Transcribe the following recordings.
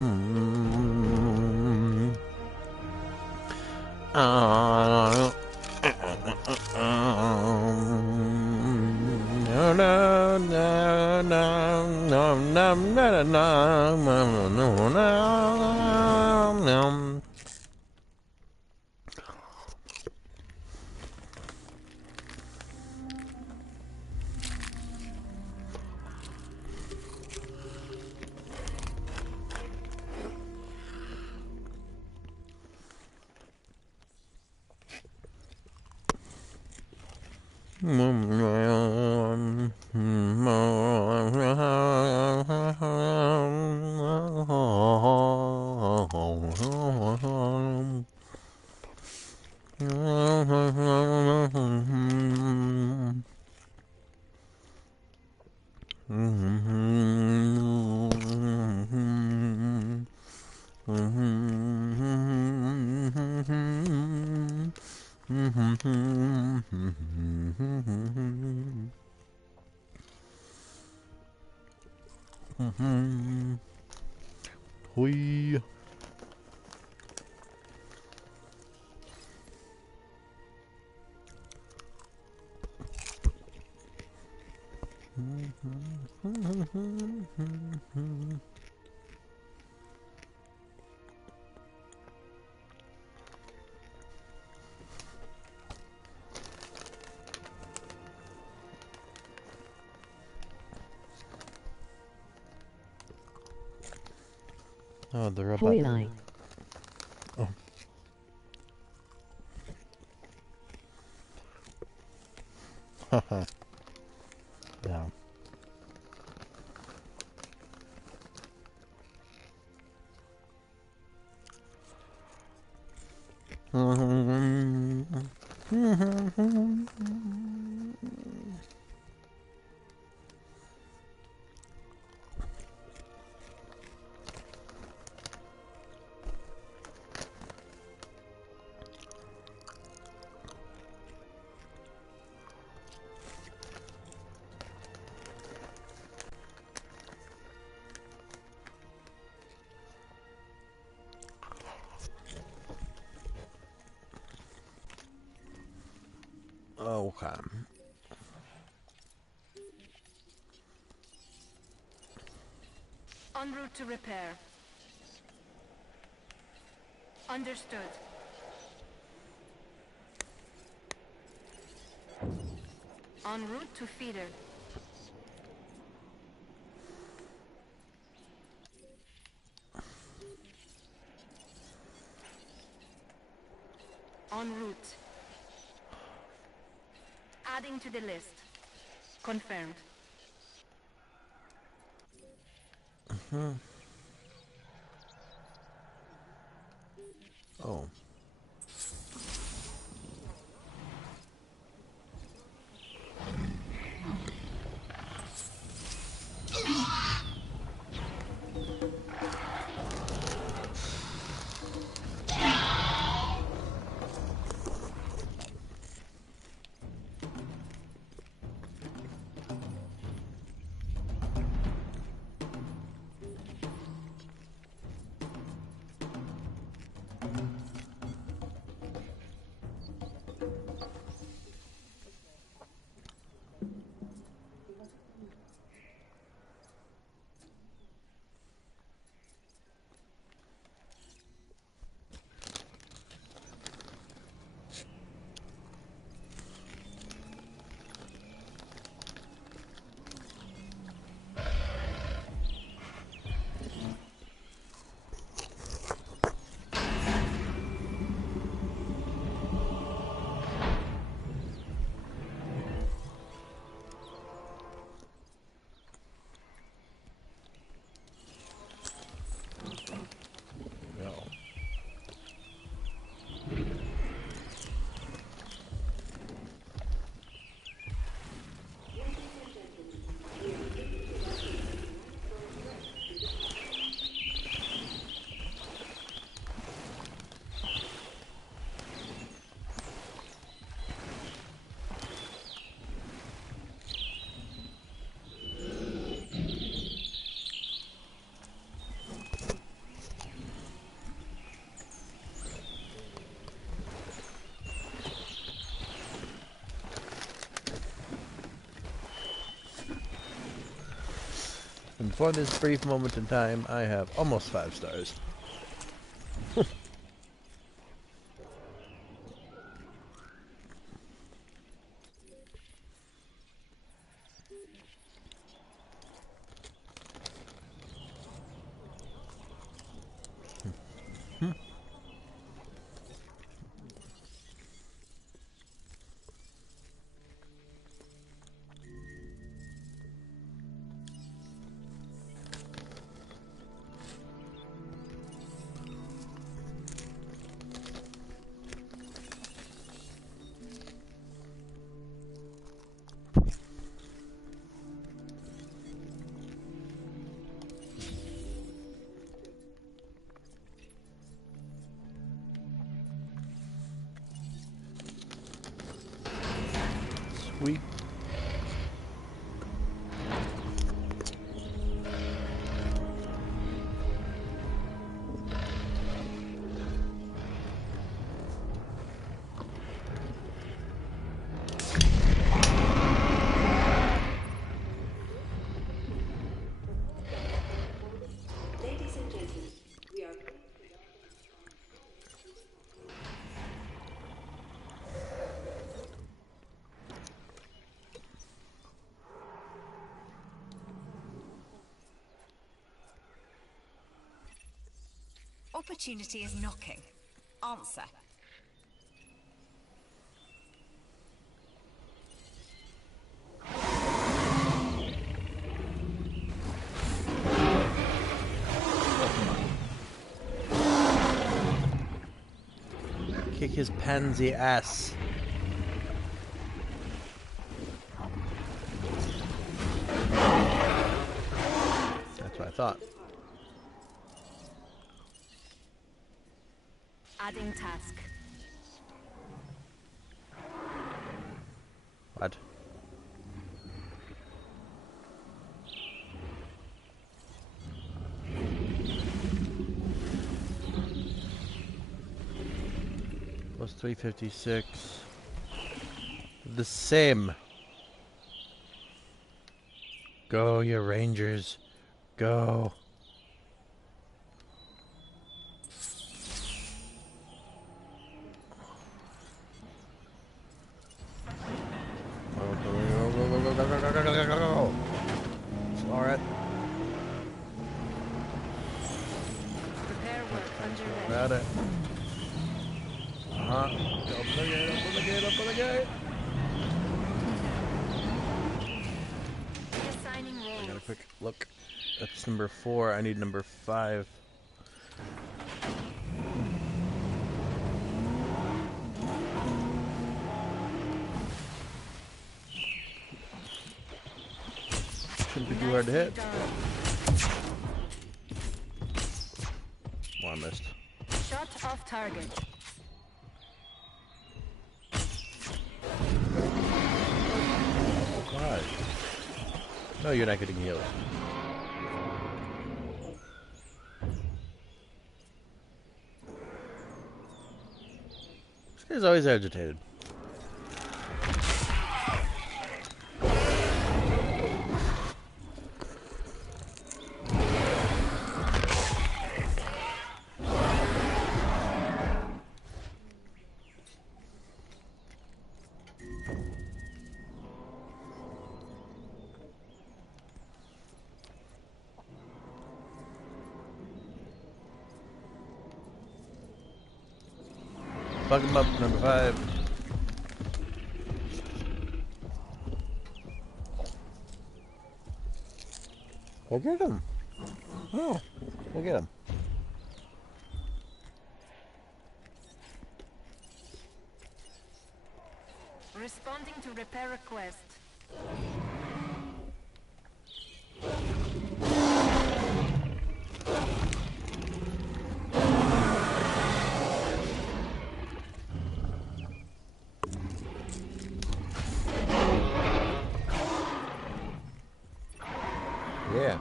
Mm. No, no, no, no, no, no, no, no, no. Hui. Oh, the robot. Hui. Oh. Haha. Yeah. Okay. En route to repair. Understood. En route to feeder. En route. Adding to the list. Confirmed. Oh. And for this brief moment in time, I have almost 5 stars. Sweet. Ladies and gentlemen, we are Opportunity is knocking. Answer. Kick his pansy ass. That's what I thought. Adding task. What? Plus 356. The same. Go, you Rangers. Go. Go. Alright. Repair work underway. Got it. Open the gate, open the gate, open the gate. Reassigning I got a roles. quick look. That's number 4. I need number 5. Shouldn't be too hard to hit. Nicely Oh, I missed. done. Shot off target. Why? No, you're not getting healed. This guy's always agitated. Fuck him up, number 5. Go get him. Oh, go get him. Responding to repair request. Yeah.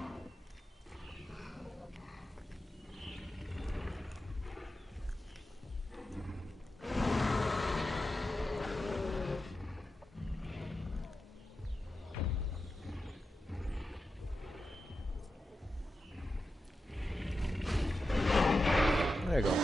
There you go.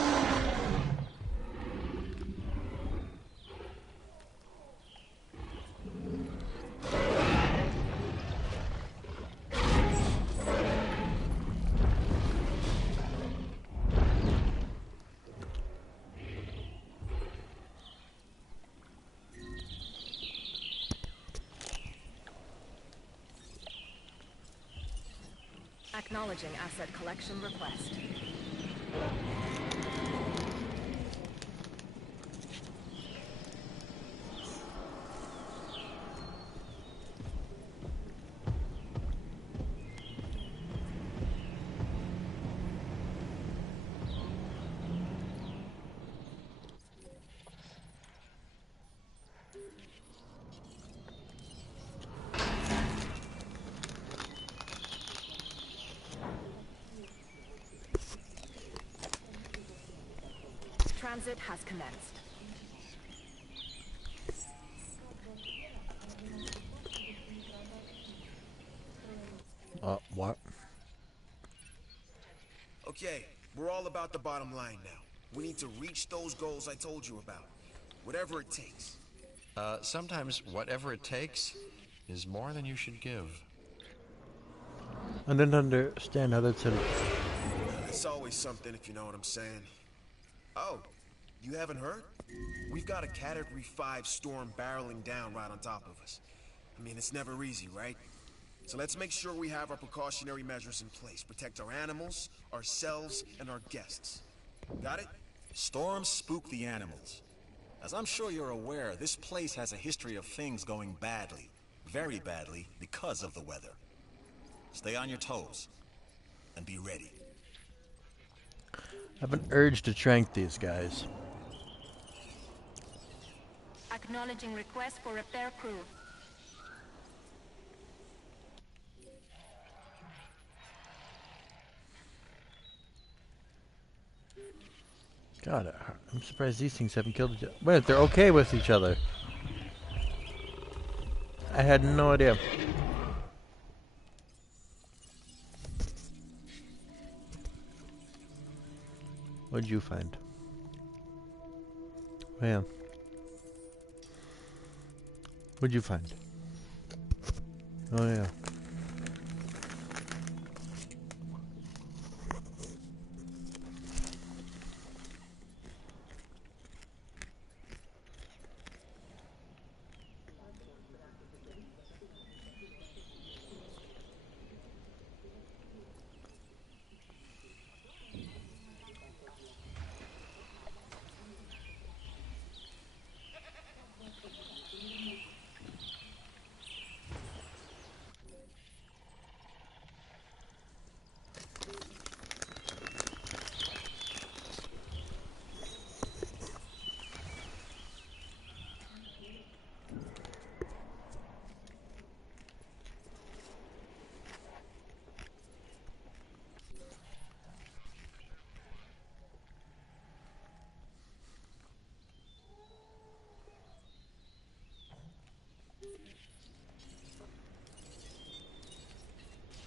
Acknowledging asset collection request. Transit has commenced. What? Okay, we're all about the bottom line now. We need to reach those goals I told you about. Whatever it takes. Sometimes whatever it takes is more than you should give. I didn't understand how that said it. It's always something, if you know what I'm saying. Oh, you haven't heard? We've got a Category 5 storm barreling down right on top of us. I mean, it's never easy, right? So let's make sure we have our precautionary measures in place. Protect our animals, ourselves, and our guests. Got it? Storms spook the animals. As I'm sure you're aware, this place has a history of things going badly. Very badly because of the weather. Stay on your toes. And be ready. I have an urge to trank these guys. Acknowledging request for repair crew. God, I'm surprised these things haven't killed each other. Wait, they're okay with each other. I had no idea. What'd you find? Oh, yeah. What'd you find? Oh, yeah.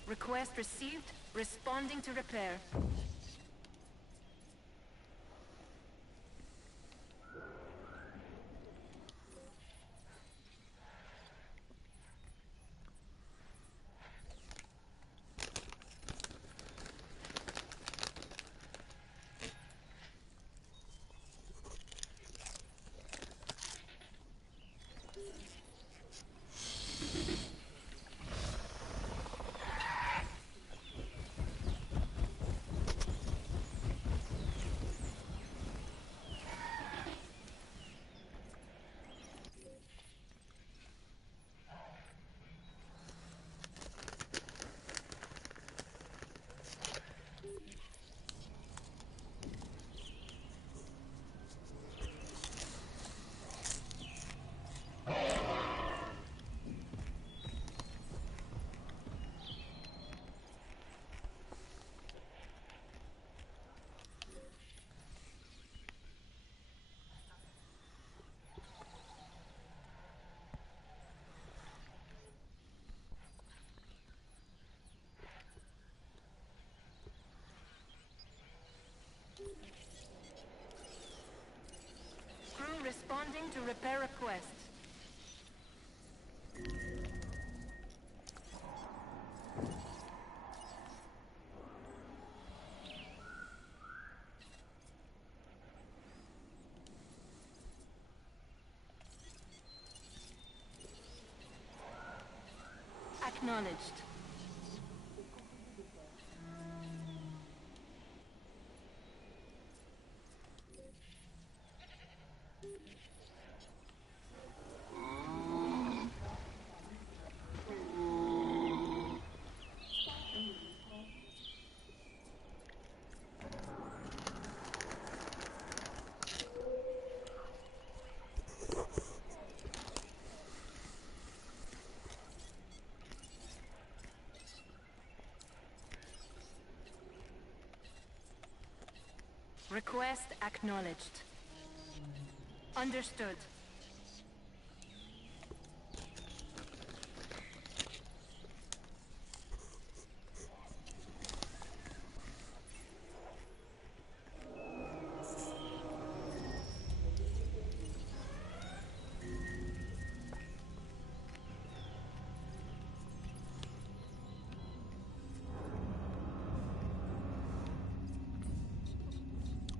Request received. Responding to repair. Responding to repair request. Acknowledged. Request acknowledged. Understood.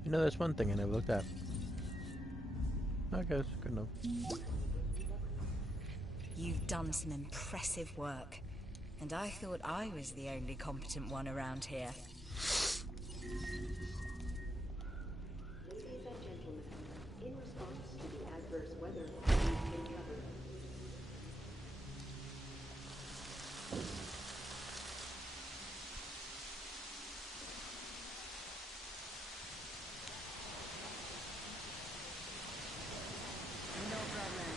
You know, that's one thing I never looked at. I guess, good enough. You've done some impressive work, and I thought I was the only competent one around here. Ladies and gentlemen, in response to the adverse weather, we've been covered. No problem.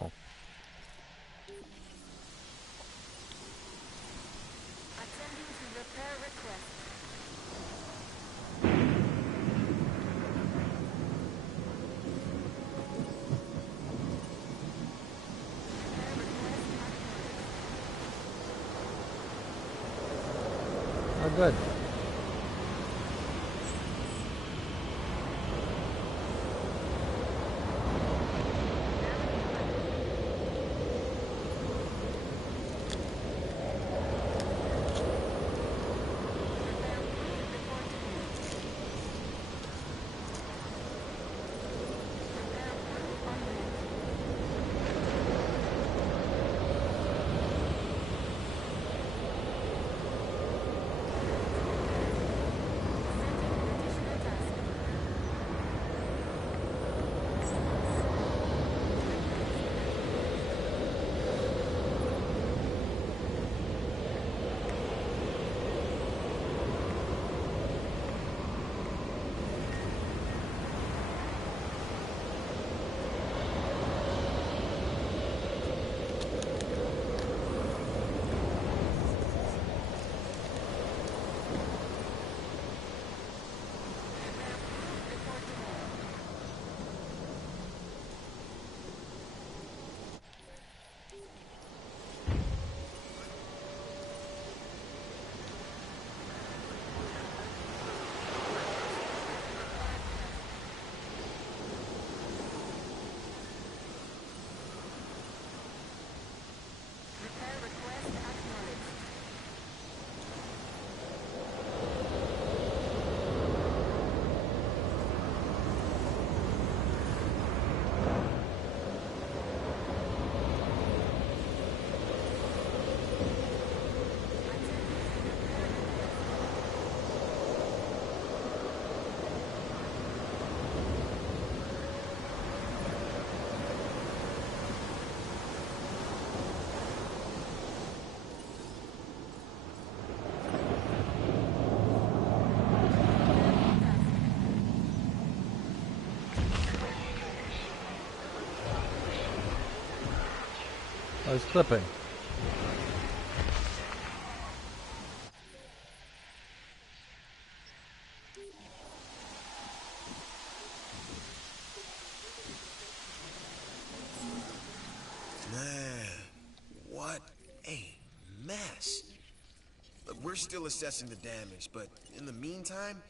Oh. Attending to repair request. Oh, good. Repair request acknowledged. I was clipping. Man, what a mess. Look, we're still assessing the damage, but in the meantime,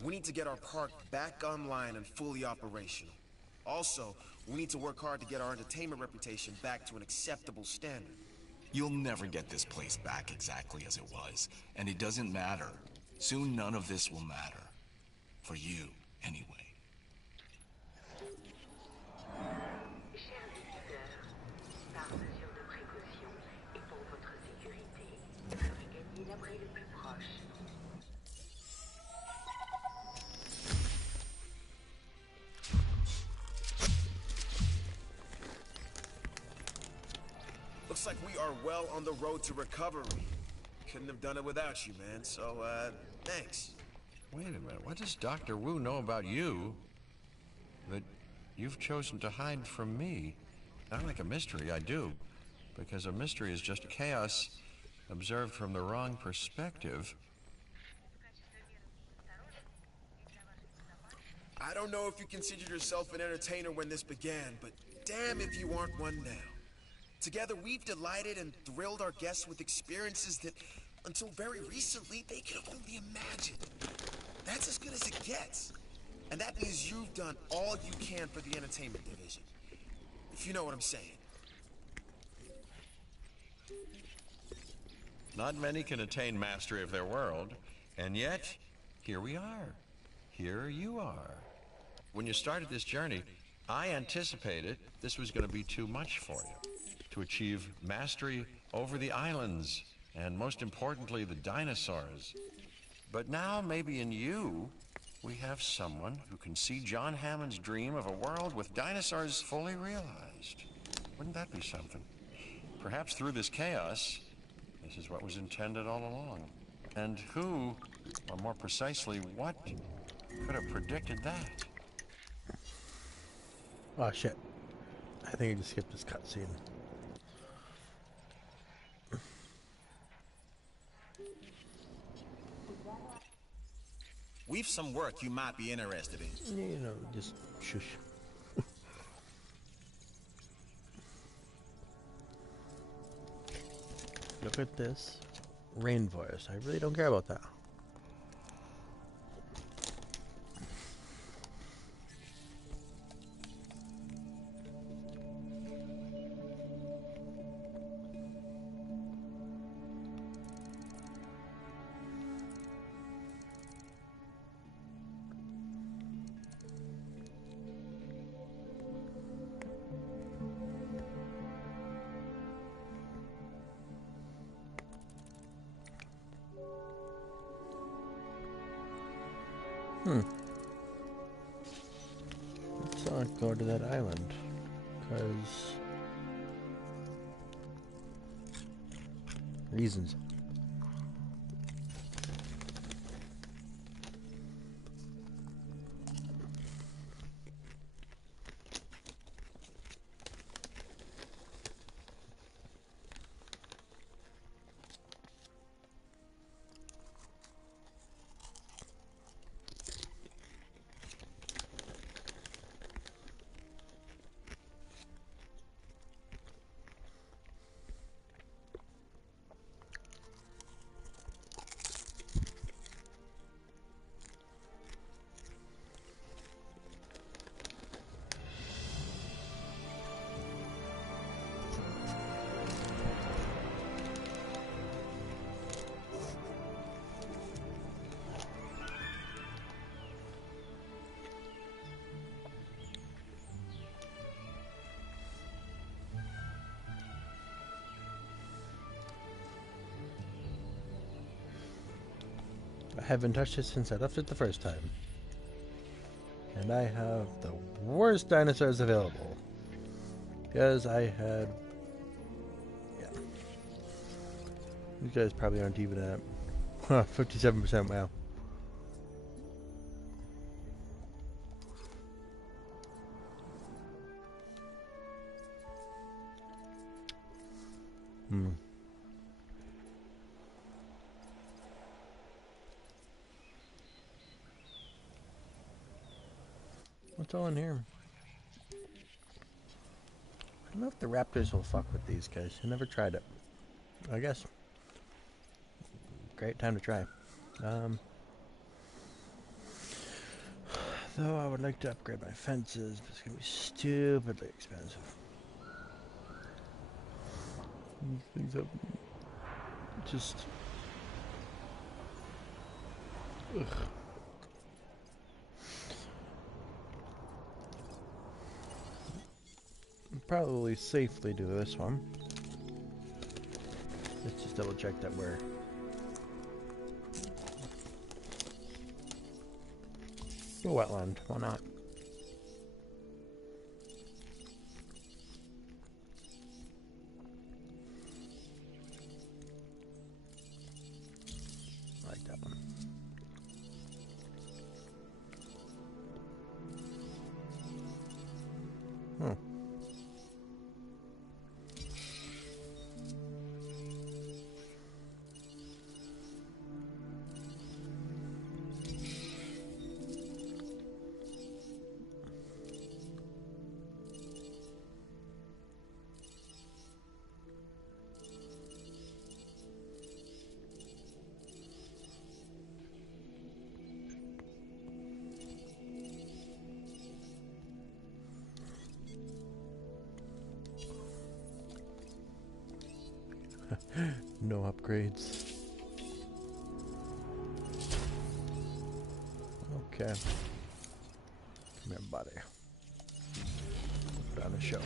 we need to get our park back online and fully operational. Also, we need to work hard to get our entertainment reputation back to an acceptable standard. You'll never get this place back exactly as it was, and it doesn't matter. Soon none of this will matter. For you, anyway. Chers visiteurs, par mesure de précaution et pour votre sécurité, veuillez gagner l'abri le plus proche. Looks like we are well on the road to recovery. Couldn't have done it without you, man, so, thanks. Wait a minute. What does Dr. Wu know about you that you've chosen to hide from me? I like a mystery, I do. Because a mystery is just chaos observed from the wrong perspective. I don't know if you considered yourself an entertainer when this began, but damn if you aren't one now. Together, we've delighted and thrilled our guests with experiences that, until very recently, they could have only imagined. That's as good as it gets. And that means you've done all you can for the entertainment division. If you know what I'm saying. Not many can attain mastery of their world, and yet, here we are. Here you are. When you started this journey, I anticipated this was going to be too much for you. To achieve mastery over the islands, and most importantly, the dinosaurs. But now, maybe in you, we have someone who can see John Hammond's dream of a world with dinosaurs fully realized. Wouldn't that be something? Perhaps through this chaos, this is what was intended all along. And who, or more precisely, what, could have predicted that? Oh shit. I think I just skipped this cutscene. We've some work you might be interested in. You know, just shush. Look at this rainforest. I really don't care about that. Let's not go to that island, because reasons. I haven't touched it since I left it the first time. And I have the worst dinosaurs available. Because I had... Yeah. You guys probably aren't even at... 57%, wow. What's all in here? don't know if the raptors will fuck with these guys. I never tried it. I guess. Great time to try. Though I would like to upgrade my fences, but it's gonna be stupidly expensive. These things have just... Ugh. Probably safely do this one. Let's just double check that we're... a wetland, why not? I like that one. Oh. No upgrades. Okay. Come here, buddy. Put on a show.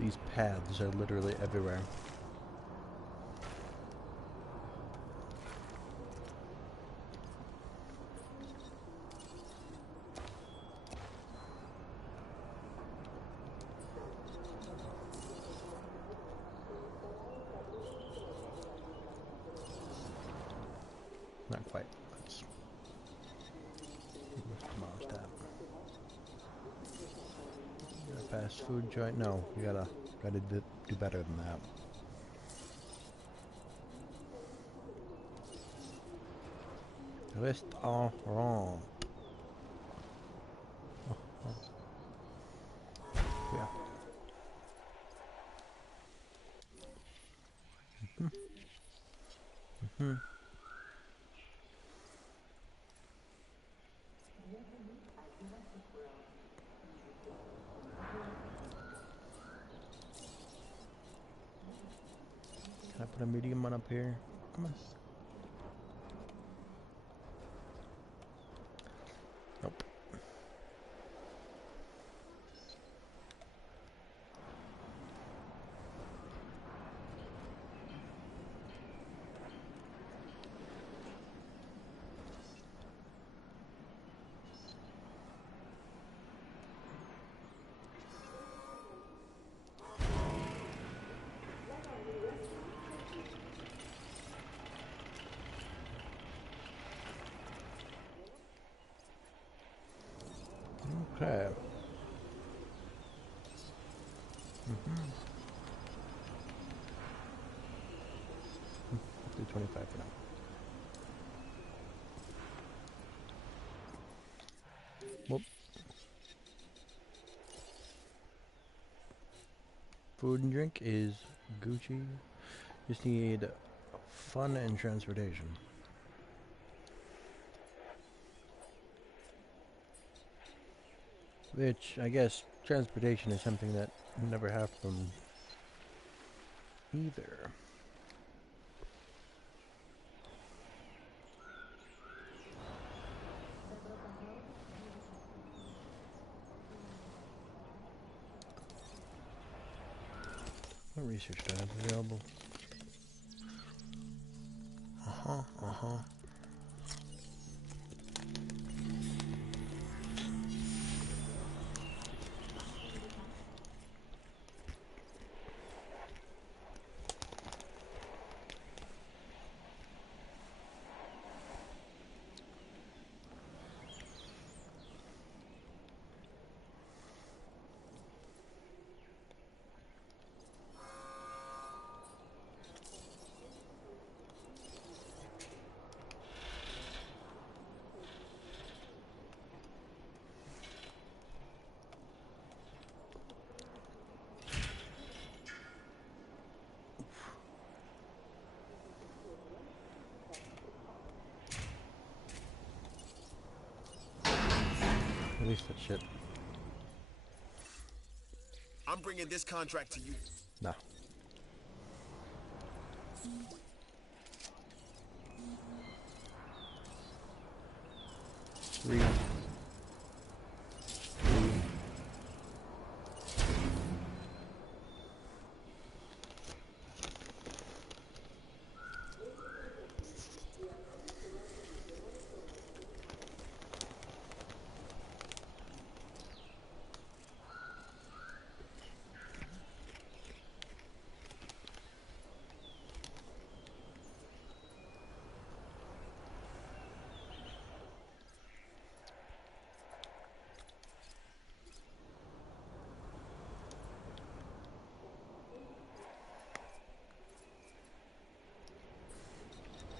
These paths are literally everywhere. Not quite. Let's demolish that. A fast food joint? No, you gotta do better than that. Restaurant. Yeah. Can I put a medium one up here? Come on. Nope. Okay. 225 for now. Whoop. Food and drink is Gucci. Just need fun and transportation. Which, I guess, transportation is something that you never have from either. What research do I have available? Release that shit. I'm bringing this contract to you. No. Three.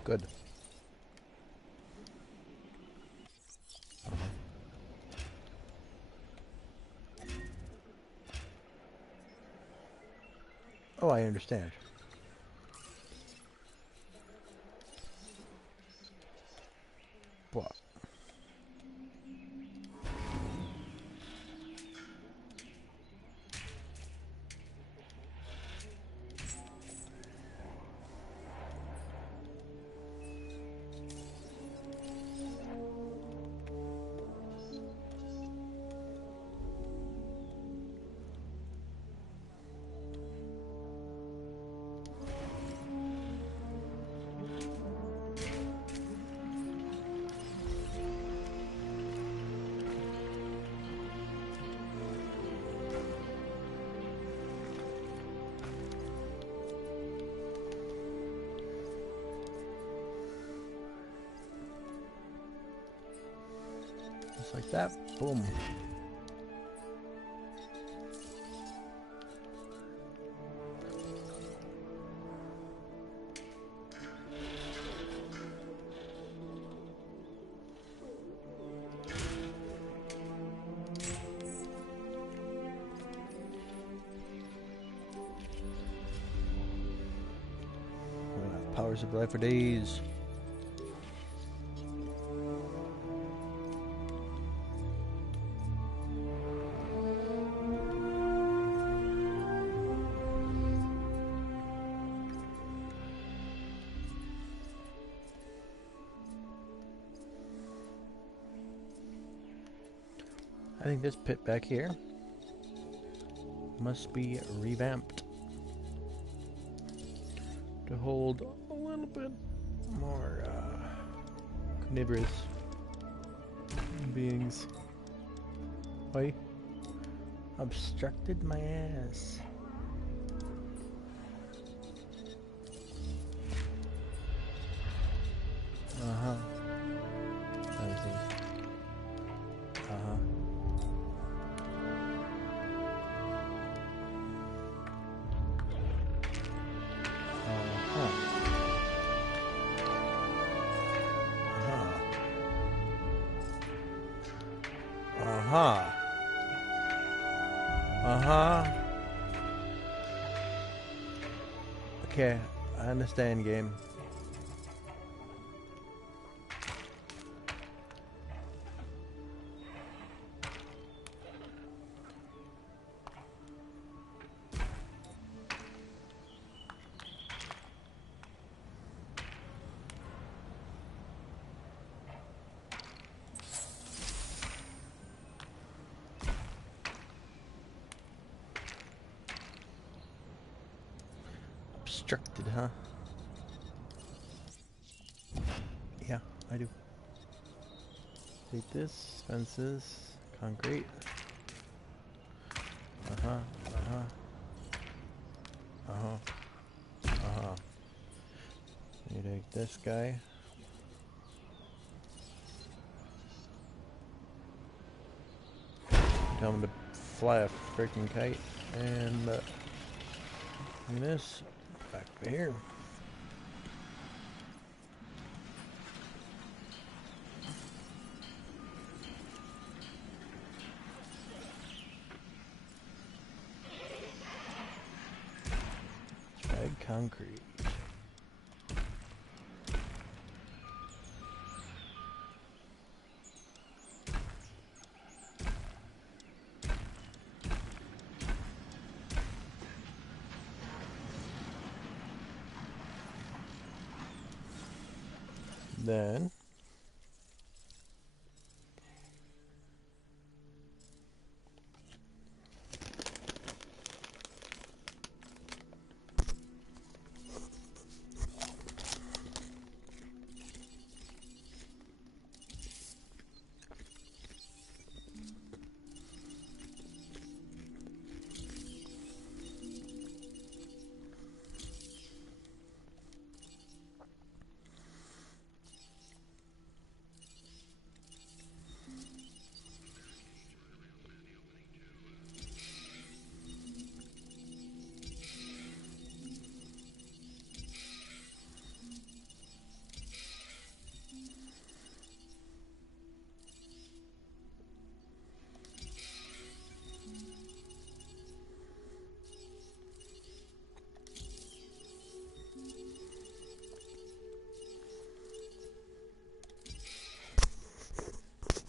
Good. Oh, I understand. What? Just like that. Boom. We're gonna have power supply for days. I think this pit back here must be revamped to hold a little bit more carnivorous beings. Why? Obstructed my ass. Uh-huh. I see. Uh-huh. Uh-huh. Uh-huh. Okay, I understand, game. Obstructed, huh? Yeah, I do. Take this, fences, concrete. Uh-huh, uh-huh. Uh-huh. Uh-huh. You take this guy. Tell him to fly a freaking kite. And bring this back over here. Bag concrete. Then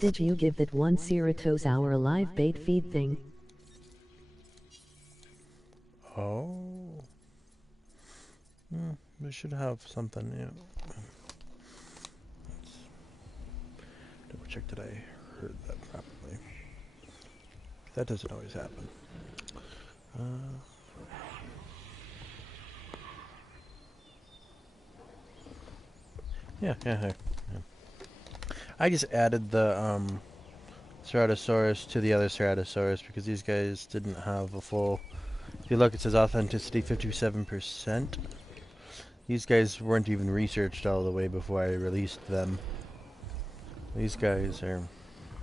Did you give that one Ceratosaur a live bait feed thing? oh, we should have something. Yeah. Let's double check that I heard that properly. That doesn't always happen. Yeah. I just added the Ceratosaurus to the other Ceratosaurus because these guys didn't have a full. If you look, it says authenticity 57%. These guys weren't even researched all the way before I released them. These guys are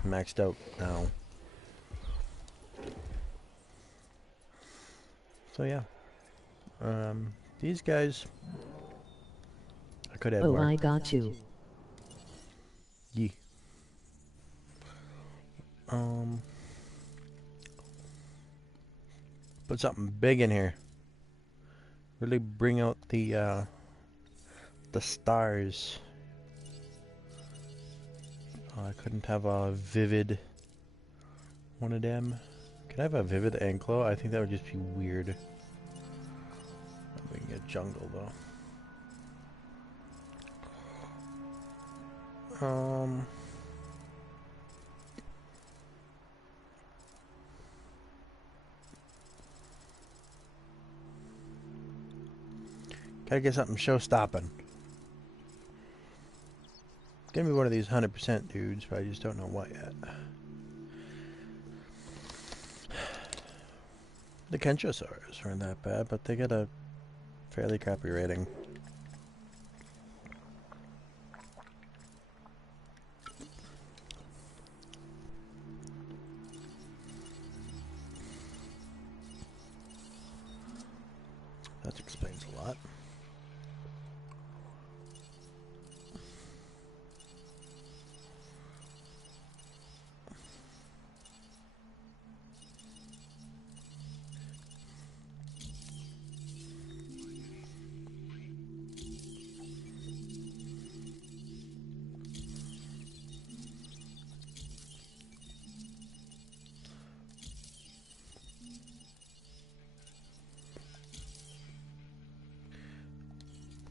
maxed out now. So yeah, these guys I could add more. Oh, I got you. Yee. Put something big in here. Really bring out the stars. Oh, I couldn't have a vivid one of them. Can I have a vivid anklo? I think that would just be weird. We can get jungle though. Gotta get something show-stopping. Gonna be one of these 100% dudes, but I just don't know what yet. The Kentrosaurus weren't that bad, but they get a fairly crappy rating. That explains a lot.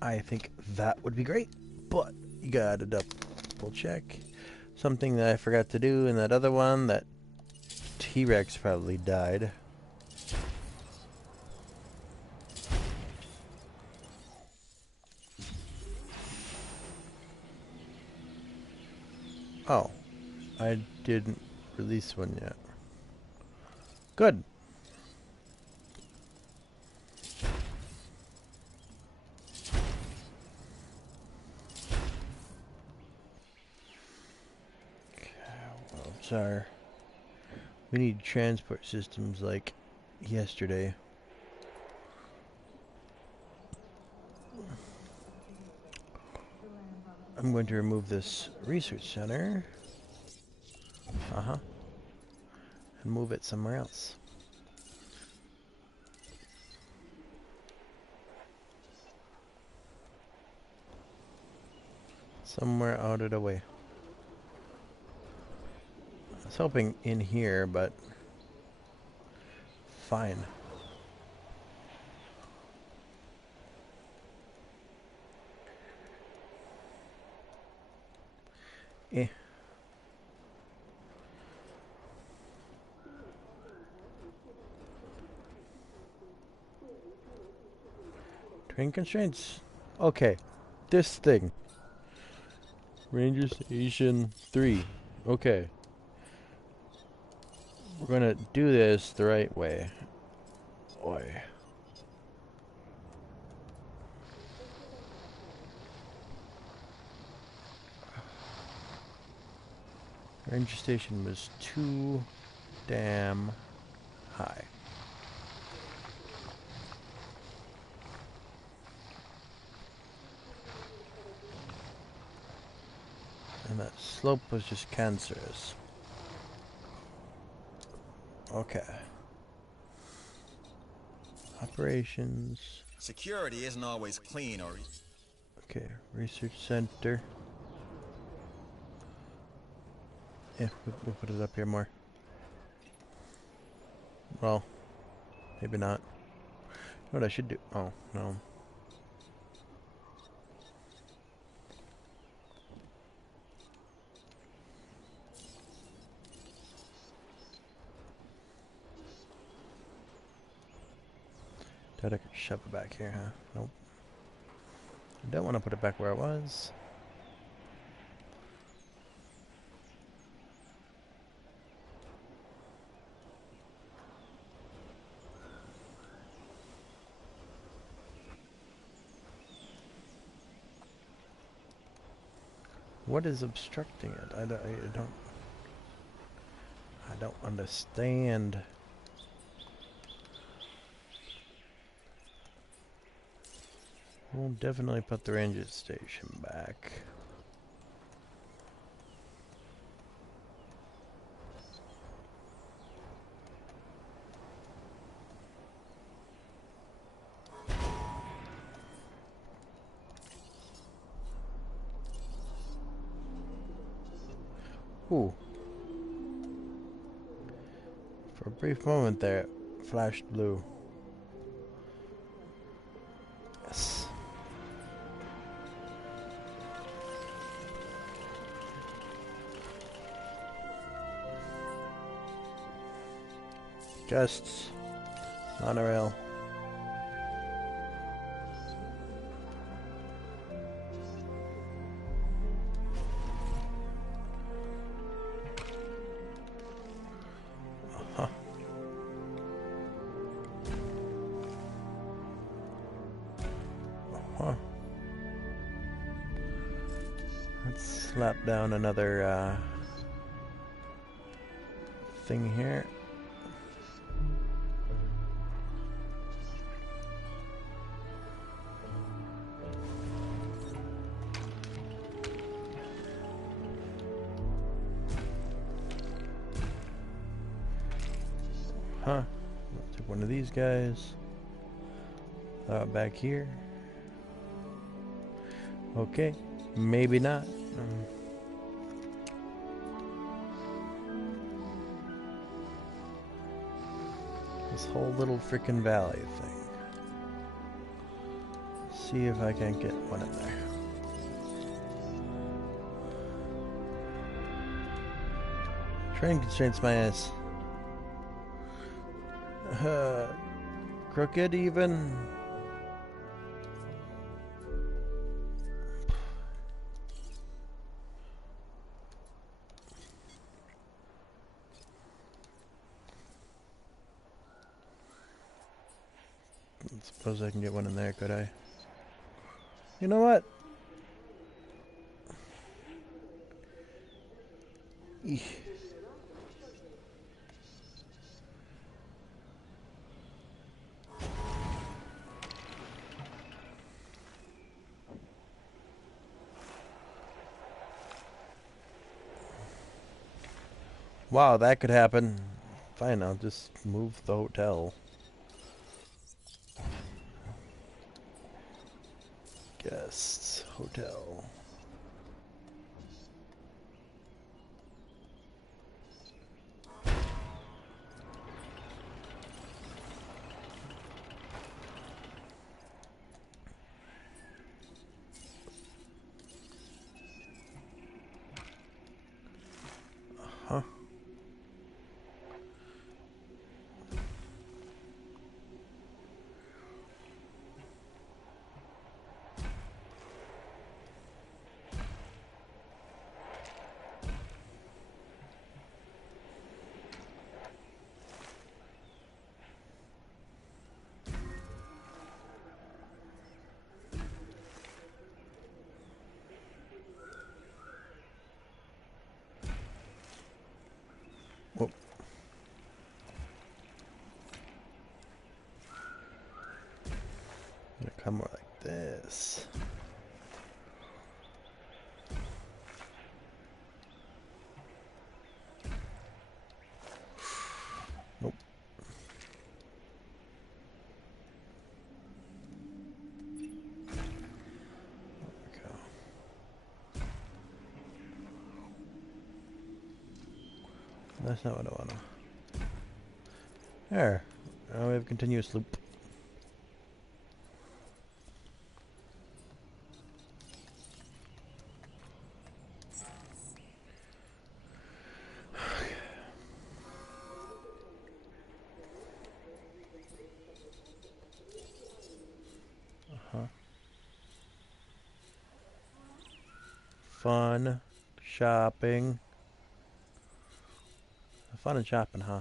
I think that would be great, but you gotta double check. Something that I forgot to do in that other one, that T-Rex probably died. Oh, I didn't release one yet. Good. Are we need transport systems like yesterday. I'm going to remove this research center and move it somewhere else. Somewhere out of the way. I was hoping in here, but fine. Eh. Train constraints. Okay. This thing. Ranger Station 3. Okay. We're gonna do this the right way. Oi. Ranger Station was too damn high. And that slope was just cancerous. Okay. Operations. Security isn't always clean or... Okay, research center. Yeah, we'll put it up here more. Well, maybe not. You know what I should do? Oh, no. Thought I could shove it back here, huh? Nope. I don't want to put it back where it was. What is obstructing it? I don't understand. We'll definitely put the ranger station back. Ooh. For a brief moment there, it flashed blue. Yes. Guests. Monorail. Uh-huh. Uh-huh. Let's slap down another thing here. Huh. Let's take one of these guys. Back here. Okay. Maybe not. This whole little frickin' valley thing. See if I can get one in there. Train constraints my ass. Crooked even. I suppose I can get one in there, could I? You know what? Eesh. Wow, that could happen. Fine, I'll just move the hotel. Guests, hotel. this. Nope. There we go. That's not what I want to. There. Now we have a continuous loop. Fun shopping. Fun and shopping, huh?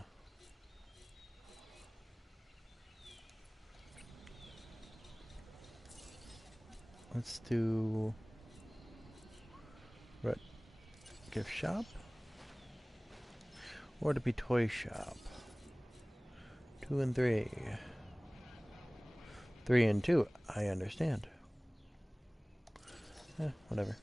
Let's do what? Gift shop? Or to be toy shop? 2 and 3. 3 and 2. I understand. Whatever.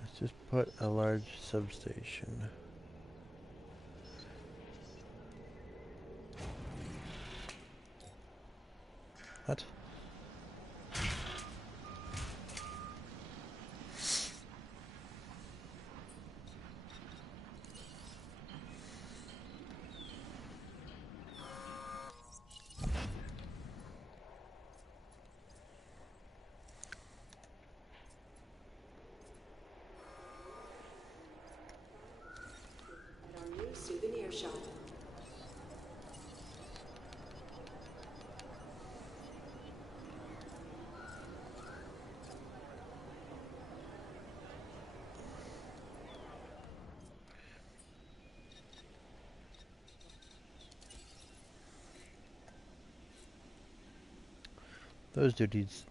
Let's just put a large substation. What? At our new souvenir shop.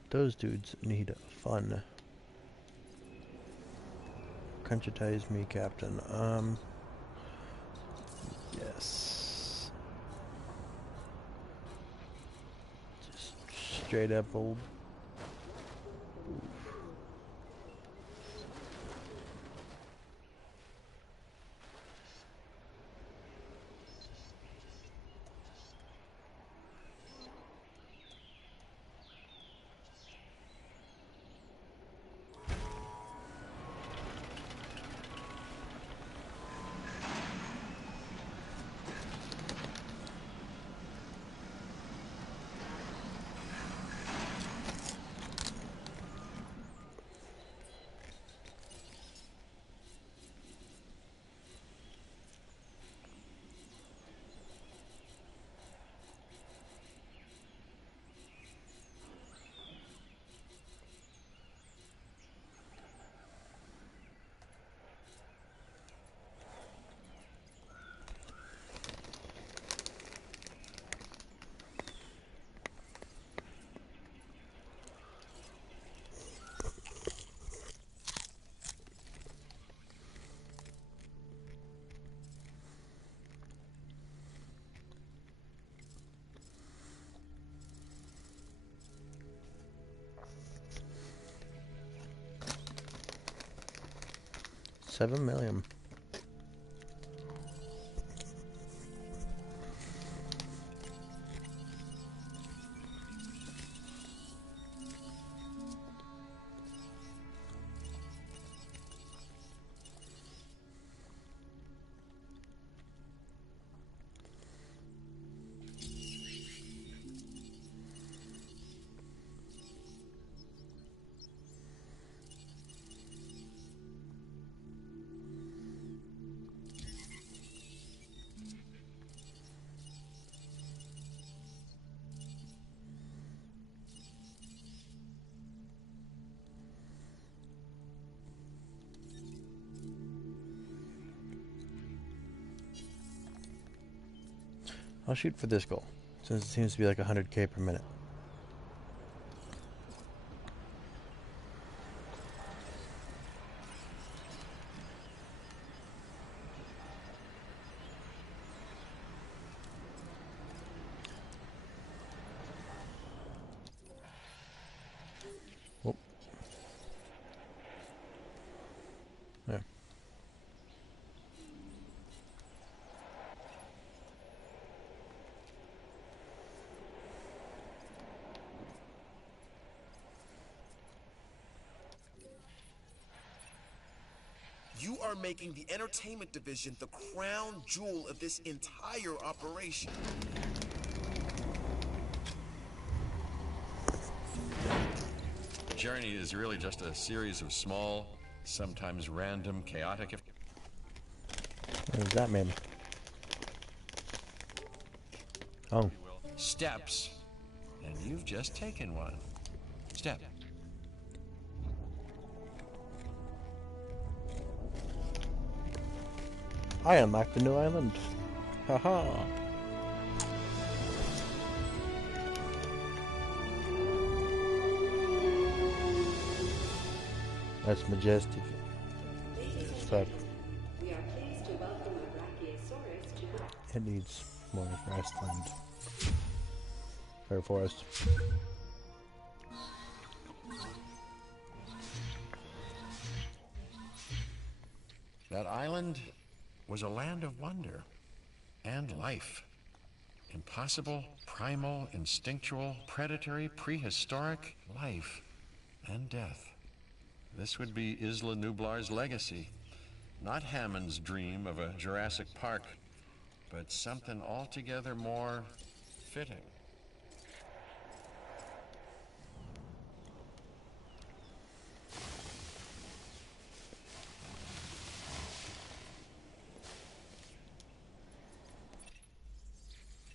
Those dudes need fun. Conscientize me, Captain. Yes. Just straight up old. $7 million. I'll shoot for this goal. Since it seems to be like 100k per minute. Oh. There. You are making the entertainment division the crown jewel of this entire operation. The journey is really just a series of small, sometimes random, chaotic What does that mean? Oh. steps, and you've just taken one. Step. I unlocked a new island. Haha. That's majestic. As fuck. We are pleased to welcome a Brachiosaurus to It needs more grassland. Or forest. That island was a land of wonder and life. Impossible, primal, instinctual, predatory, prehistoric life and death. This would be Isla Nublar's legacy. Not Hammond's dream of a Jurassic Park, but something altogether more fitting.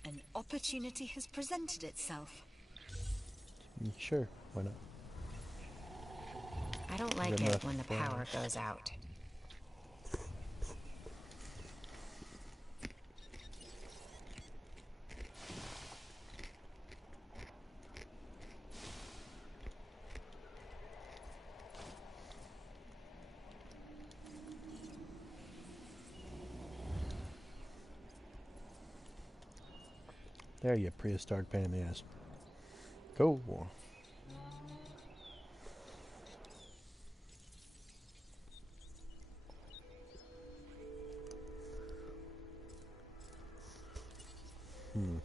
An opportunity has presented itself. Sure, why not? I don't like Enough it when the power forest. goes out. There, you prehistoric pain in the ass. Go. Hmm.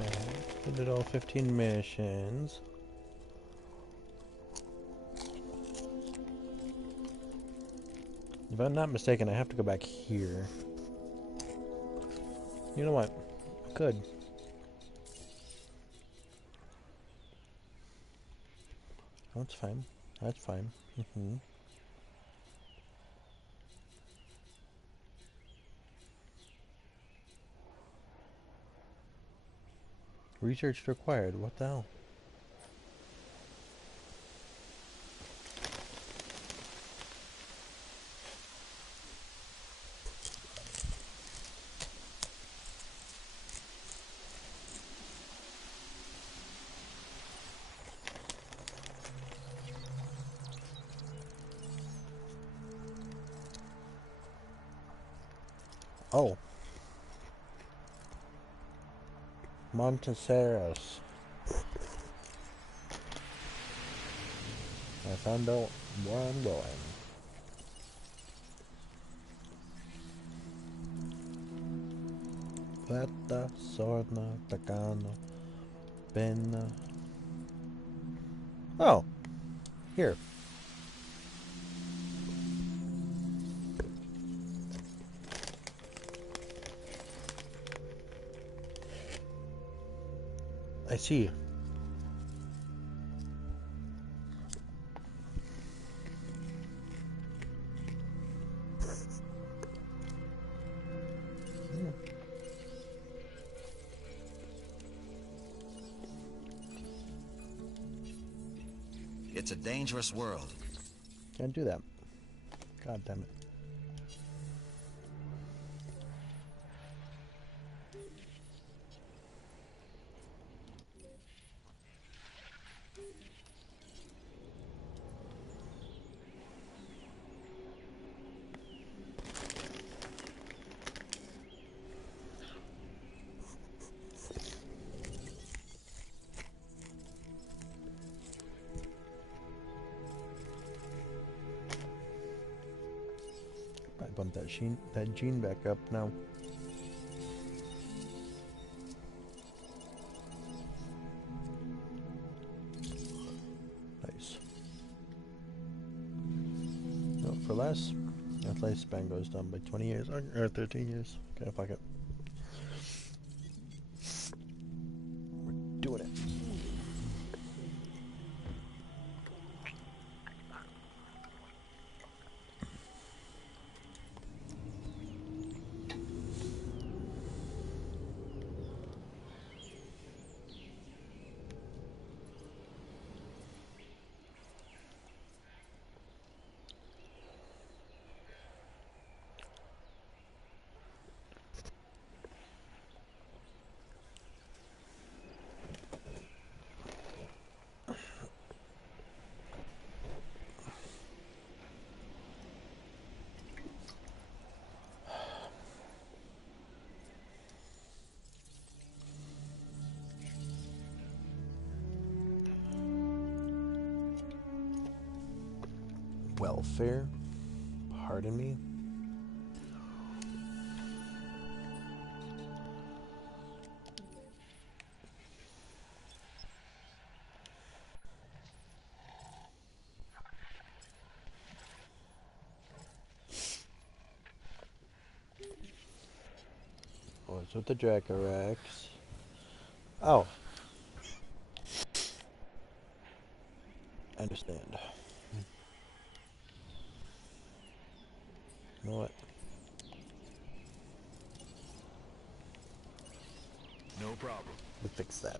Okay, we did all 15 missions. If I'm not mistaken, I have to go back here. You know what? I could. That's fine. That's fine. Research required. What the hell? Oh. Monticeros. I found out where I'm going. Plata, Sorna, Tacano, Pena. Oh. Here. I see. It's a dangerous world. Can't do that. God damn it. I bumped that gene back up now. Nice. No, for less. That lifespan goes down by 20 years or 13 years. Okay, fuck it. We're doing it. Welfare? Pardon me? What's with the Dracorax? Oh. I understand. You know what? No problem. We fix that.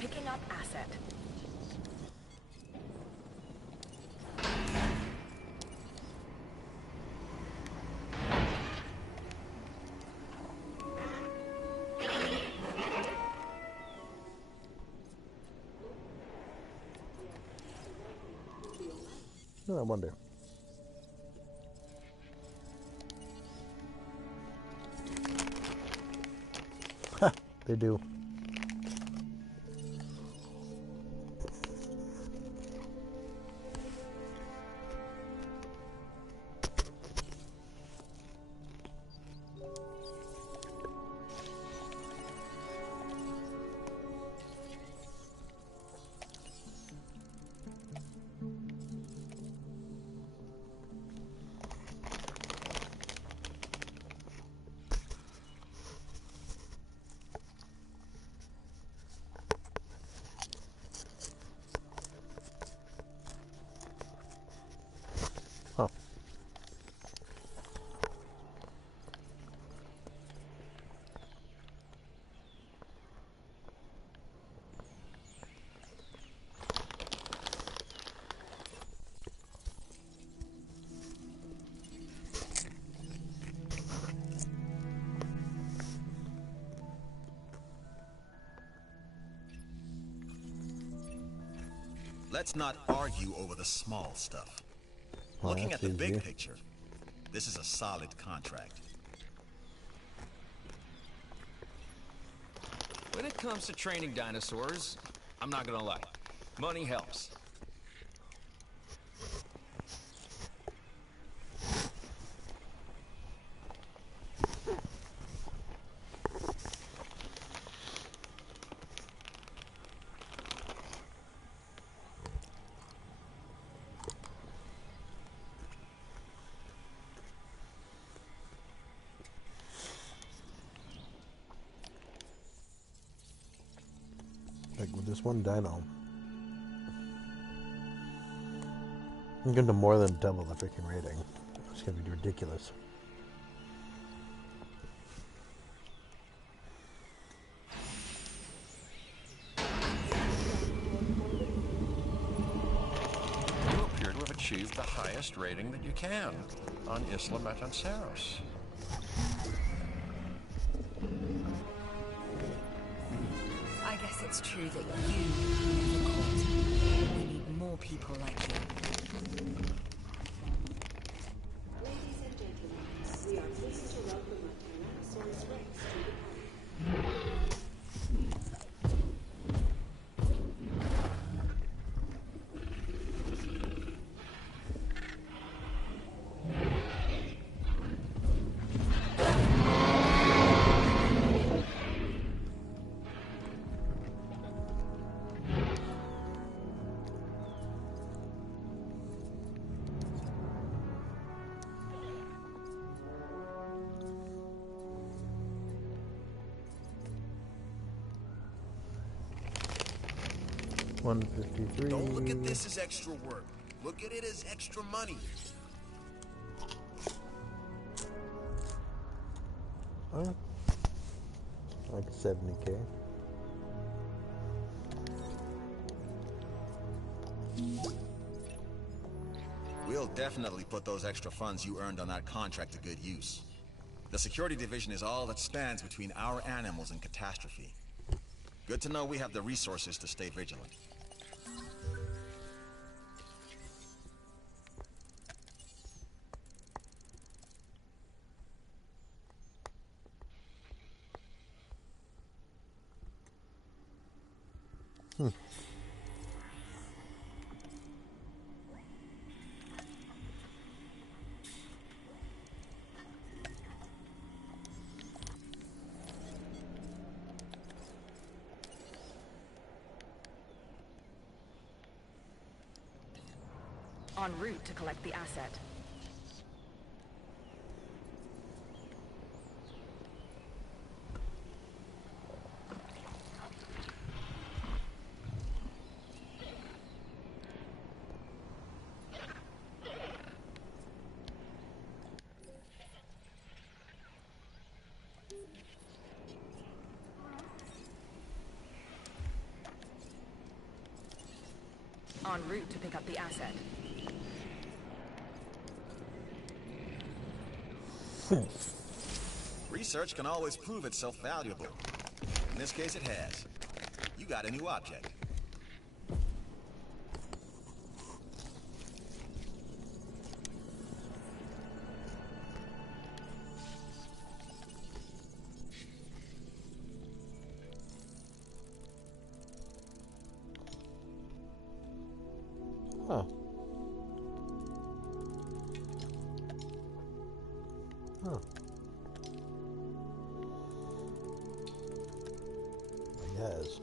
Picking up asset. No, I wonder. They do. Huh. Let's not argue over the small stuff. Well, Looking at that's the big easy. picture, this is a solid contract. When it comes to training dinosaurs, I'm not gonna lie, money helps. Like with this one dino, I'm going to more than double the freaking rating. It's going to be ridiculous. You appear to have achieved the highest rating that you can on Isla Metanceros. I guess it's true that you never caught. We need more people like you. Ladies and gentlemen, we are pleased to welcome a Tyrannosaurus Rex to the park. $153. Don't look at this as extra work. Look at it as extra money. Like 70K. We'll definitely put those extra funds you earned on that contract to good use. The security division is all that spans between our animals and catastrophe. Good to know we have the resources to stay vigilant. En route to collect the asset. En route to pick up the asset. Research can always prove itself valuable. In this case, it has. You got a new object. Huh. Yes.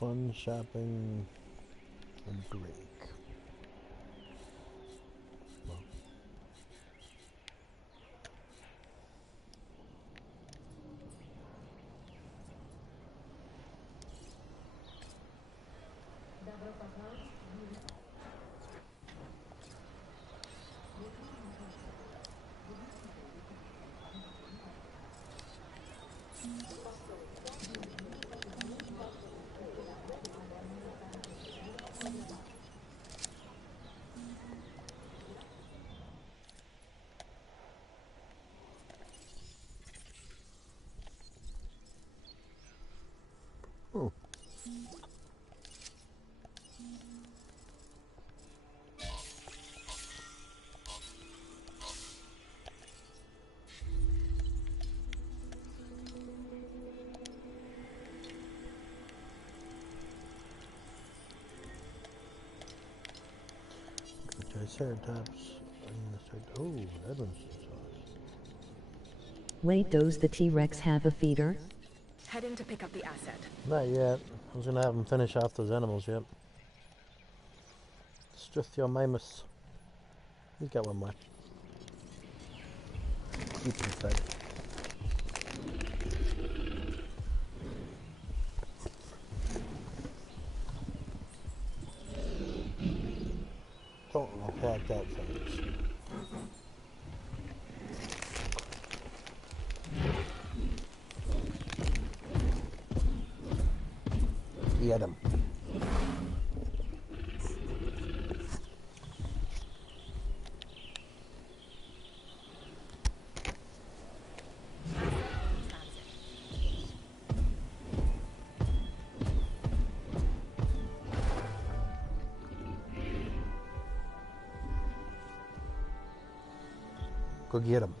Fun shopping and break. Well. Oh. Triceratops. Oh, that one's sauce. Wait, does the T-Rex have a feeder? Heading to pick up the asset. Not yet. I was gonna have him finish off those animals yet. Struthiomimus. He's got one more. Keep him fed. Don't attack that thing. Get him. Go get him.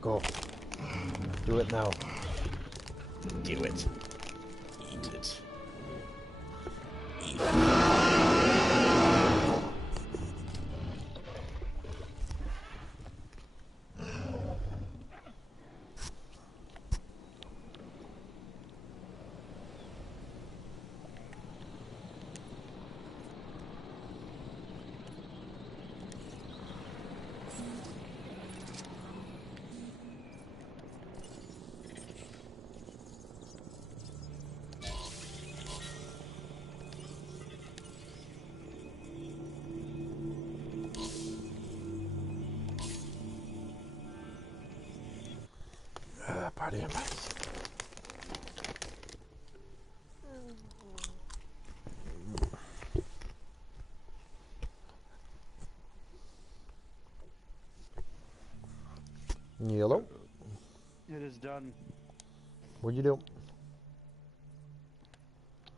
Go. Do it now. Do it. Eat it. Eat it. Party of mice. Yellow. It is done. What'd you do?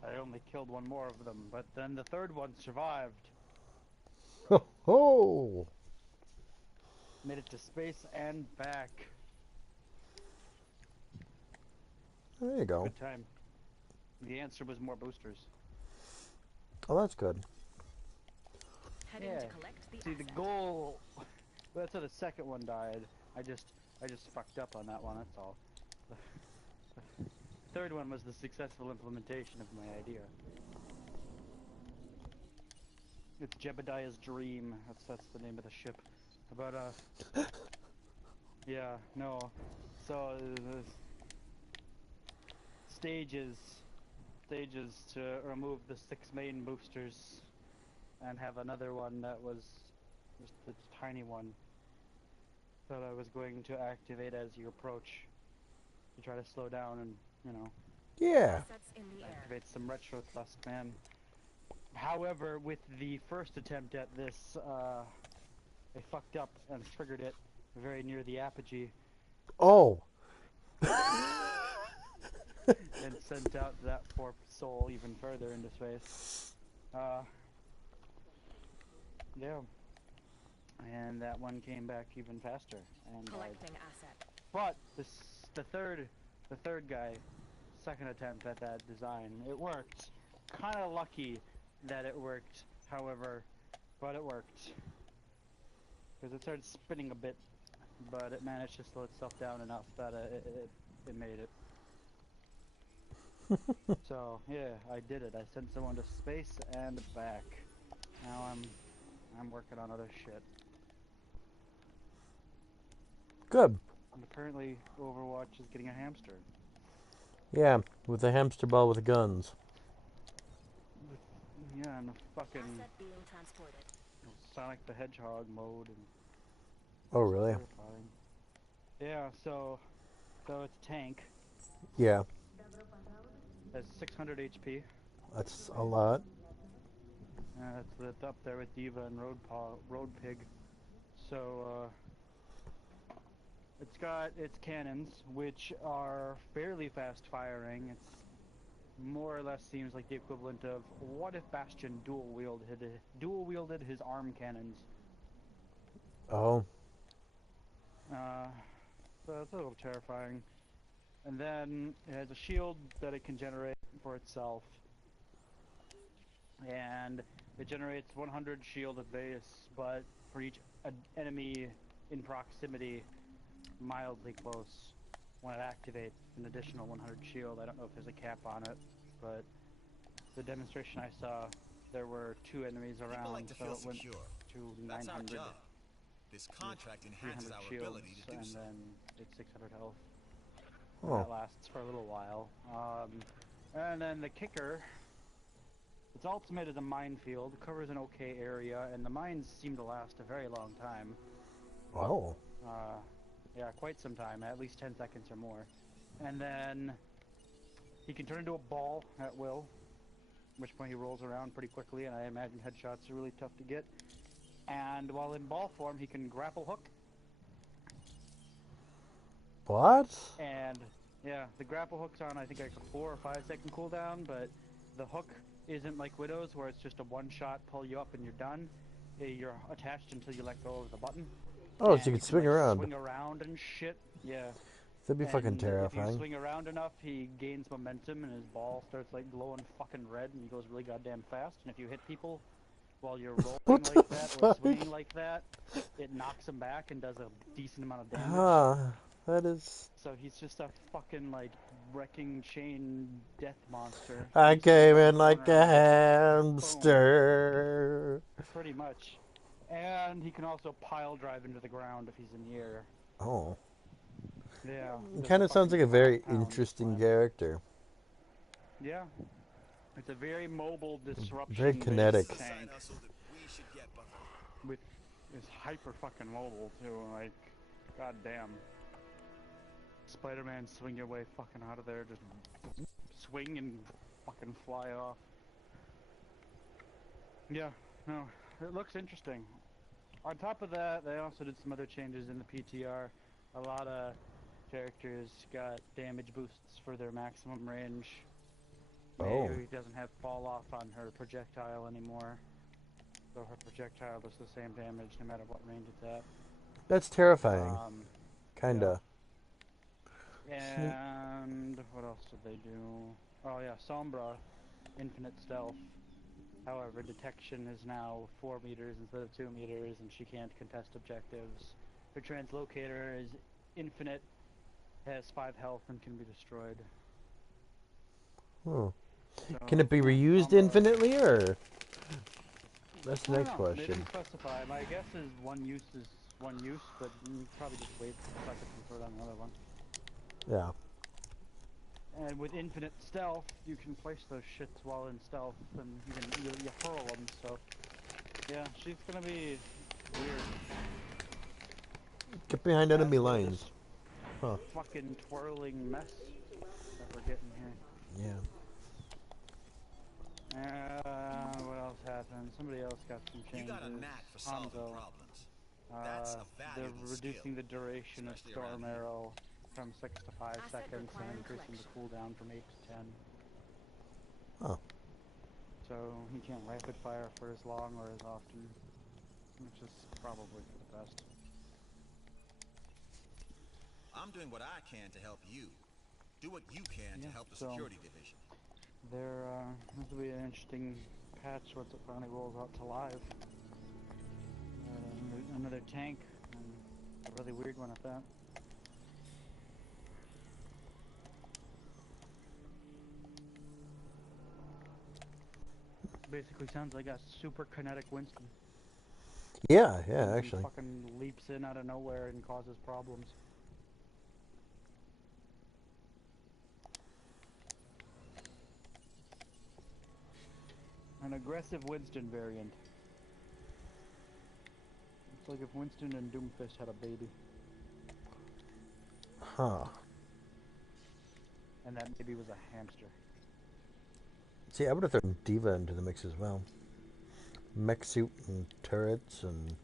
I only killed one more of them, but then the third one survived. Oh! Made it to space and back. There you go. Good time. The answer was more boosters. Oh, that's good. Heading to collect the See, asset. the goal... That's how the second one died. I just I just fucked up on that one, that's all. The third one was the successful implementation of my idea. It's Jebediah's Dream. That's the name of the ship. But yeah, no. So the stages to remove the 6 main boosters and have another one that was just the tiny one that I was going to activate as you approach to try to slow down and, you know, Yeah. activate some retro thrust, man. However, with the first attempt at this, I fucked up and triggered it very near the apogee. Oh. And sent out that poor soul even further into space. Yeah. And that one came back even faster. And Collecting asset. But the third guy, second attempt at that design, it worked. Kind of lucky that it worked, however, but it worked. Because it started spinning a bit, but it managed to slow itself down enough that it made it. So yeah, I did it. I sent someone to space and back. Now I'm working on other shit. Good. And apparently Overwatch is getting a hamster. Yeah, with a hamster ball with guns. Yeah, and a fucking Asset being transported. Sonic the Hedgehog mode. And Oh, really? terrifying. Yeah, so it's tank. Yeah. Has 600 HP. That's a lot. It's up there with Diva and Road Pig. So it's got its cannons, which are fairly fast firing. It's more or less seems like the equivalent of what if Bastion dual wielded his arm cannons. Oh. So it's a little terrifying. And then it has a shield that it can generate for itself. And it generates 100 shield at base, but for each enemy in proximity, mildly close, when it activates an additional 100 shield. I don't know if there's a cap on it, but the demonstration I saw, there were 2 enemies around, People like to so feel it went secure. to That's 900. our job. This contract enhances 300 our shields, ability to do and so. then it's 600 health. Oh. That lasts for a little while. And then the kicker, its ultimate is a minefield, covers an okay area, and the mines seem to last a very long time. Oh. Yeah, quite some time, at least 10 seconds or more. And then he can turn into a ball at will, at which point he rolls around pretty quickly, and I imagine headshots are really tough to get. And while in ball form, he can grapple hook. What? And yeah, the grapple hook's on I think like a 4 or 5 second cooldown, but the hook isn't like Widow's where it's just a one-shot pull you up and you're done. You're attached until you let go of the button. Oh, and so you can swing like, around. Swing around and shit. Yeah. That'd be fucking And if you terrifying. swing around enough, he gains momentum and his ball starts like glowing fucking red and he goes really goddamn fast. And if you hit people while you're rolling like that or swinging like that, it knocks them back and does a decent amount of damage. That is... So he's just a fucking, like, wrecking chain death monster. I He's came around in the like corner a and hamster. boom. Pretty much. And he can also pile drive into the ground if he's in the air. Oh. Yeah. It kind of sounds like a very interesting character. Yeah. It's a very mobile disruption. Very kinetic. Tank. With is hyper fucking mobile too, like goddamn. Spider-Man swing your way fucking out of there, just swing and fucking fly off. Yeah, no, it looks interesting. On top of that, they also did some other changes in the PTR. A lot of characters got damage boosts for their maximum range. Maybe doesn't have fall off on her projectile anymore. So her projectile does the same damage no matter what range it's at. That's terrifying. Kinda. Yeah. And what else did they do? Oh yeah, Sombra, infinite stealth. However, detection is now 4 meters instead of 2 meters, and she can't contest objectives. Her translocator is infinite, has 5 health, and can be destroyed. Hmm. So, Can it be reused infinitely, or? That's the I don't next know. They question. didn't specify. My guess is one use, but you probably just wait a second and throw down another one. Yeah. And with infinite stealth, you can place those shits while in stealth, and you hurl them. So, yeah, she's gonna be weird. Get behind enemy As for lines. this Huh. fucking twirling mess that we're getting here. Yeah. What else happened? Somebody else got some changes. You got a knack for solving Hanzo. problems. That's a They're valuable reducing skill, the duration of especially Storm around here. Arrow from 6 to 5 Asset seconds and requiring increasing the collection. cooldown from 8 to 10. Oh. So he can't rapid fire for as long or as often, which is probably for the best. I'm doing what I can to help you. Do what you can to help the security division. This will be an interesting patch once it finally rolls out to live. Another tank, and a really weird one at that. Basically sounds like a super kinetic Winston. Yeah, He actually. fucking leaps in out of nowhere and causes problems. An aggressive Winston variant. It's like if Winston and Doomfist had a baby. Huh. And that baby was a hamster. See, I would have thrown Diva into the mix as well. Mech suit and turrets and...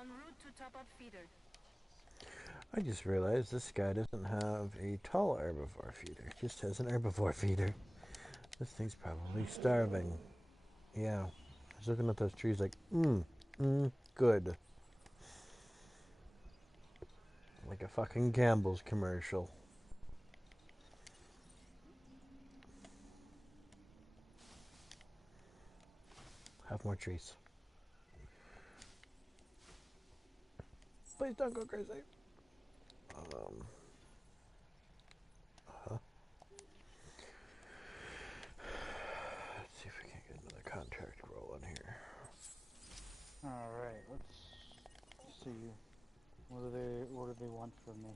En route to top up feeder. I just realized this guy doesn't have a tall herbivore feeder. He just has an herbivore feeder. This thing's probably starving. Yeah. I was looking at those trees like, good. Like a fucking Campbell's commercial. Have more trees. Please don't go crazy. Let's see if we can get another contract rolling here. Alright, let's see. What do they want from me?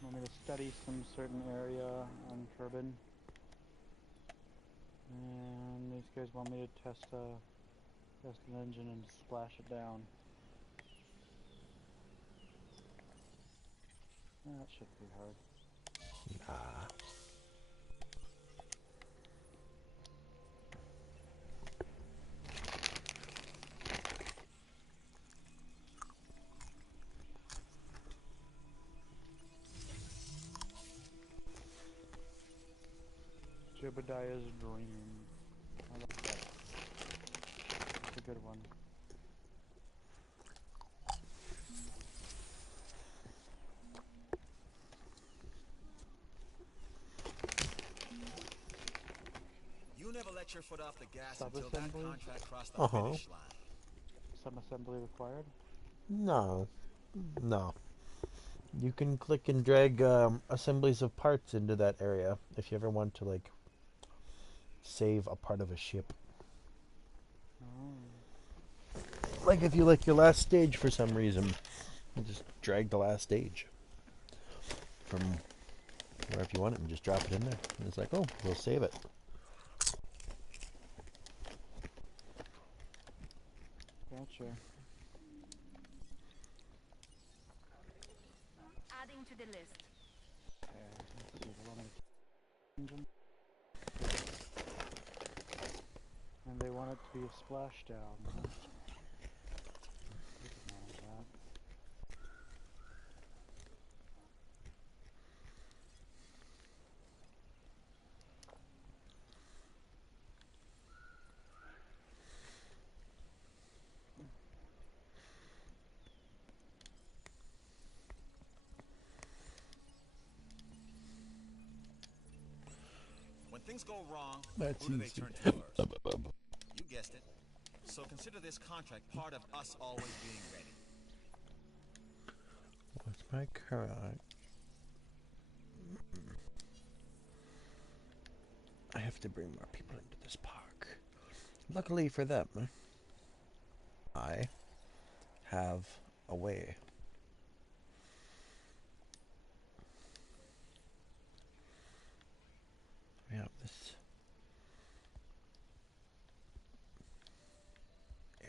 Want me to study some certain area on Turbine. And these guys want me to test an engine and splash it down. That shouldn't be hard. Nah. Jebediah's Dream. I like that. That's a good one. You never let your foot off the gas until that Sub-assembly? contract crossed the finish line. Some assembly required? No. No. You can click and drag assemblies of parts into that area if you ever want to, like, save a part of a ship. Oh. Like if you like your last stage for some reason, you just drag the last stage from wherever you want it and just drop it in there. And it's like, oh, we'll save it. Gotcha. Adding to the list. Okay, let's see. They want me to engine. And they want it to be a splashdown. Huh? We can manage that. things go wrong, That's who do they easy. turn to first? You guessed it. So consider this contract part of us always being ready. What's my current? I have to bring more people into this park. Luckily for them, I have a way. We have this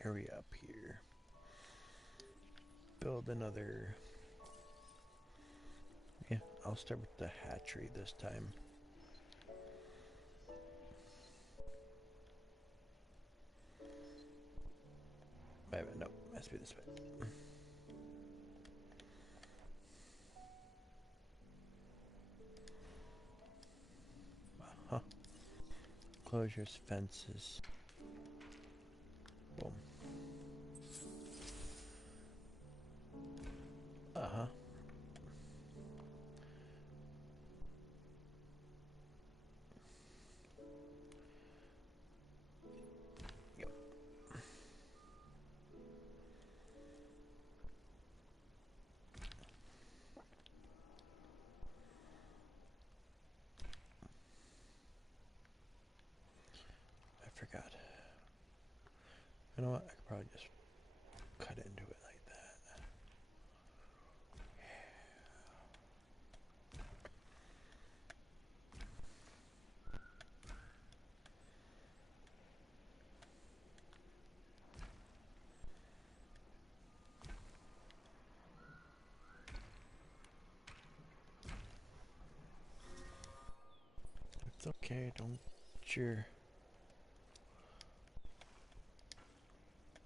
area up here. Build another. Yeah, I'll start with the hatchery this time. Wait a minute, no, it has to be this way. Huh. Closures, fences. Boom. Uh-huh. Yep. I forgot. You know what? I could probably just cut into it like that. It's okay, don't get your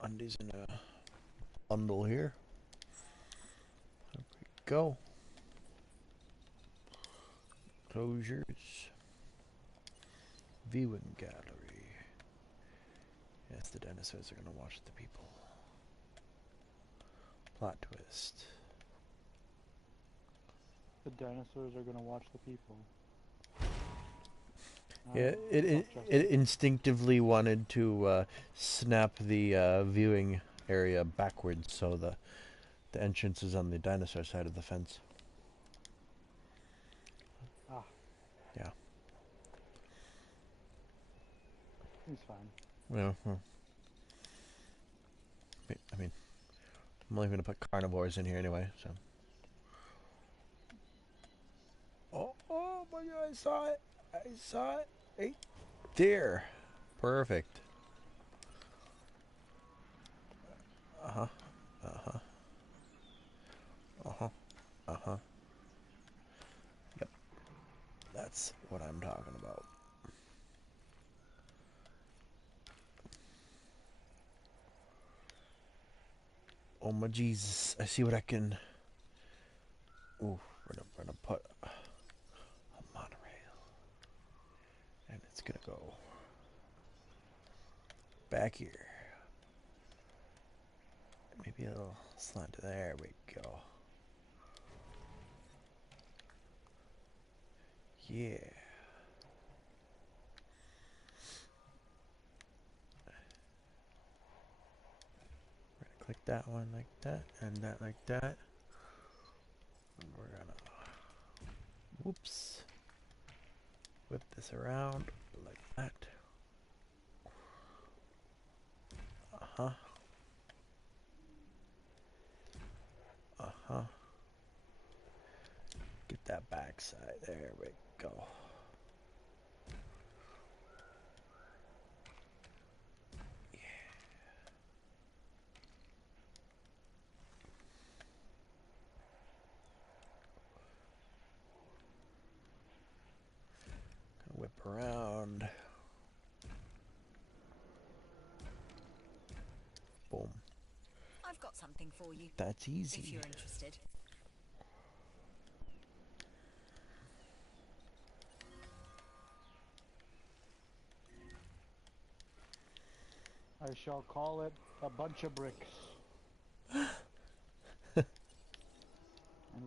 undies in a bundle here. There we go. Closures. Viewing gallery. Yes, the dinosaurs are gonna watch the people. Plot twist. The dinosaurs are gonna watch the people. Yeah, it instinctively wanted to snap the viewing area backwards, so the entrance is on the dinosaur side of the fence. Ah. Yeah. It's fine. Yeah. I mean, I'm only going to put carnivores in here anyway, so. Oh my God! I saw it. I saw it. Right there. Perfect. Uh-huh. Uh-huh. Uh-huh. Uh-huh. Yep. That's what I'm talking about. Oh my Jesus. I see what I can... Ooh, we're gonna put a monorail. And it's gonna go back here. Maybe a little slant. There we go. Yeah. We're gonna click that one like that, and that like that. And we're gonna, whoops, whip this around like that. Uh-huh. Uh-huh. Get that backside. There we go. Whip around. Boom. I've got something for you. That's easy. If you're interested. I shall call it a bunch of bricks. And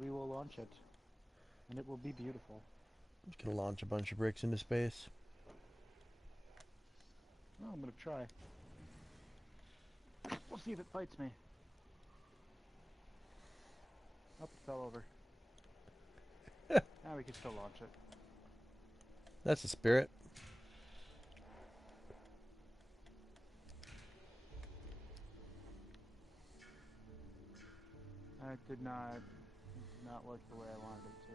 we will launch it. And it will be beautiful. I'm just gonna launch a bunch of bricks into space. Oh, I'm gonna try. We'll see if it fights me. Oh, it fell over. Now we can still launch it. That's the spirit. It did not work the way I wanted it to.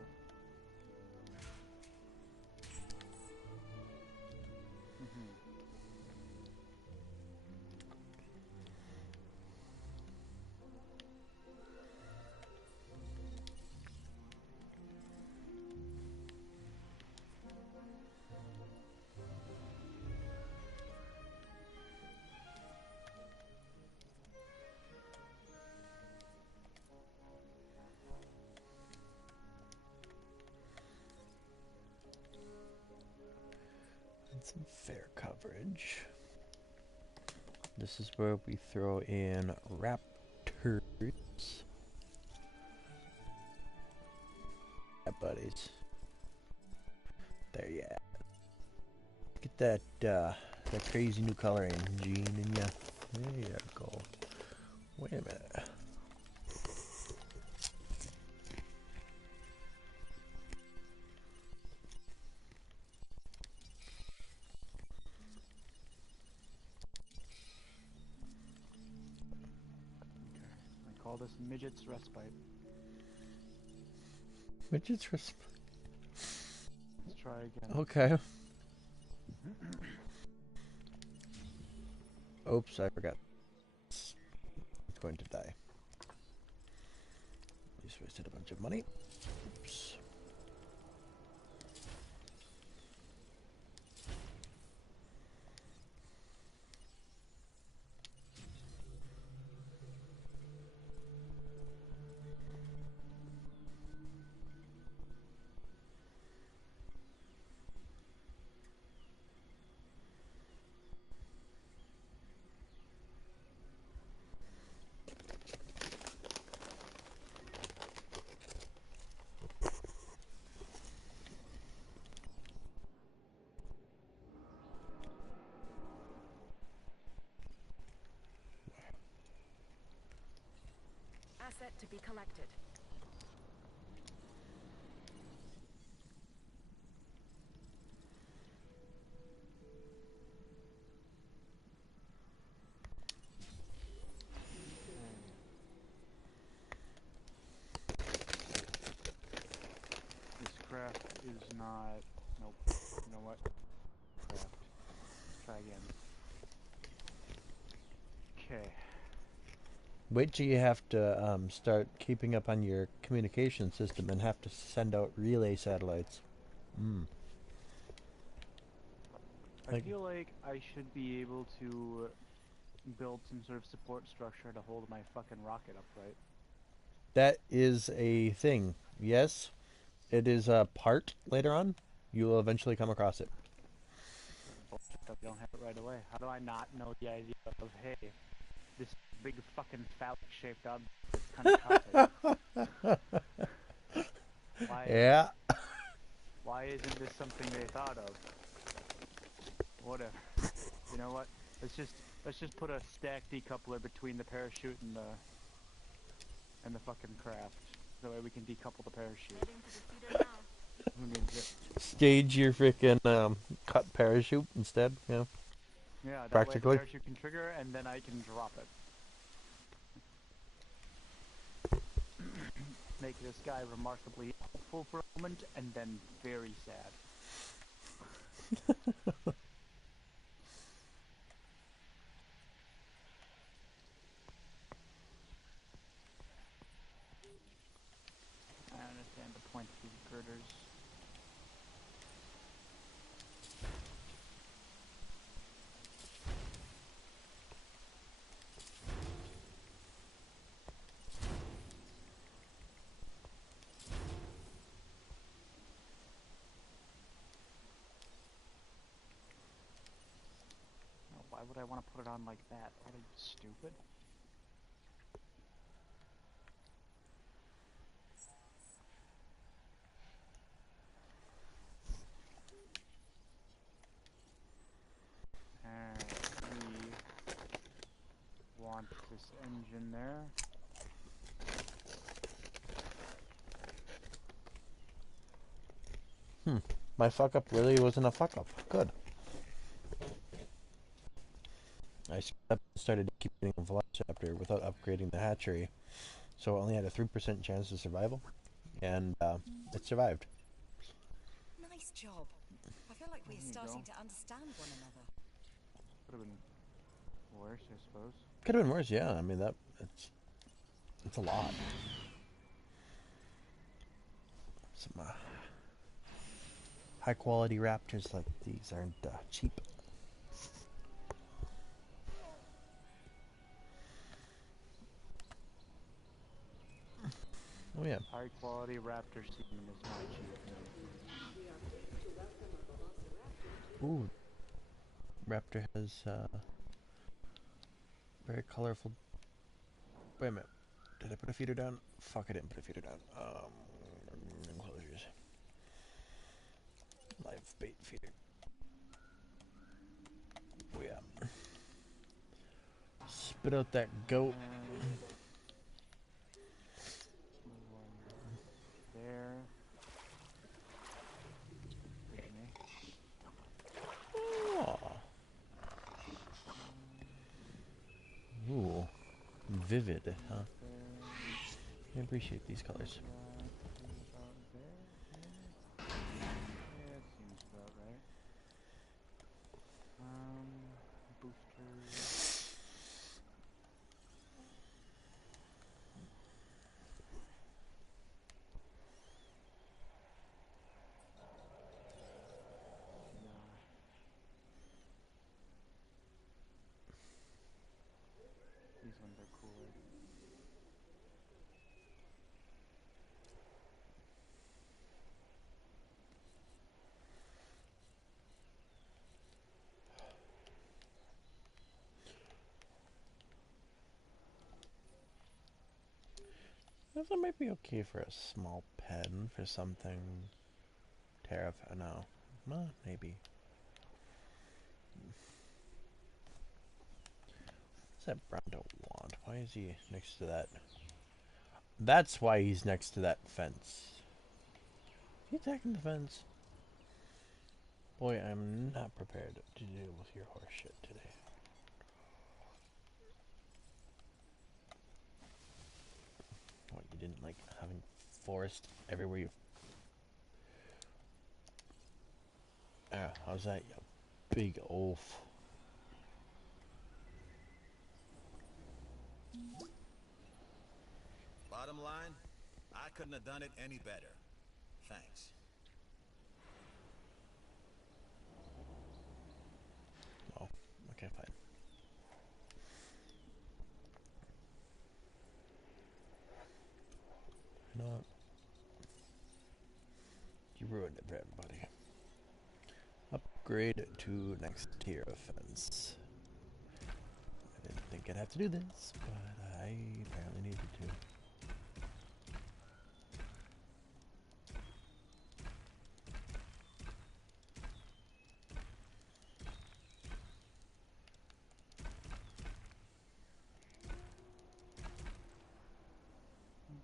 Some fair coverage. This is where we throw in raptors. Yeah, buddies. There you at. Get that crazy new coloring, Gene, in ya. There you go. Wait a minute. I call this Midget's Respite. Midget's Respite. Let's try again. Okay. Oops, I forgot. It's going to die. Just wasted a bunch of money. Oops. Asset to be collected. This craft is not... Nope. You know what? Craft. Let's try again. Okay. Wait till you have to start keeping up on your communication system and have to send out relay satellites. I feel like I should be able to build some sort of support structure to hold my fucking rocket upright. That is a thing. Yes, it is a part later on. You will eventually come across it. Bullshit that we don't have it right away. How do I not know the idea of, hey, this big fucking phallic-shaped object is kind of Why? Yeah. Why isn't this something they thought of? Whatever. You know what? Let's just put a stack decoupler between the parachute and the fucking craft. That way we can decouple the parachute. Heading to the feeder now. Who needs it? Stage your freaking cut parachute instead. Yeah. Yeah, that Practically. way the parachute can trigger and then I can drop it. Make this guy remarkably hopeful for a moment and then very sad. I understand the point of these girders. Why would I want to put it on like that? Are you stupid? Alright. This engine there. My fuck up really wasn't a fuck up. Good. I started keeping a velociraptor without upgrading the hatchery, so it only had a 3% chance of survival, and it survived. Nice job. I feel like we're starting to understand one another. Could have been worse, I suppose. Could have been worse, yeah. I mean, it's a lot. Some high quality raptors like these aren't cheap. Oh yeah. High quality raptor semen is not cheap. Ooh. Raptor has very colorful. Wait a minute. Did I put a feeder down? Fuck, I didn't put a feeder down. Enclosures. Live bait feeder. Oh yeah. Spit out that goat. There. Ooh. Vivid, huh? I appreciate these colors. Yeah, it seems about right. Booster. These ones are cooler. That might be okay for a small pen for something terrifying. No. Well, maybe. What's that Bronto want? Why is he next to that? That's why he's next to that fence. Is he attacking the fence? Boy, I'm not prepared to deal with your horse shit today. What, you didn't like having forest everywhere you... Ah, how's that, you big oaf? Bottom line, I couldn't have done it any better. Thanks. Oh, okay, fine. You know what? You ruined it for everybody. Upgrade to next tier of fence. I didn't think I'd have to do this, but I apparently needed to.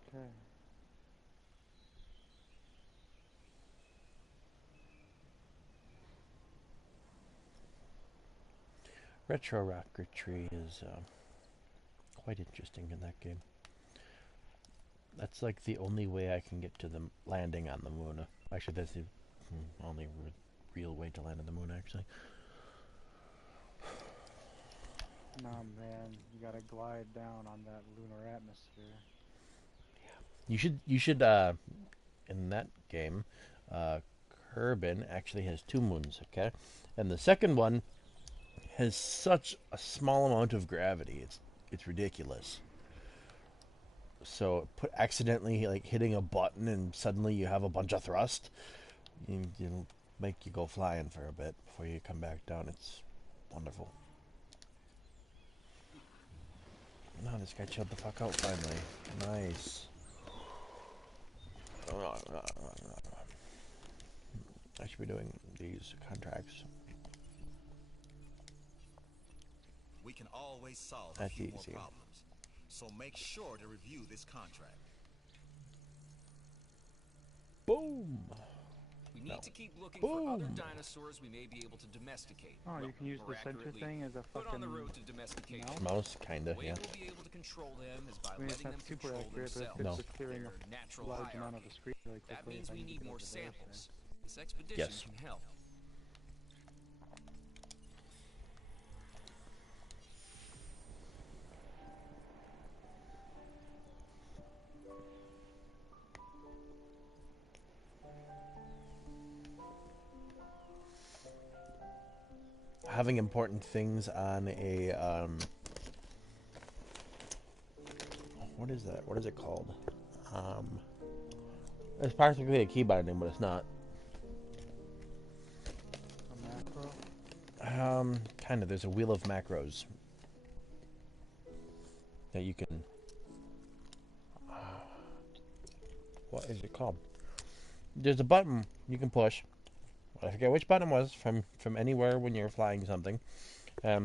Okay. Retro rocketry is quite interesting in that game. That's like the only way I can get to the landing on the moon. Actually, that's the only real way to land on the moon, actually. Nah, man, you gotta glide down on that lunar atmosphere. You should in that game, Kerbin actually has 2 moons, okay? And the second one has such a small amount of gravity. It's ridiculous. So accidentally like hitting a button and suddenly you have a bunch of thrust. It'll make you go flying for a bit before you come back down. It's wonderful. No, this guy chilled the fuck out finally. Nice. I should be doing these contracts. we can always solve a That's few more easy. problems. So make sure to review this contract. Boom. We need to keep looking Boom. for other dinosaurs we may be able to domesticate. Oh, you can use More the center accurately, thing as a put on the fucking road to domestication. Mouse, The kinda, way yeah. we'll be able to control them is by I mean, it's letting not them super control accurate, but themselves. it's good No. for clearing Their a natural large amount of the hierarchy. screen really That quickly. means if I we can need get more over there, samples. This expedition Yes. can help. Having important things on a what is that? What is it called? It's practically a key binding, but it's not. A macro? Kind of. There's a wheel of macros that you can. What is it called? There's a button you can push. I forget which button it was from anywhere when you're flying something. I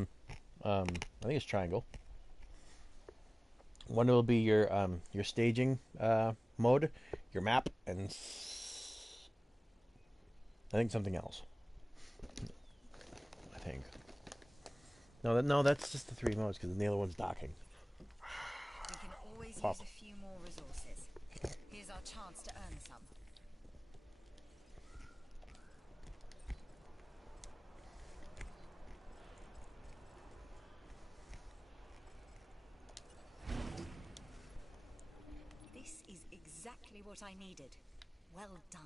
think it's triangle. One will be your staging mode, your map, and I think something else. I think. No, that's just the 3 modes because the other one's docking. We can always Fuck. use a few more resources. Here's our chance to earn some. This is exactly what I needed. Well done.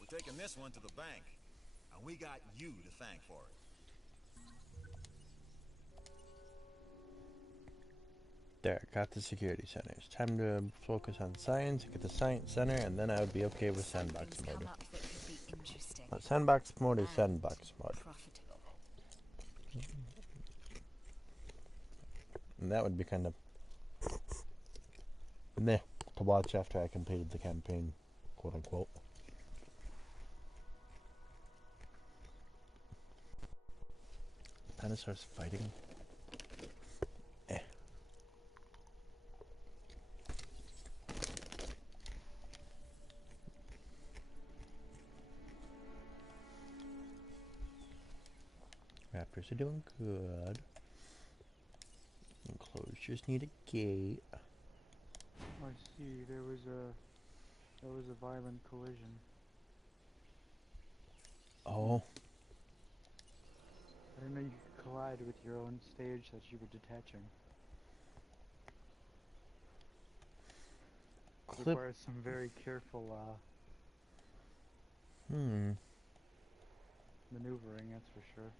We're taking this one to the bank, and we got you to thank for it. There, got the security center. It's time to focus on science, get the science center, and then I would be okay with sandbox Something's mode. come up that could be interesting. But sandbox mode is And sandbox mode. profitable. And that would be kind of meh to watch after I completed the campaign, quote unquote. Dinosaurs fighting? Eh. Raptors are doing good. Enclosures need a gate. I see. There was a violent collision. Oh, I didn't know you could collide with your own stage that you were detaching. clip. Requires some very careful maneuvering, that's for sure.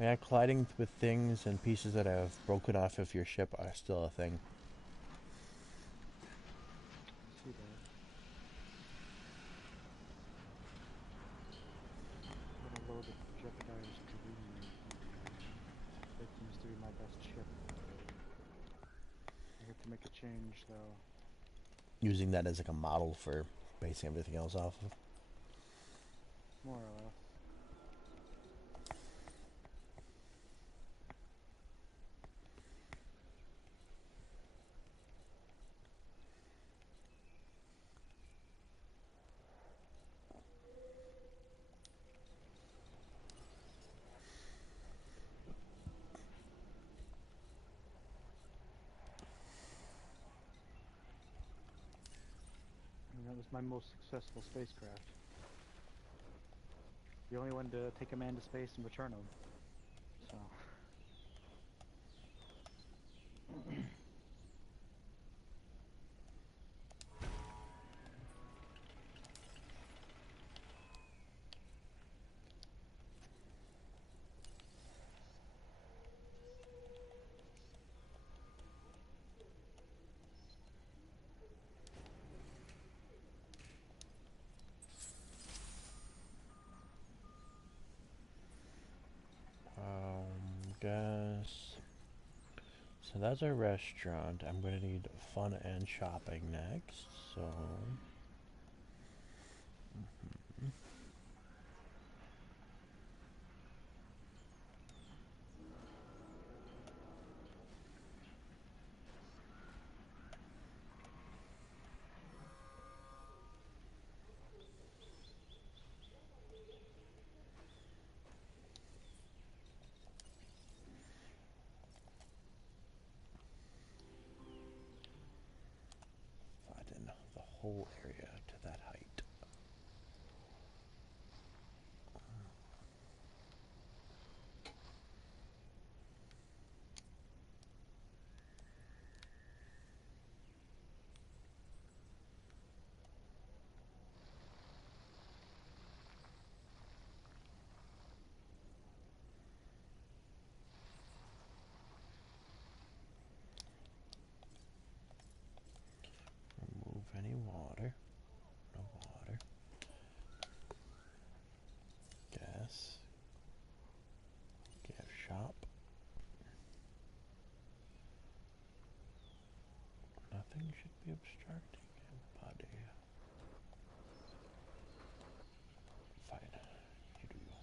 Yeah, colliding with things and pieces that have broken off of your ship are still a thing. I see that. I'm gonna load the jeopardized convenience. That seems to be my best ship. I have to make a change though. Using that as like a model for basing everything else off of. More or less. And that was my most successful spacecraft. The only one to take a man to space and return him. So. Guess. So that's a restaurant. I'm gonna need fun and shopping next. So. Flatten the whole area to that height. Remove any water. No water. Gas. Gas shop. Nothing should be obstructing him, buddy. Fine. You do you.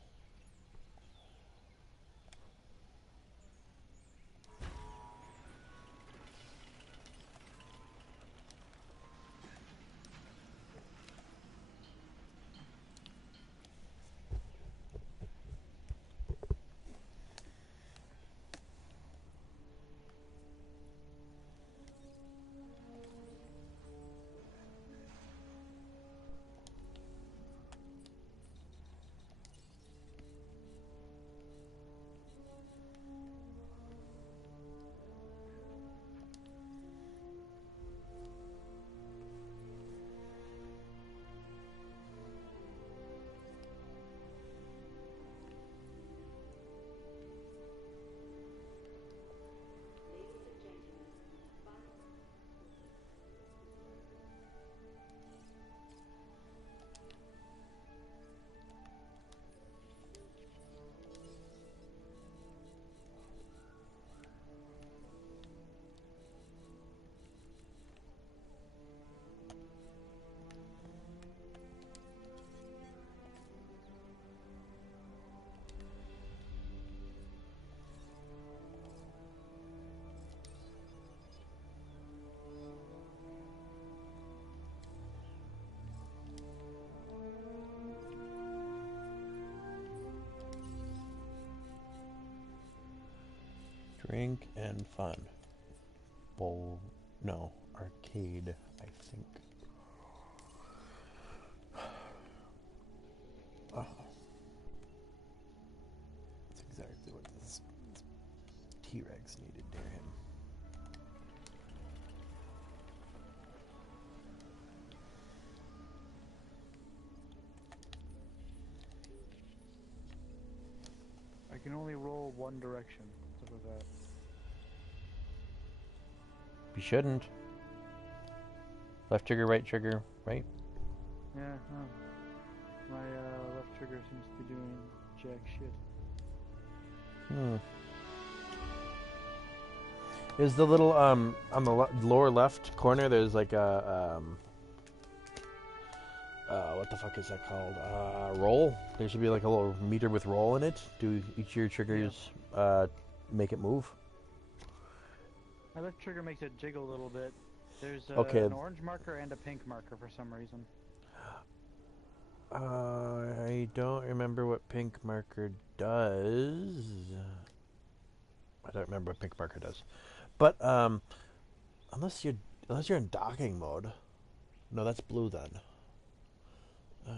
Drink and fun. Bowl. No. Arcade, I think. Oh. That's exactly what this T-Rex needed near him. I can only roll one direction. What's up with that? You shouldn't. Left trigger, right trigger, right? Yeah, no. My left trigger seems to be doing jack shit. Is the little on the lower left corner? There's like a what the fuck is that called? Roll. There should be like a little meter with roll in it. Do each of your triggers make it move? My left trigger makes it jiggle a little bit. There's Okay. an orange marker and a pink marker for some reason. I don't remember what pink marker does. I don't remember what pink marker does. But unless you're in docking mode. No, that's blue then. I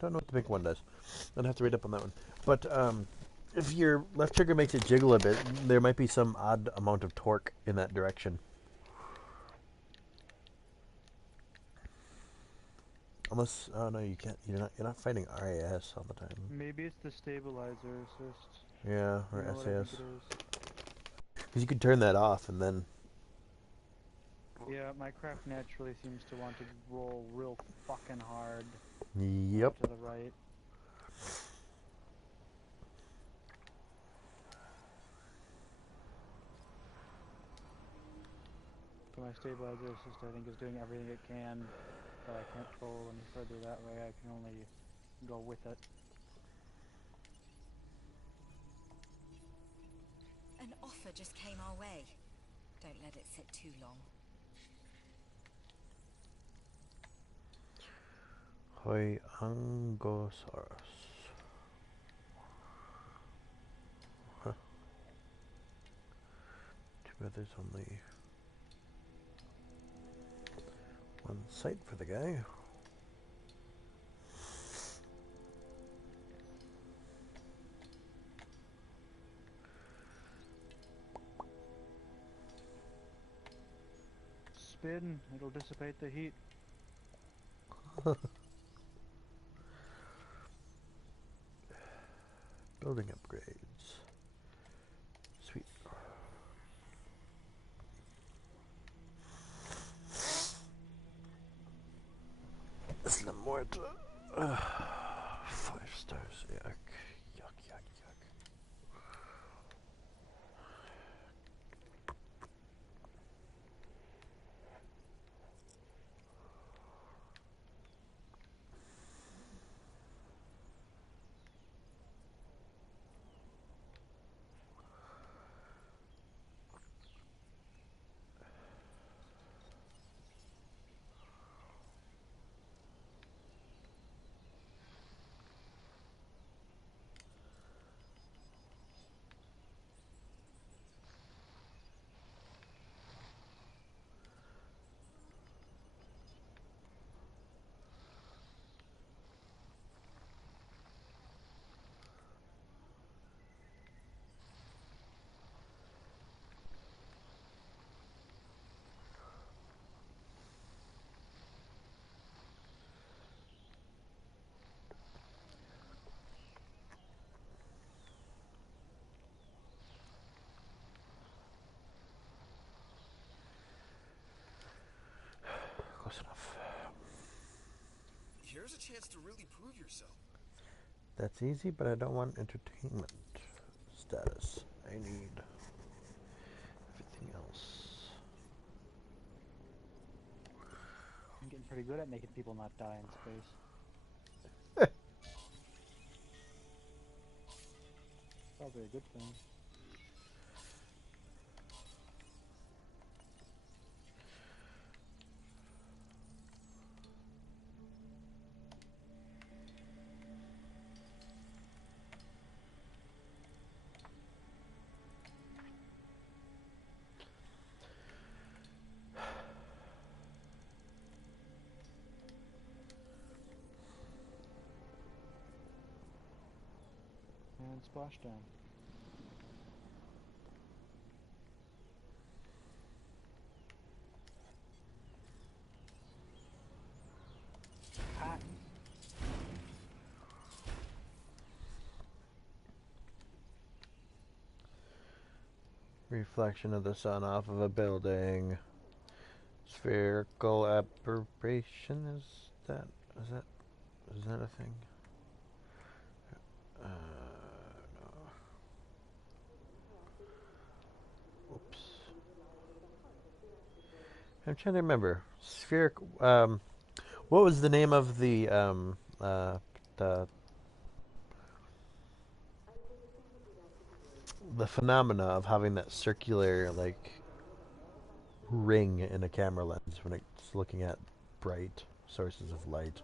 don't know what the big one does. I'd have to read up on that one. But if your left trigger makes it jiggle a bit, there might be some odd amount of torque in that direction. Unless, oh no, you can't. You're not fighting RAS all the time. Maybe it's the stabilizer assist. Yeah, or You know what I think SAS. it is? Because you could turn that off and then. Yeah, my craft naturally seems to want to roll real fucking hard. Yep. To the right. So my stabilizer assist, I think, is doing everything it can, but I can't troll any further that way. I can only go with it. An offer just came our way. Don't let it sit too long. Hoi Angosaurus. Huh. Too bad there's only one sight for the guy. Spin, it'll dissipate the heat. Building upgrades. Sweet. It's not more to 5 stars. Yuck. Yuck, yuck, yuck. Close enough. Here's a chance to really prove yourself. That's easy, but I don't want entertainment status. I need everything else. I'm getting pretty good at making people not die in space. Probably a good thing. And splashdown. Ah. Reflection of the sun off of a building. Spherical aberration, is that a thing? No. Oops. I'm trying to remember. Spherical. What was the name of the phenomena of having that circular ring in a camera lens when it's looking at bright sources of light?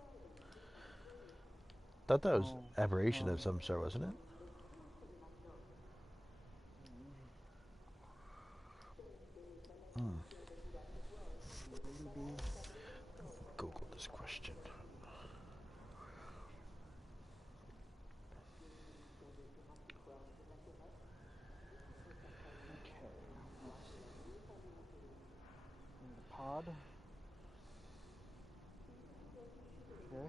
Thought that was aberration of some sort, wasn't it? Google this. this question. Okay, let's see. In the pod. Okay.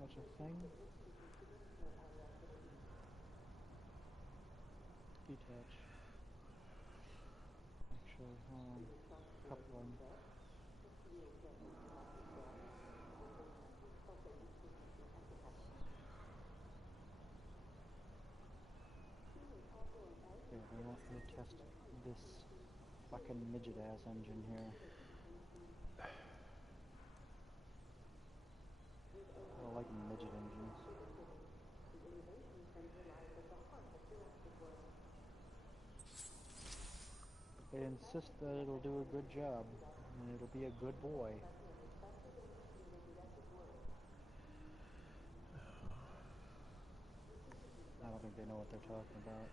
Such a thing. Detach. Actually, couple of them. Yeah, they want me to test this fucking midget ass engine here. I don't like midget engines. They insist that it'll do a good job, and it'll be a good boy. I don't think they know what they're talking about.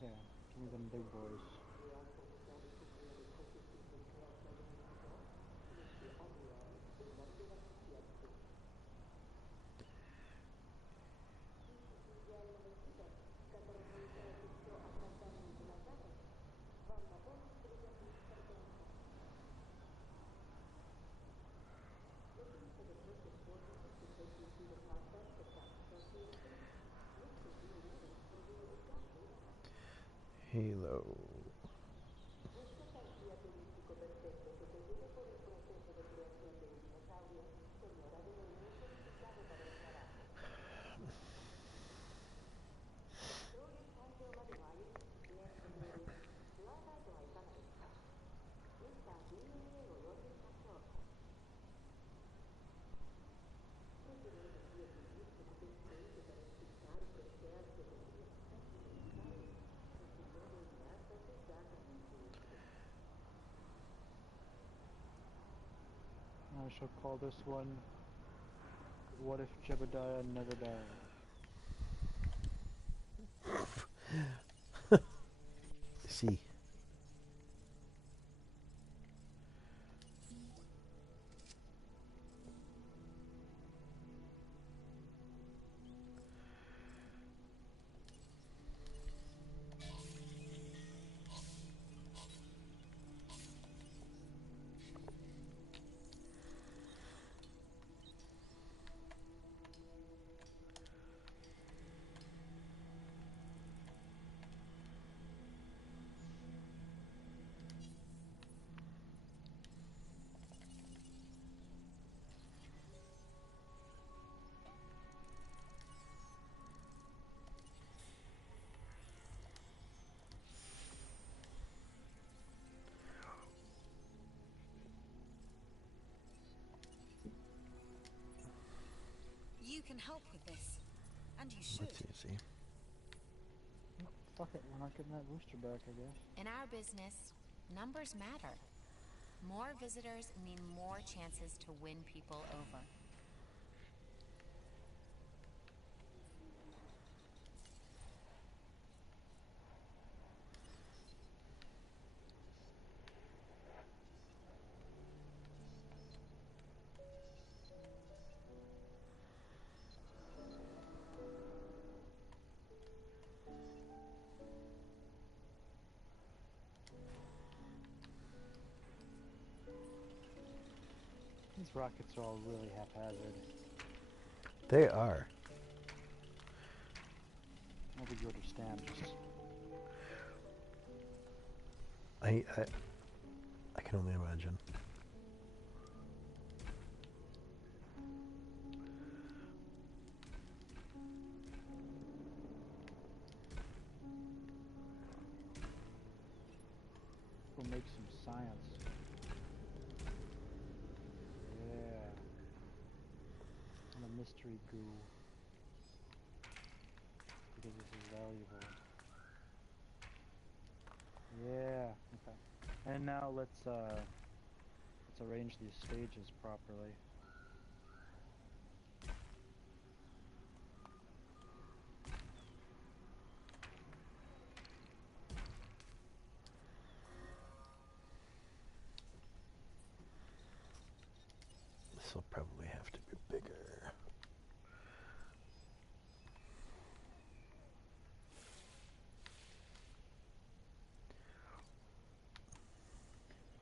Yeah, give me them big boys. Halo. I shall call this one, What If Jebediah Never Died? See. You can help with this, and you should. Let's see. Fuck it, we're not getting that booster back, I guess. In our business, numbers matter. More visitors mean more chances to win people over. These rockets are all really haphazard. They are. I don't think you understand. Just I can only imagine. we'll make some science. Yeah. And a mystery goo. Because this is valuable. Yeah. Okay. And now let's arrange these stages properly. This will probably have to be bigger.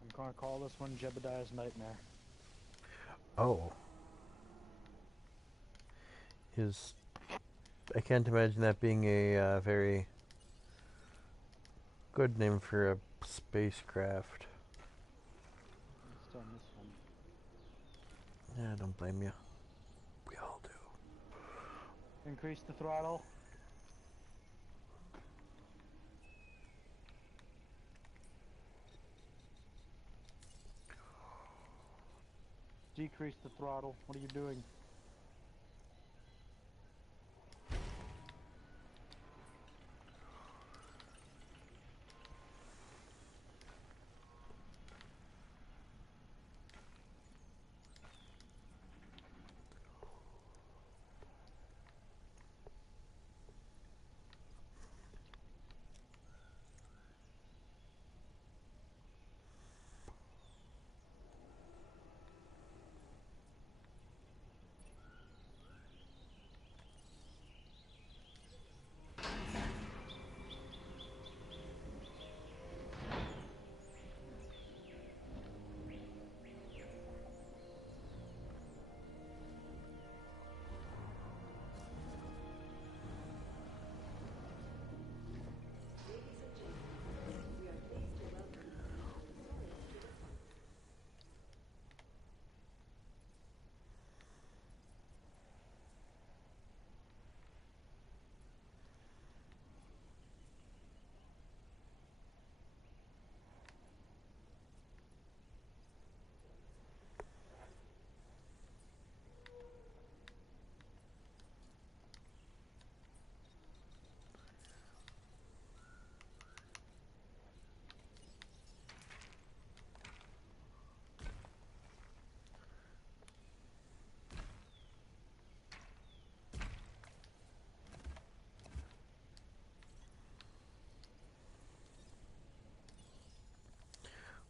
I'm gonna call this one Jebediah's Nightmare. Oh. I can't imagine that being a very good name for a spacecraft. Let's on this one. Yeah, I don't blame you. We all do. Increase the throttle. Decrease the throttle. What are you doing?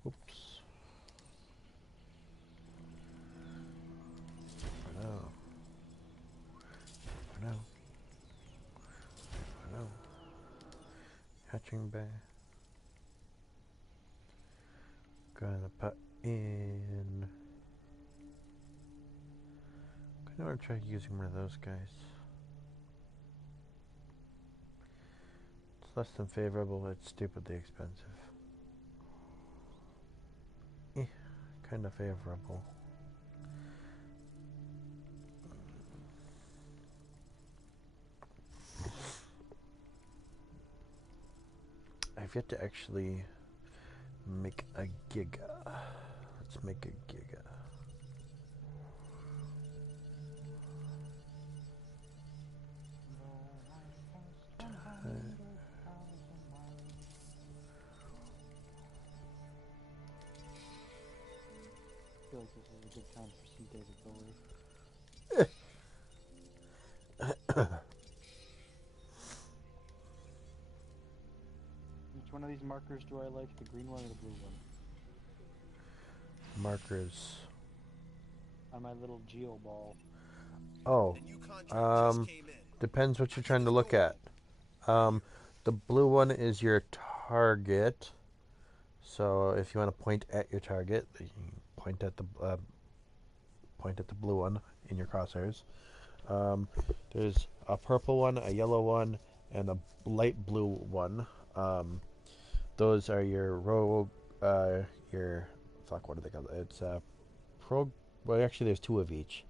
Oops. No. No. No. Hatching bay. Gonna put in. I want to try using one of those guys. It's less than favorable, but it's stupidly expensive. Kind of favorable. I've yet to actually make a giga. Let's make a giga. I feel like this is a good time for some David Bowie. Which one of these markers do I like? The green one or the blue one? Markers. On my little geo ball. Oh, depends what you're trying to look at. The blue one is your target. So if you want to point at your target, you can point at the point at the blue one in your crosshairs. There's a purple one, a yellow one, and a light blue one. Those are your rogue, fuck, what do they call it? It's well, actually, there's two of each.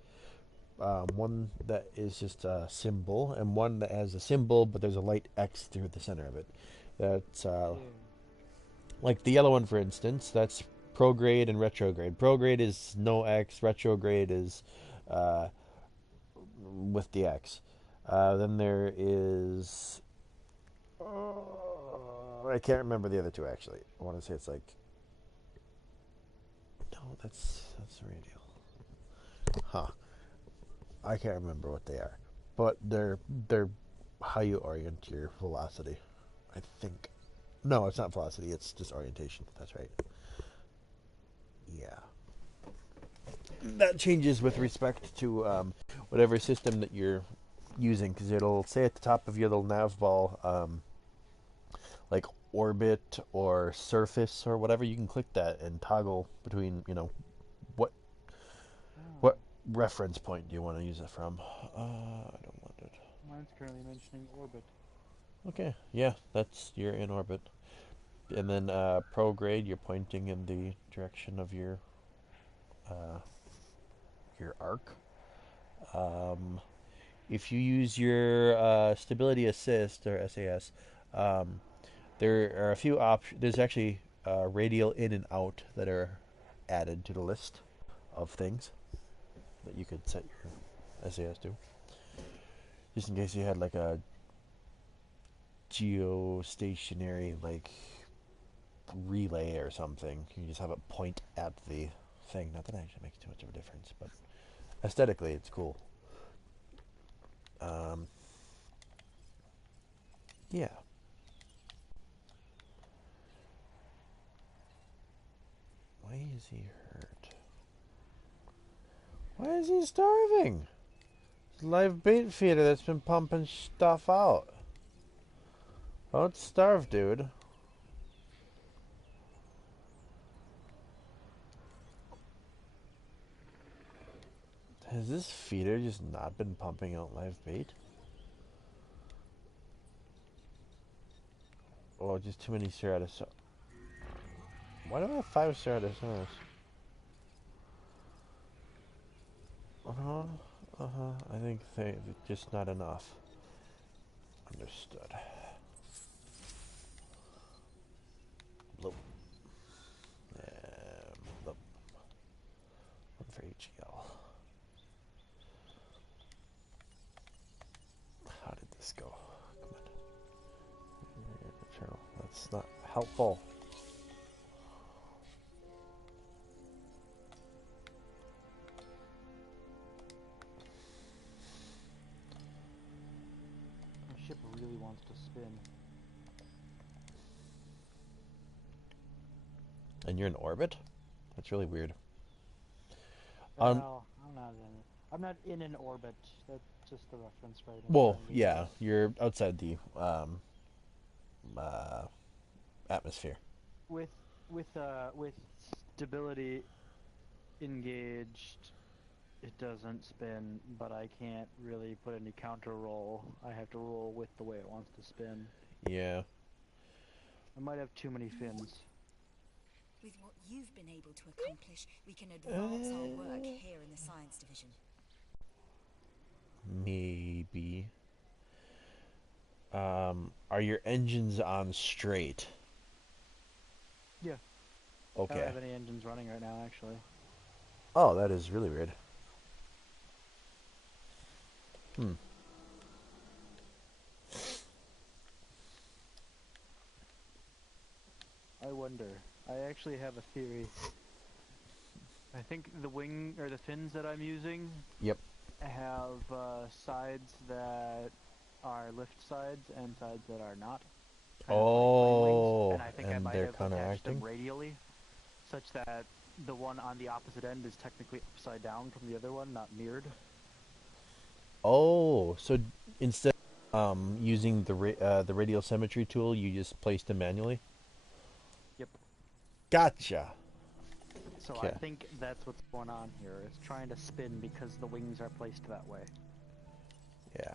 One that is just a symbol, and one that has a symbol, but there's a light X through the center of it. That's like the yellow one, for instance. That's prograde and retrograde. Prograde is no X. Retrograde is with the X. Then there is I can't remember the other two actually. I want to say it's like no, that's radial. Huh. I can't remember what they are, but they're how you orient your velocity. I think. No, it's not velocity. It's just orientation. That's right. Yeah. That changes with respect to whatever system that you're using, because it'll say at the top of your little nav ball, like orbit or surface or whatever. You can click that and toggle between, what reference point do you want to use it from? I don't want it. Mine's currently mentioning orbit. Okay, yeah, you're in orbit. And then prograde, you're pointing in the direction of your arc. If you use your stability assist or SAS, there are a few options. There's actually radial in and out that are added to the list of things that you could set your SAS to, just in case you had like a geostationary like relay or something. You can just have it point at the thing. Not that it actually makes too much of a difference, but aesthetically it's cool. Yeah. Why is he hurt? Why is he starving? It's a live bait feeder that's been pumping stuff out. Don't starve, dude. Has this feeder just not been pumping out live bait? Oh, just too many Ceratosaurus. Why do I have 5 Ceratosaurus? I think they're just not enough. Understood. Bloop. Bloop. One for each yell. How did this go? Come on. That's not helpful. My ship really wants to spin. And you're in orbit? That's really weird. Well, I'm not in an orbit. That's just the reference, right? Well, yeah, you're outside the atmosphere. With stability engaged, it doesn't spin, but I can't really put any counter roll. I have to roll with the way it wants to spin. Yeah. I might have too many fins. With what you've been able to accomplish, we can advance our work here in the science division. Maybe. Are your engines on straight? Yeah. Okay. I don't have any engines running right now, actually. Oh, that is really weird. I wonder. I actually have a theory. I think the wing, or the fins that I'm using... Yep. have sides that are lift sides and sides that are not. Oh, and I think I might they're have attached them counteracting? radially, such that the one on the opposite end is technically upside down from the other one, not mirrored. Oh, so instead of using the radial symmetry tool, you just placed them manually? Yep. Gotcha. So I think that's what's going on here. It's trying to spin because the wings are placed that way. Yeah.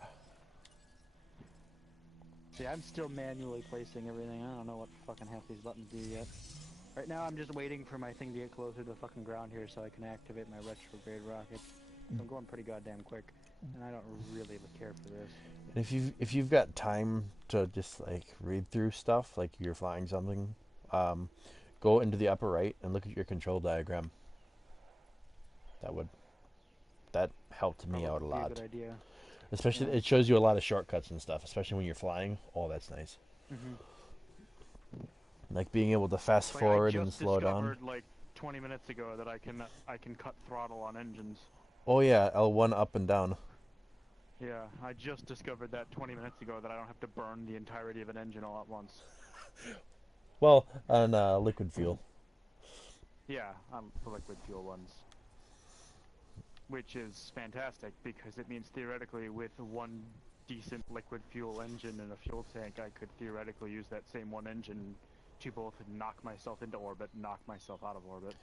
See, I'm still manually placing everything. I don't know what fucking half these buttons do yet. Right now, I'm just waiting for my thing to get closer to the fucking ground here so I can activate my retrograde rocket. So I'm going pretty goddamn quick, and I don't really care for this. And if you've got time to just like read through stuff, like you're flying something, go into the upper right and look at your control diagram. That helped me out a lot. Good idea. Especially, it shows you a lot of shortcuts and stuff, especially when you're flying. Oh, that's nice. Like being able to fast forward and slow down. I just discovered like 20 minutes ago that I can cut throttle on engines. Oh yeah, L1 up and down. Yeah, I just discovered that 20 minutes ago that I don't have to burn the entirety of an engine all at once. Well, on liquid fuel. Yeah, on the liquid fuel ones. Which is fantastic because it means theoretically with one decent liquid fuel engine and a fuel tank, I could theoretically use that same one engine to both knock myself into orbit, knock myself out of orbit.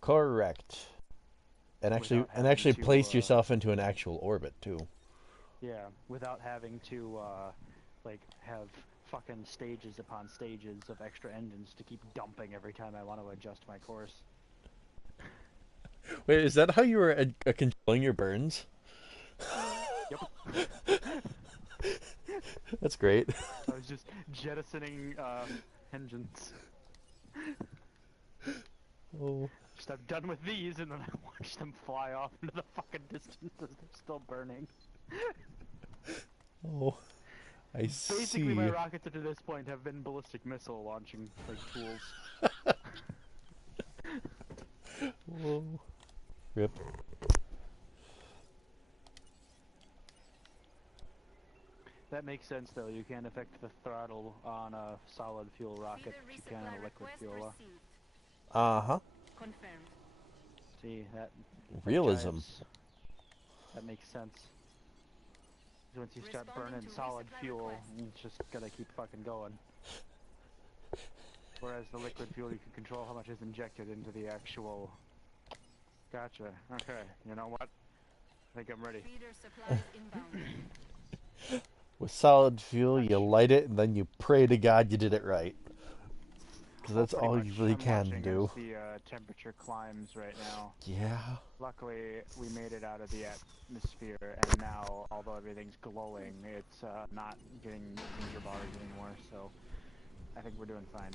Correct. And actually place yourself into an actual orbit too. Yeah, without having to like have fucking stages upon stages of extra engines to keep dumping every time I want to adjust my course. Wait, is that how you were controlling your burns? Yep. That's great. I was just jettisoning engines. Oh. Just I'm done with these, and then I watch them fly off into the fucking distance as they're still burning. Oh, I see. Basically, my rockets up to this point have been ballistic missile launching like tools. Whoa. Rip. That makes sense, though. You can't affect the throttle on a solid fuel rocket, but you can on a liquid fuel. Uh-huh. Confirmed. See, that... Realism. That makes sense. Once you start burning solid fuel, it's just gonna keep fucking going. Whereas the liquid fuel, you can control how much is injected into the actual... Gotcha. Okay, you know what? I think I'm ready. Feeder supplies inbound. With solid fuel, you light it, and then you pray to God you did it right. Because that's all you really can do. The temperature climbs right now. Yeah. Luckily, we made it out of the atmosphere, and now, although everything's glowing, it's not getting danger bars anymore, so I think we're doing fine.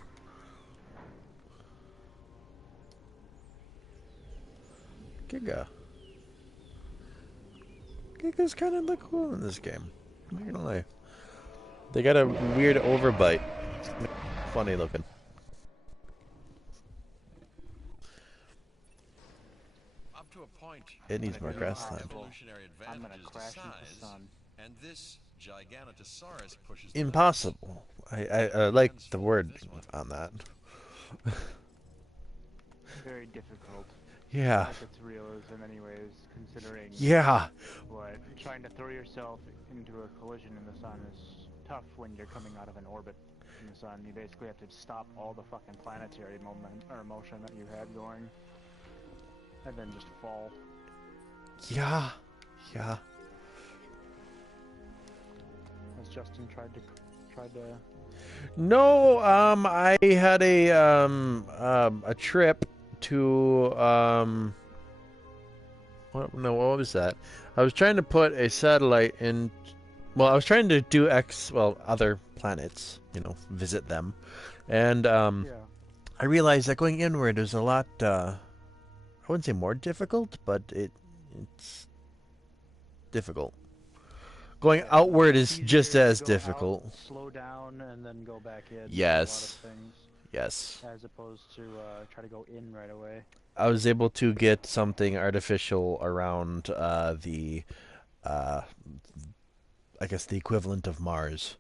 Giga's kind of look cool in this game. I'm not gonna lie. They got a weird overbite. Funny looking. Up to a point, It needs more grass time. evolutionary I'm gonna advantages crash to into the size, sun. and this Giganotosaurus pushes the Impossible. I like the word on that. Very difficult. Yeah. Like it's realism in many ways, considering what trying to throw yourself into a collision in the sun is tough when you're coming out of an orbit in the sun. You basically have to stop all the fucking planetary moment or motion that you had going, and then just fall. Yeah. Yeah. As Justin tried to. No, I had a trip to what was that? I was trying to put a satellite in. Well, I was trying to do other planets, visit them, and I realized that going inward is a lot. I wouldn't say more difficult, but it's difficult. Going outward is just as difficult. Slow down and then go back in. Yes. A lot of things, yes. As opposed to try to go in right away. I was able to get something artificial around the, I guess the equivalent of Mars.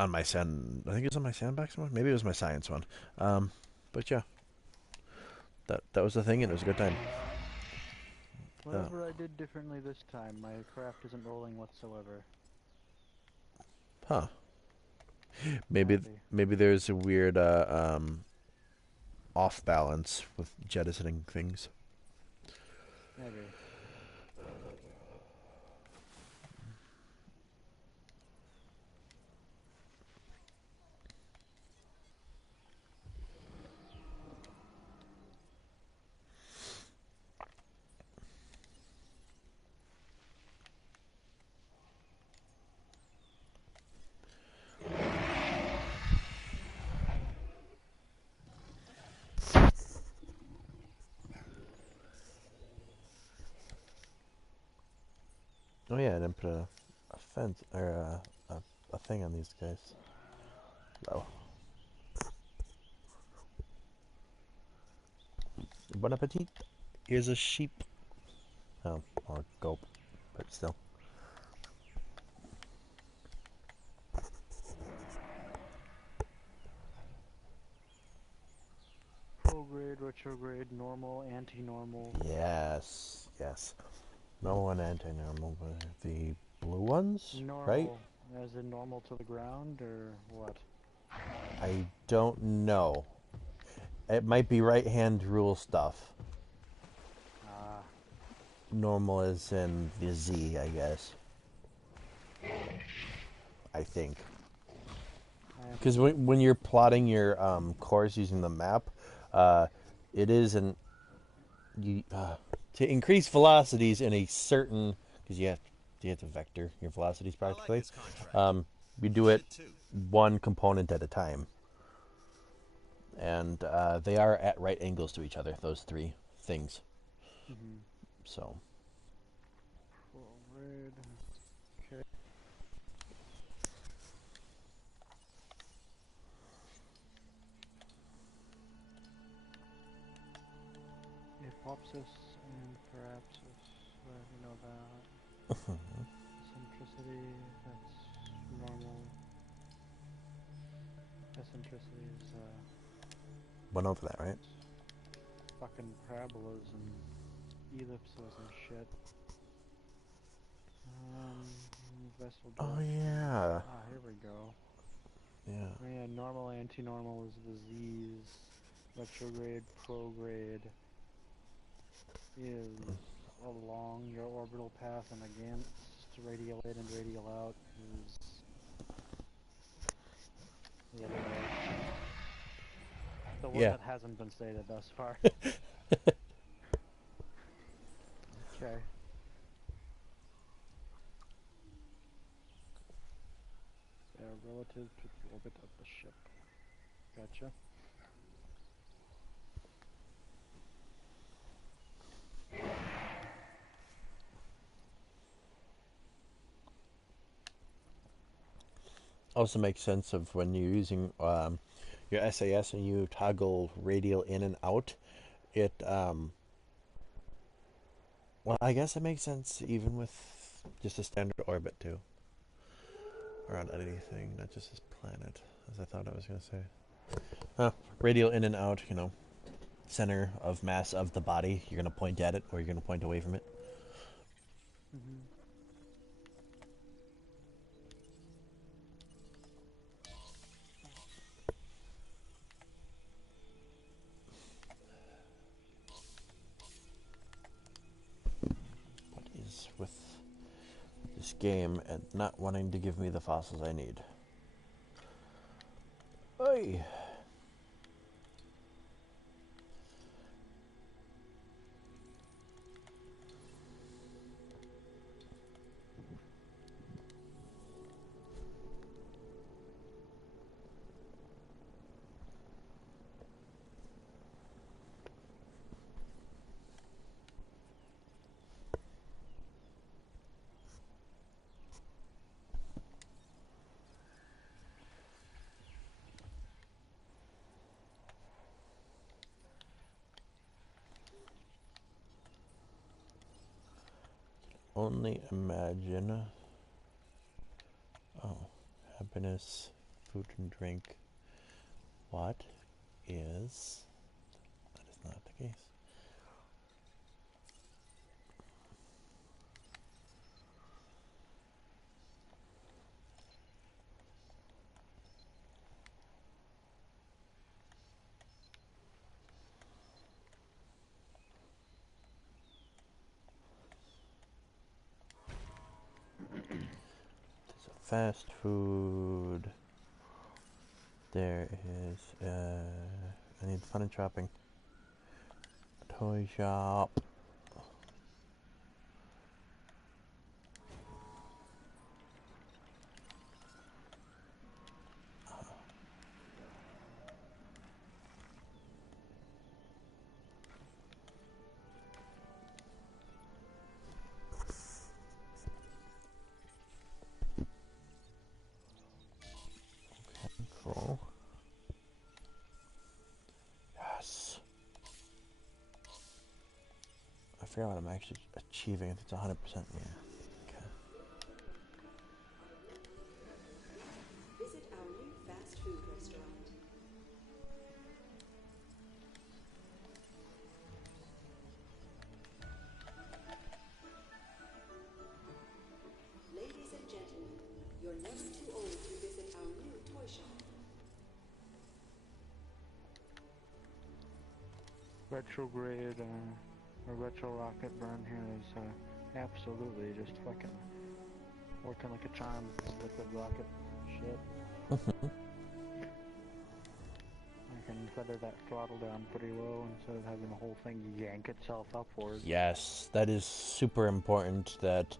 On my I think it was on my sandbox one. Maybe it was my science one. But yeah, that was the thing, and it was a good time. Whatever I did differently this time, my craft isn't rolling whatsoever. Huh. Maybe there's a weird off balance with jettisoning things. Maybe. Oh yeah, I didn't put a fence or a thing on these guys. Oh. Bon appetit. Here's a sheep. Oh, or goat, but still. Prograde, retrograde, normal, anti-normal. Yes, yes. Normal and anti-normal, but the blue ones, Normal, right? as in normal to the ground, or what? I don't know. It might be right-hand rule stuff. Normal is in the Z, I guess. I think. Because when you're plotting your course using the map, it is to increase velocities in a certain, because you have to vector your velocities practically. You do it one component at a time, and they are at right angles to each other. Those three things. So. Prograde. Okay. Epopsis and Parapsis, I already know that. Eccentricity, that's normal. Eccentricity is, Went over that, right? fucking parabolas and ellipses and shit. Vessel drift. Oh yeah. Ah, here we go. Yeah. Oh, yeah, normal, anti-normal is the Z's. Retrograde, prograde is along your orbital path, and against radial in and radial out is the other way. The one that hasn't been stated thus far. Okay. They're relative to the orbit of the ship. Gotcha. Also makes sense of when you're using your SAS and you toggle radial in and out. It well, I guess it makes sense even with just a standard orbit too. Around anything, not just this planet, as I thought I was going to say. Radial in and out, center of mass of the body. You're going to point at it or you're going to point away from it. What is with this game and not wanting to give me the fossils I need? Oi! Only imagine. Oh, happiness, food and drink. What is? That is not the case. fast food. There is, I need fun and shopping. Toy shop. Full. Yes. I forgot what I'm actually achieving. If it's 100%. Yeah. Okay. Visit our new fast food restaurant. Ladies and gentlemen, you're never too old to visit our new toy shop. Retrograde, or retro rocket burn here is absolutely just fucking working like a charm. This liquid rocket shit. I can feather that throttle down pretty low instead of having the whole thing yank itself upwards. Yes, that is super important that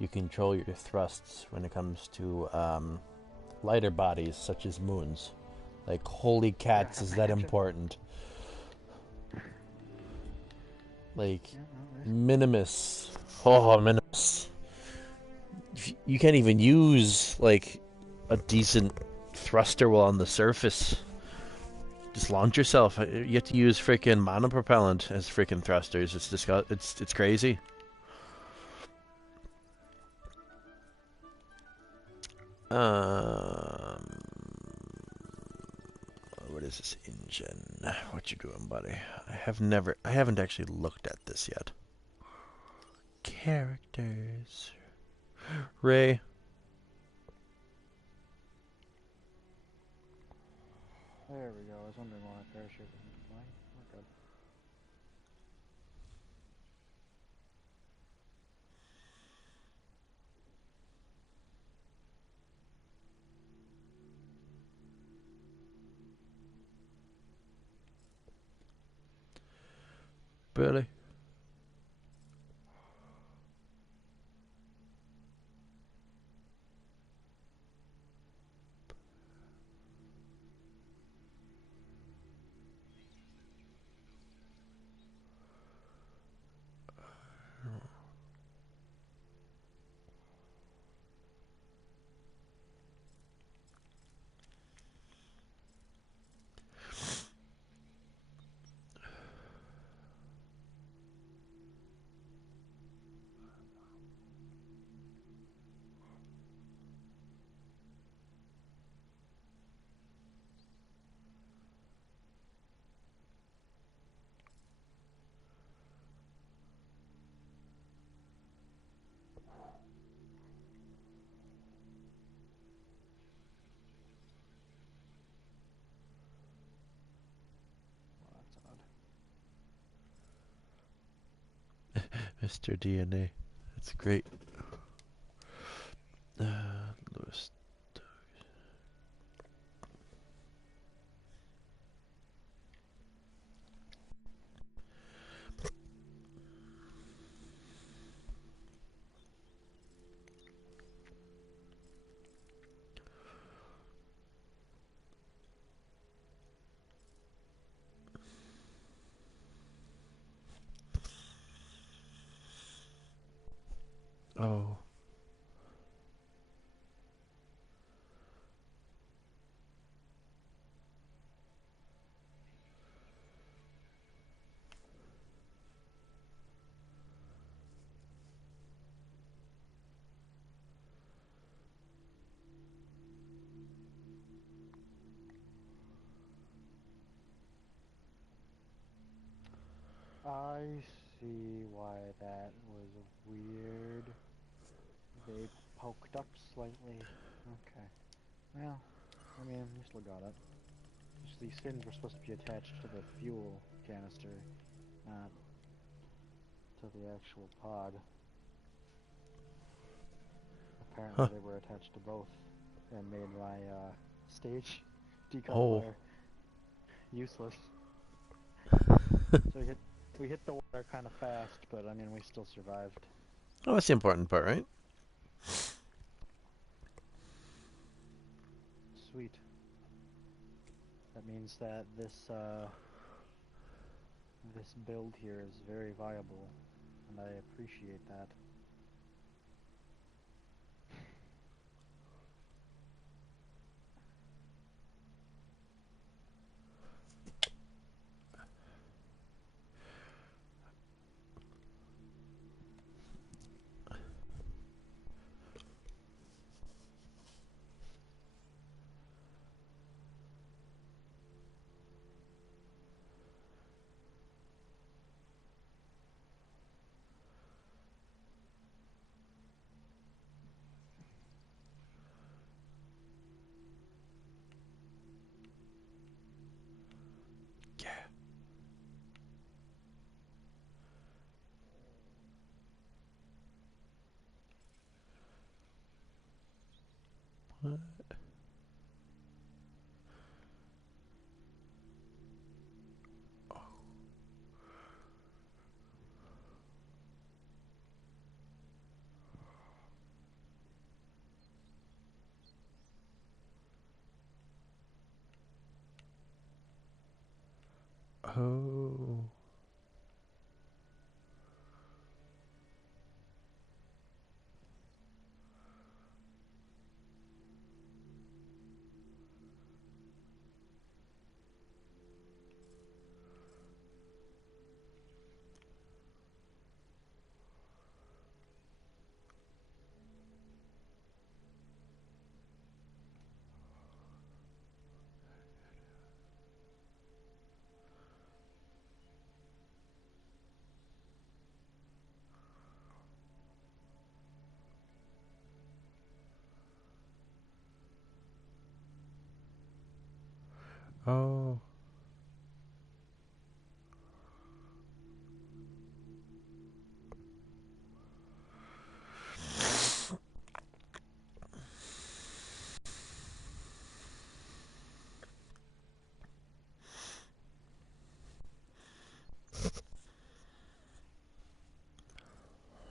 you control your thrusts when it comes to lighter bodies such as moons. Like, holy cats, is that important? Like, Minimus. Oh, Minimus. You can't even use, like, a decent thruster while on the surface. Just launch yourself. You have to use freaking monopropellant as freaking thrusters. It's crazy. What is this engine? What you doing, buddy? I haven't actually looked at this yet. Characters. Ray. There we go. I was wondering why my parachute wasn't flying. We're good. Really? Mr. DNA. That's great. Lewis. Oh. I see why that was weird. They poked up slightly. Okay. Well, I mean, we still got it. Just these fins were supposed to be attached to the fuel canister, not to the actual pod. Apparently Huh. they were attached to both and made my stage Oh. decoupler useless. So we hit the water kind of fast, but I mean we still survived. Oh, that's the important part, right? Sweet. That means that this this build here is very viable, and I appreciate that. Yeah. What? Oh. Oh.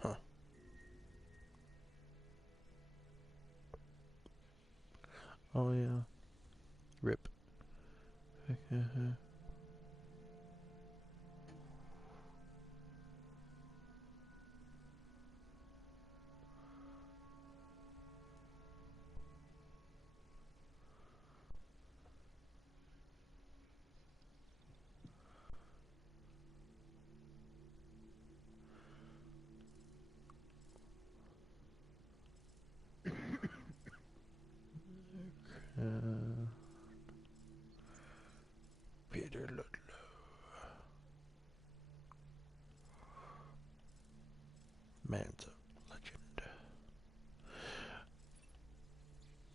Huh. Oh yeah. Rip. Peter Ludlow. Man's a legend.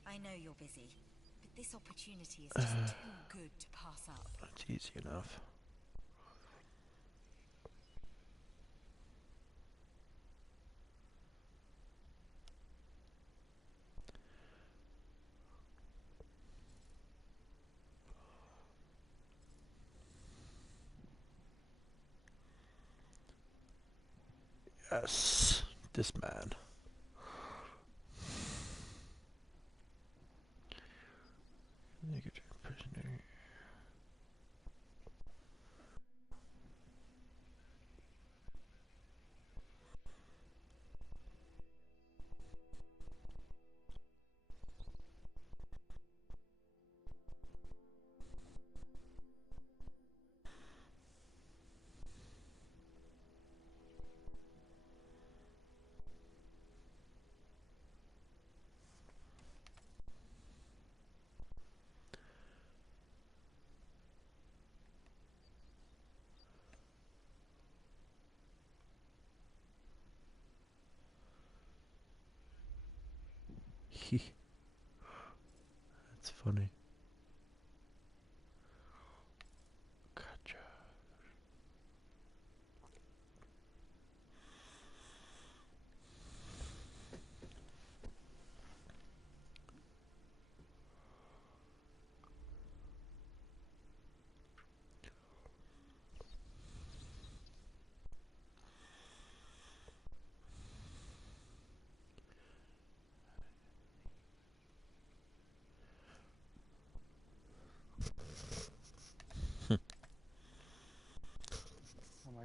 I know you're busy, but this opportunity is just too good to pass up. That's easy enough. Yes, this man. Negative prisoner. That's funny. Gotcha.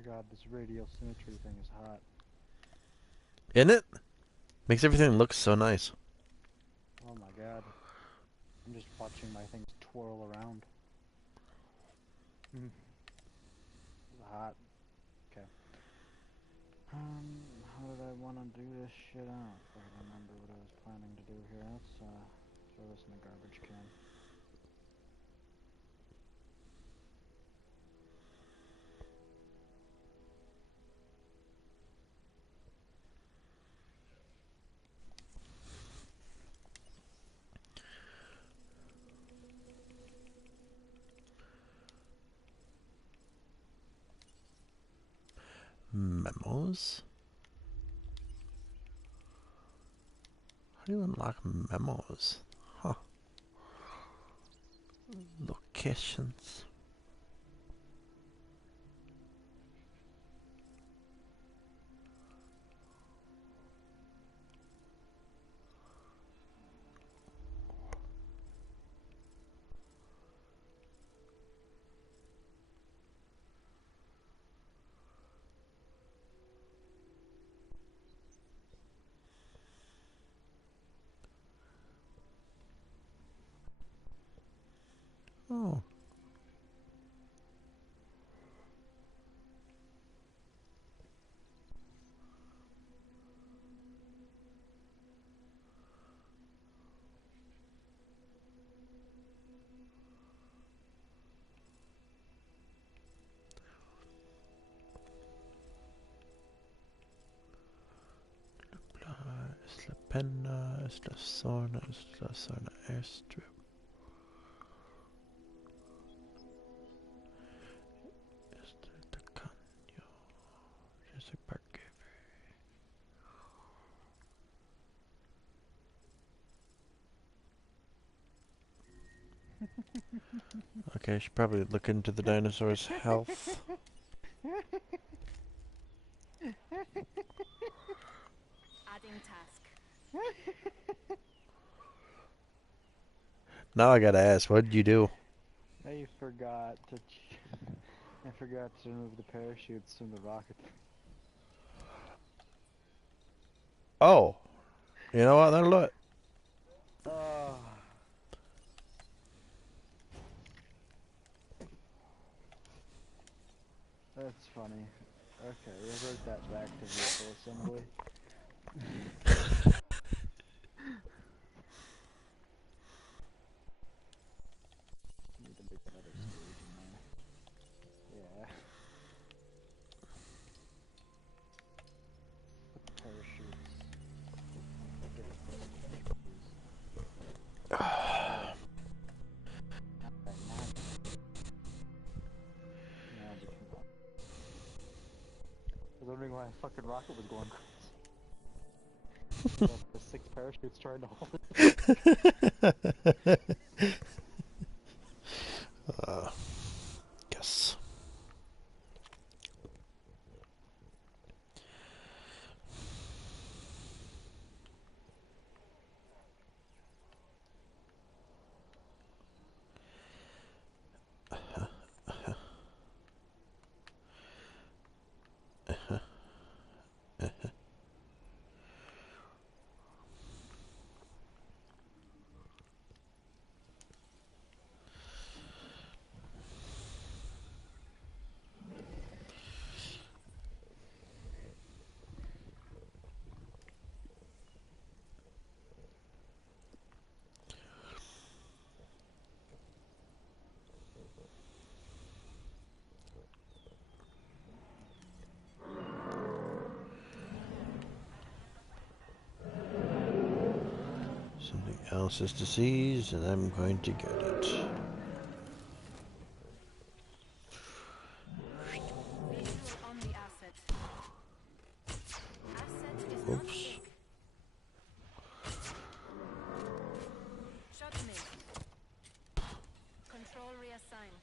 my god, this radial symmetry thing is hot. Isn't it? Makes everything look so nice. Oh my god. I'm just watching my things twirl around. Hot. Okay. How did I want to do this shit out? If I remember what I was planning to do here. Let's throw this in the garbage can. Memos? How do you unlock memos? Huh. Locations. Oh. Es la pena, es la zona airstrip. Este tacaño. Jurassic Park. Okay, I should probably look into the dinosaur's health. Adding task. Now I gotta ask, what did you do? I forgot to remove the parachutes from the rocket. Oh, you know what? That'll do it. Oh. That's funny. Okay, revert that back to vehicle assembly. Need to make another stage in there. Yeah. Put the parachutes. Get the parachutes, please. Now we can go. I was wondering why a fucking rocket was going crazy. The 6 parachutes trying to hold it. Yes. Something else is diseased, and I'm going to get it. Visual on the asset. Asset is not Oops. sick. Shot me. Control reassigned.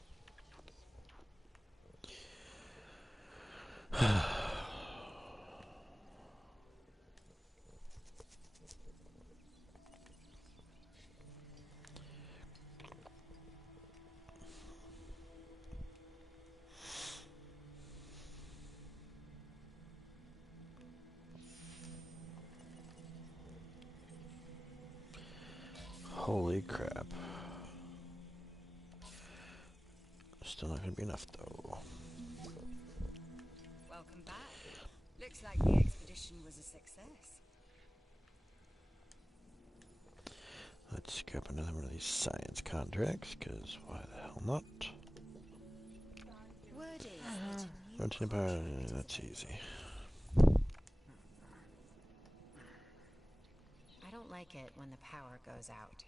Holy crap. Still not gonna be enough though. Welcome back. Looks like the expedition was a success. Let's grab another one of these science contracts, because why the hell not? Word is What's about that's easy. I don't like it when the power goes out.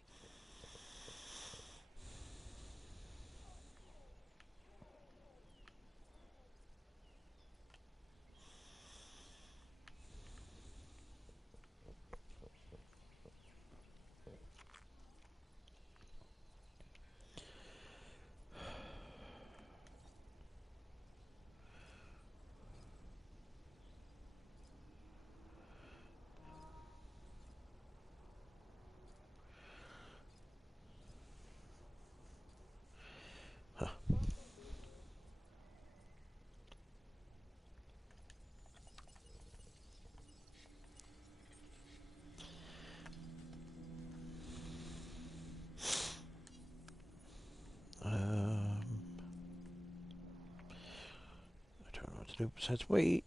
I don't know what to do besides wait.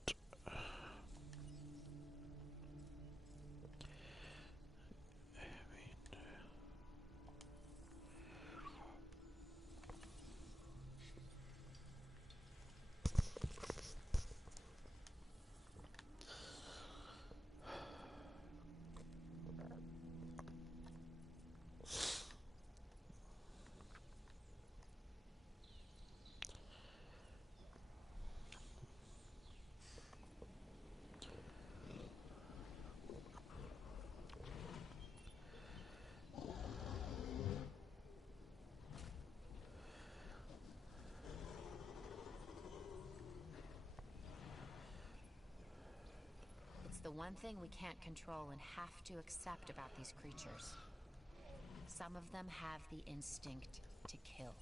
It's the one thing we can't control and have to accept about these creatures. Some of them have the instinct to kill.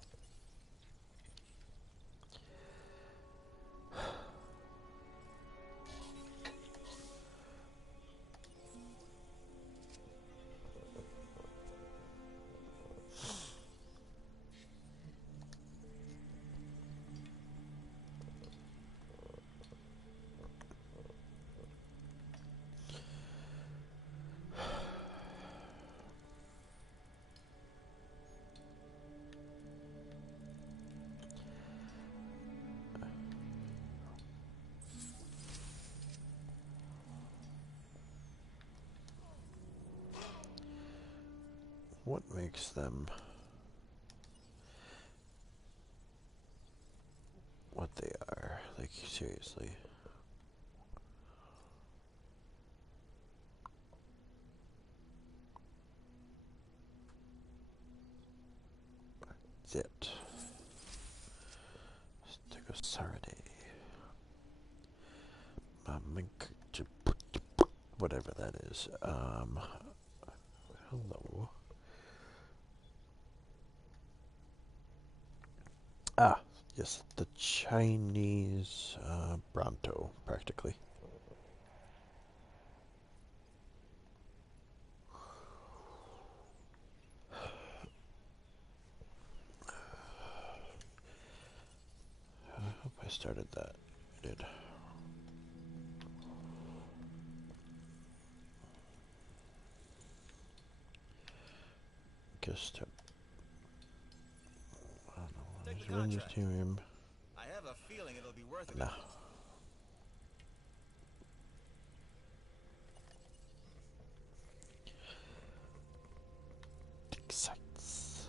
What makes them what they are? Like, seriously. That's it. Stegosauridae. Whatever that is. Hello. Ah, yes, the Chinese Bronto, practically. I hope I started that. I did. Guess to. I don't know. Take the Run this contract. to him. I have a feeling it'll be worth it. Nah. Sights.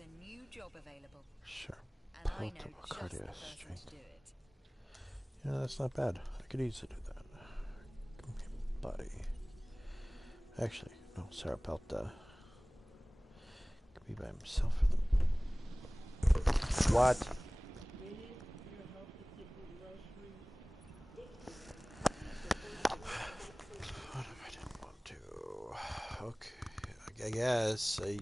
there's a new job available. Sure. And I know Multiple just the cardiac person strength. to do it. Yeah, that's not bad. I could easily do that. Body. Actually, no, Sarah Pelta could be by himself for them. What? What if I didn't want to? Okay, I guess I.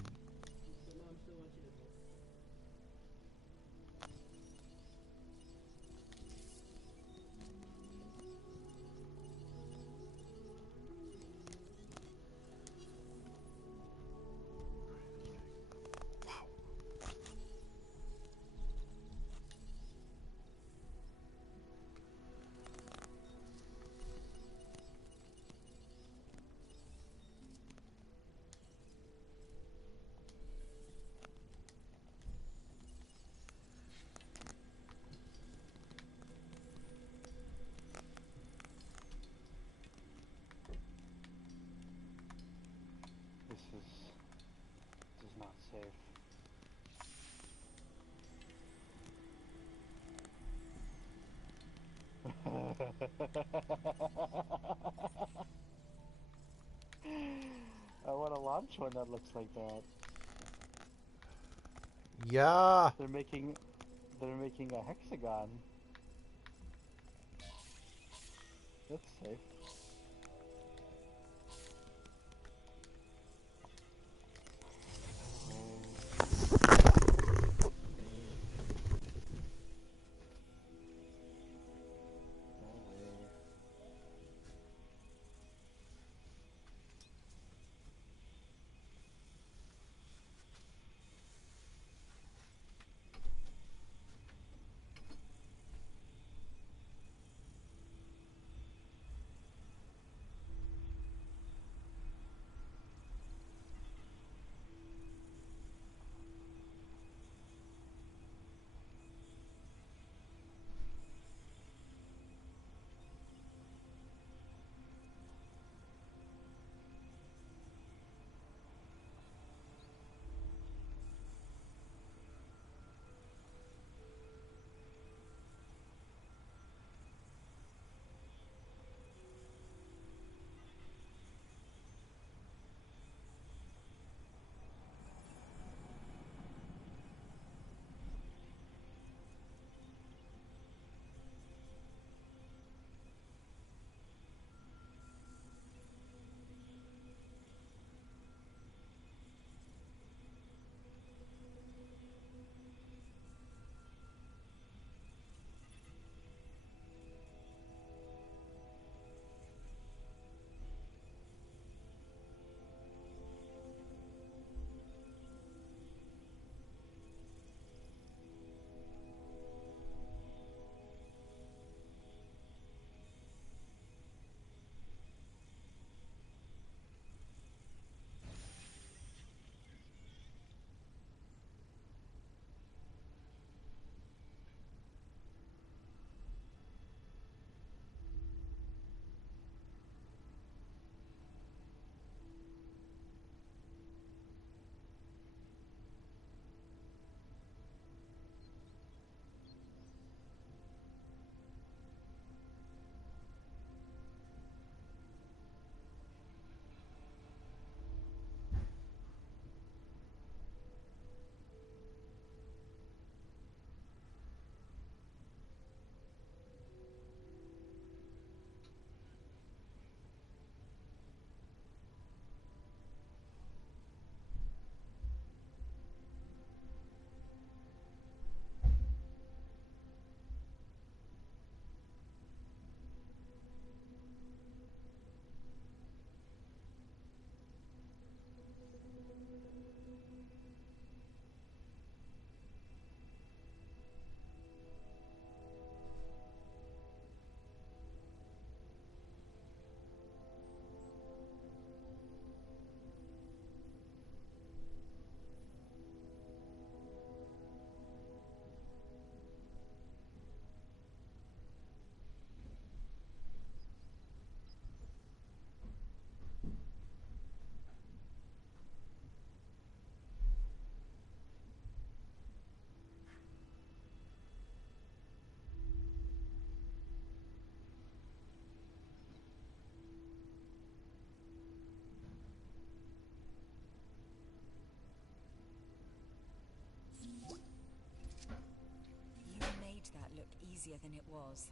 This is not safe. I want to launch one that looks like that. Yeah. They're making a hexagon. That's safe. than it was.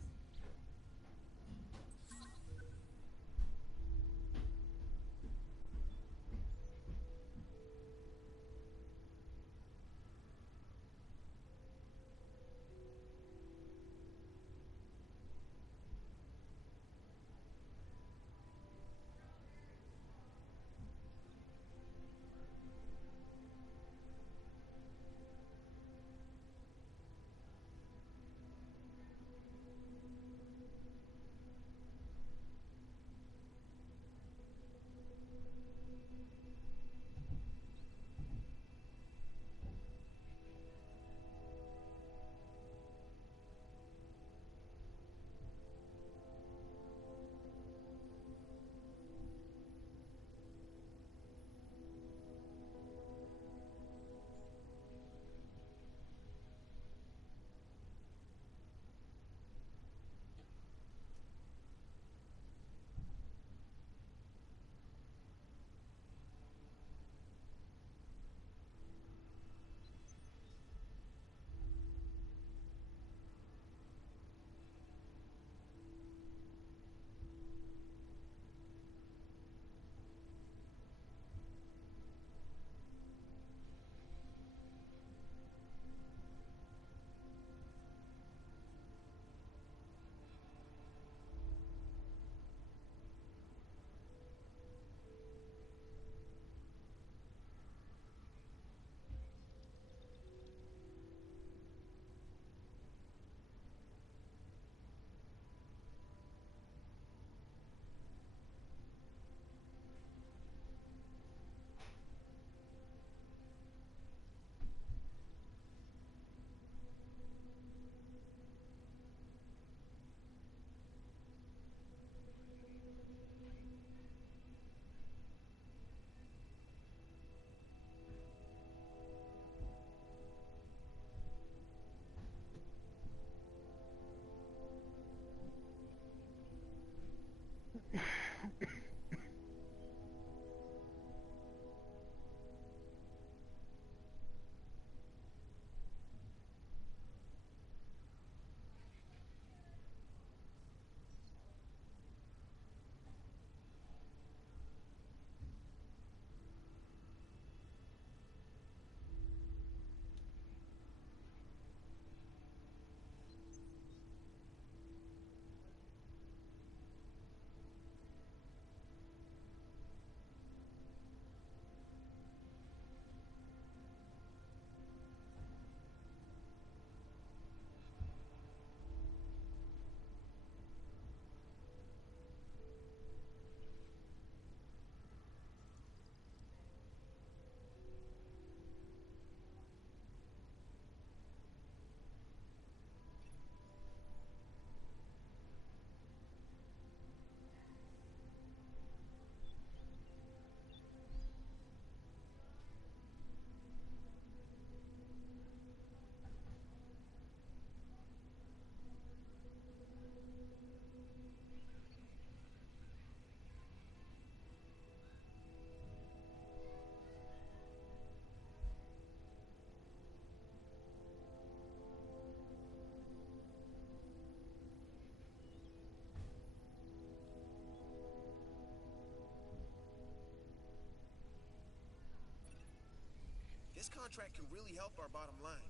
This contract can really help our bottom line.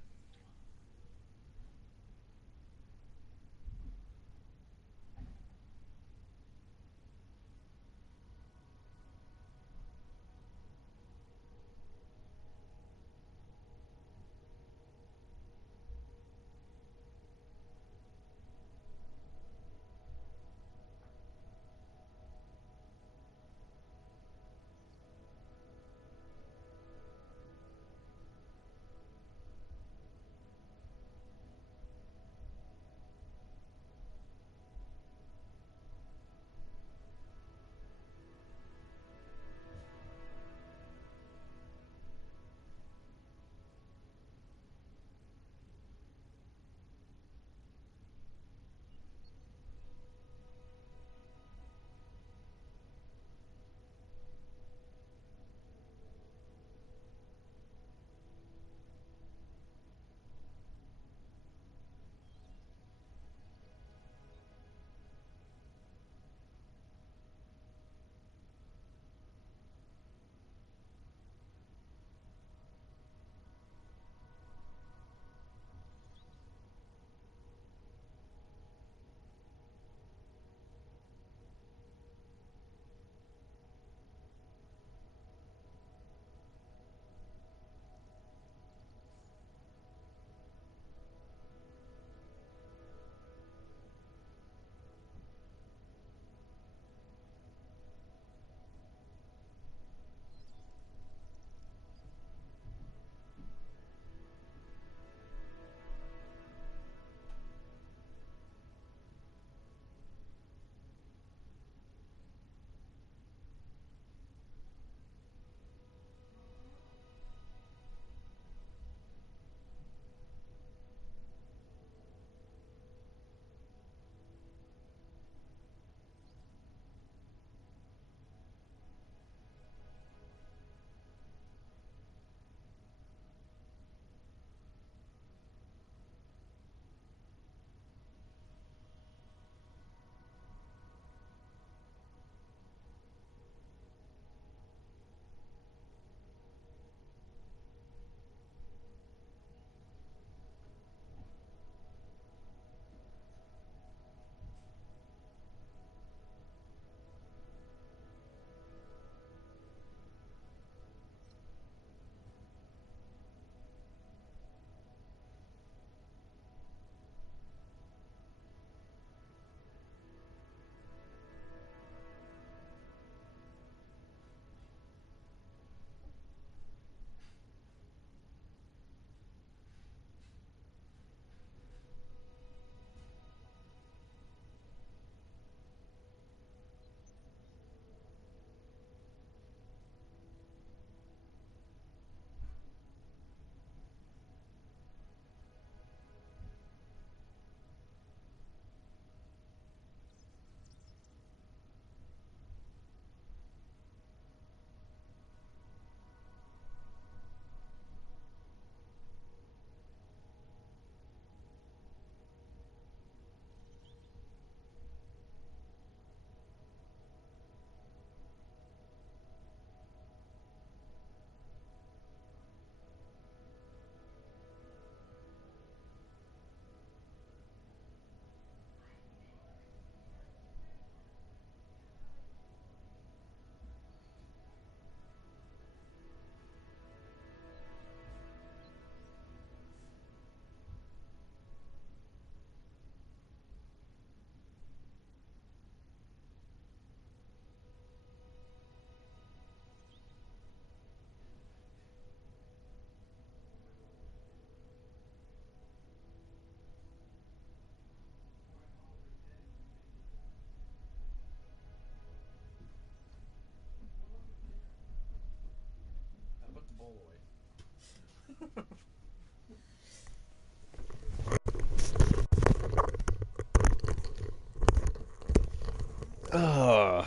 Ugh.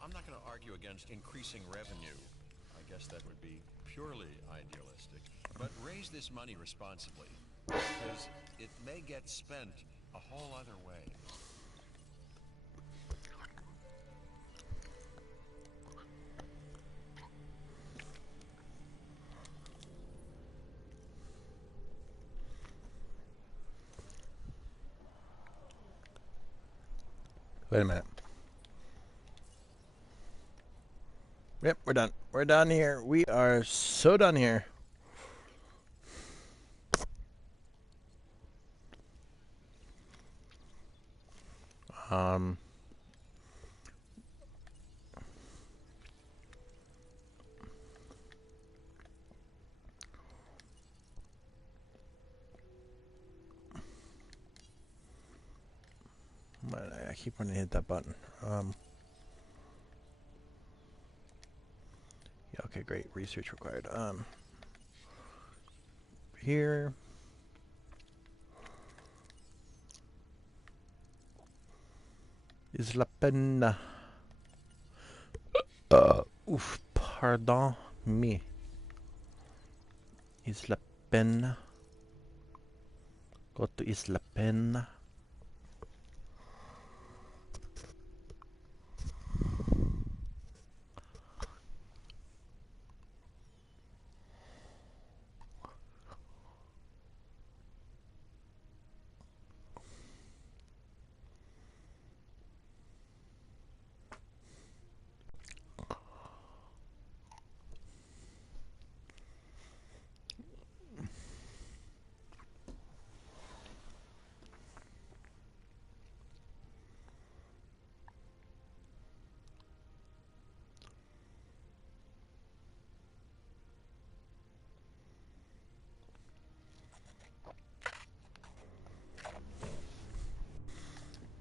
I'm not going to argue against increasing revenue. I guess that would be purely idealistic. But raise this money responsibly, because it may get spent a whole other way. Wait a minute. Yep, we're done. We're done here. We are so done here. I keep wanting to hit that button. Yeah, okay, great. Research required. Here. Is la peine. Oof, pardon me. Is la peine. Go to is la peine.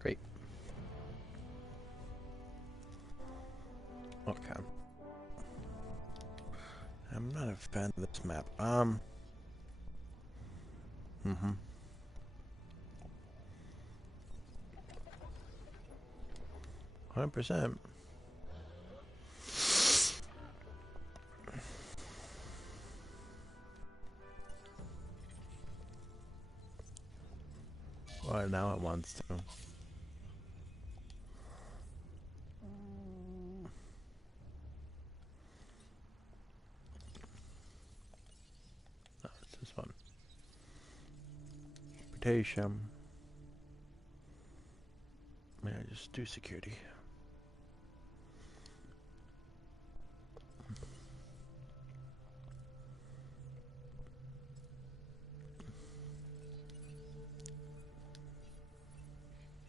Great. Okay. I'm not a fan of this map. 100%. Well, now it wants to. No, it's this one. Reputation. May I just do security?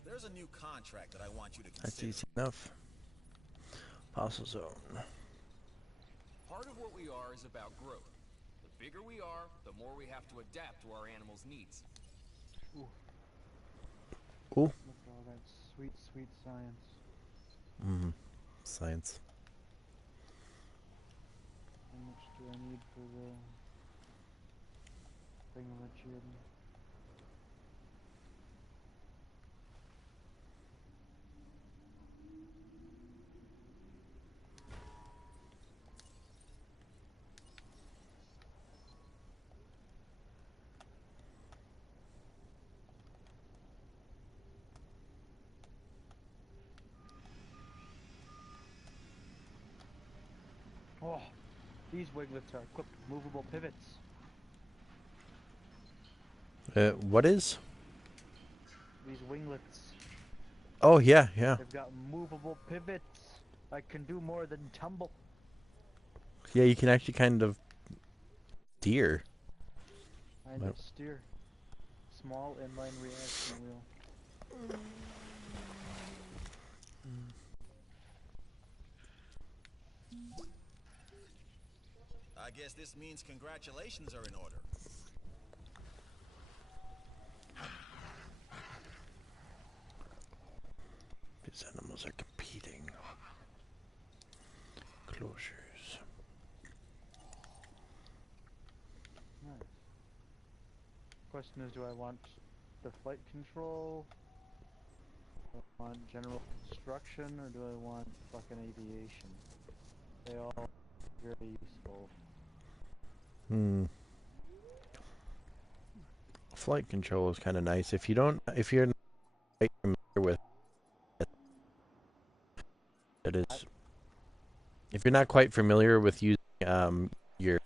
There's a new contract that I want you to That's consider. easy enough. Fossil zone. Part of what we are is about growth. The bigger we are, the more we have to adapt to our animals' needs. Ooh. Ooh. Look at all that sweet, sweet science. Science. How much do I need for the thingamajig? Oh, these wiglets are equipped with movable pivots. What is? These winglets. Oh, yeah, yeah. They've got movable pivots. I can do more than tumble. Yeah, you can actually kind of steer. Kind of steer. Small inline reaction wheel. I guess this means congratulations are in order. These animals are competing. Closures. Question is, do I want the flight control? Do I want general construction, or do I want fucking aviation? They all are very useful. Flight control is kind of nice. If you're not quite familiar with it, is if you're not quite familiar with using your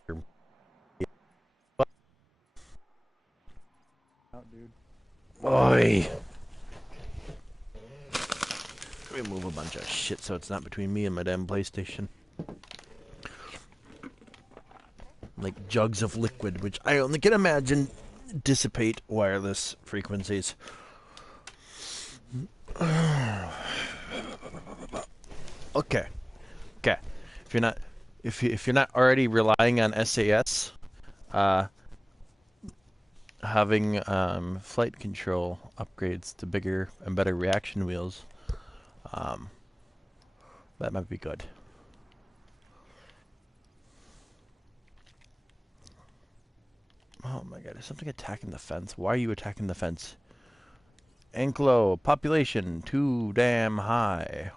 Out, dude. Oi. Let me move a bunch of shit so it's not between me and my damn PlayStation. Like jugs of liquid, which I only can imagine dissipate wireless frequencies. Okay. If you're not already relying on SAS, having flight control upgrades to bigger and better reaction wheels, that might be good. Oh my god, is something attacking the fence? Why are you attacking the fence? Anklo, population too damn high.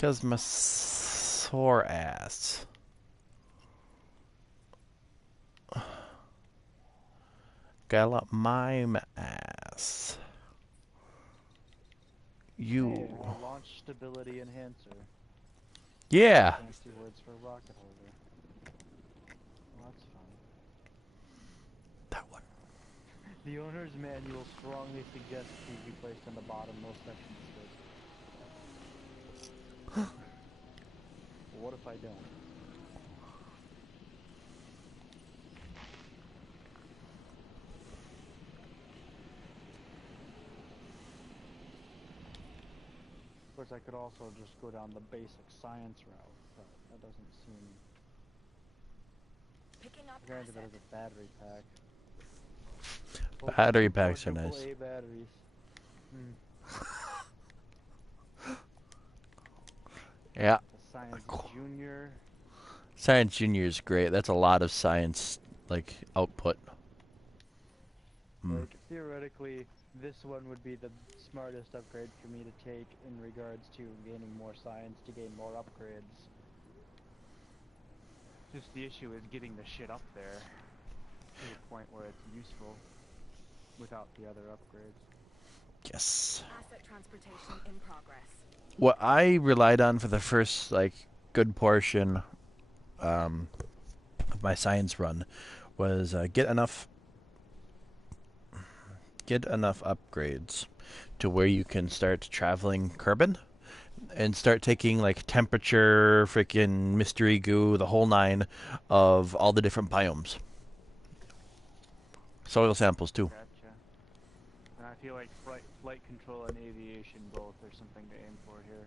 Cause my sore ass. Gallop mime ass. You. Hey, launch stability enhancer. Yeah. Fancy words for rocket holder. Well, that's fun. That one. The owner's manual strongly suggests these be placed on the bottommost section of space. What if I don't? Of course, I could also just go down the basic science route, but that doesn't seem... Granted, that is a battery pack. Battery packs are nice. AAA batteries. Yeah. Science Junior. Science Junior is great. That's a lot of science, like, output. Like, theoretically, this one would be the smartest upgrade for me to take in regards to gaining more science to gain more upgrades. Just the issue is getting the shit up there to the point where it's useful without the other upgrades. Yes. Asset transportation in progress. What I relied on for the first, like, good portion of my science run was get enough upgrades to where you can start traveling Kerbin and start taking like temperature, freaking mystery goo, the whole nine of all the different biomes. Soil samples too. Gotcha. And I feel like flight control and aviation both are something to aim for here.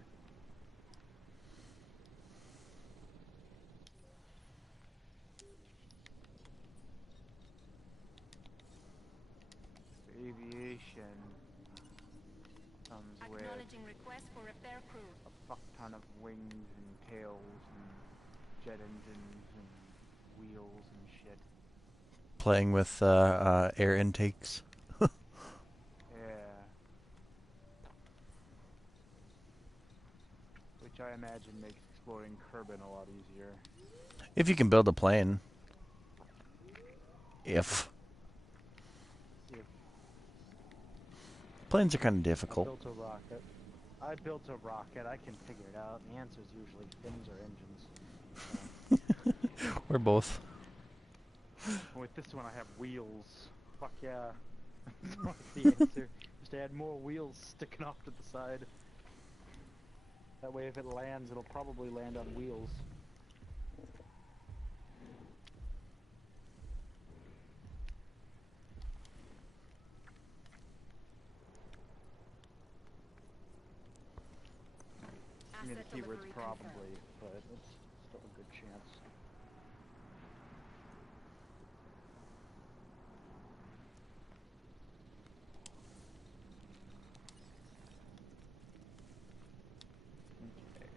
Aviation comes with request for repair crew. a fuck ton of wings and tails and jet engines and wheels and shit. Playing with air intakes. Yeah. Which I imagine makes exploring Kerbin a lot easier. If you can build a plane. If. Planes are kind of difficult. I built a rocket. I can figure it out. The answer is usually fins or engines. We're both. With this one, I have wheels. Fuck yeah. That's the answer. Just add more wheels sticking off to the side. That way, if it lands, it'll probably land on wheels. I mean, the keyword's probably, but it's still a good chance. Okay.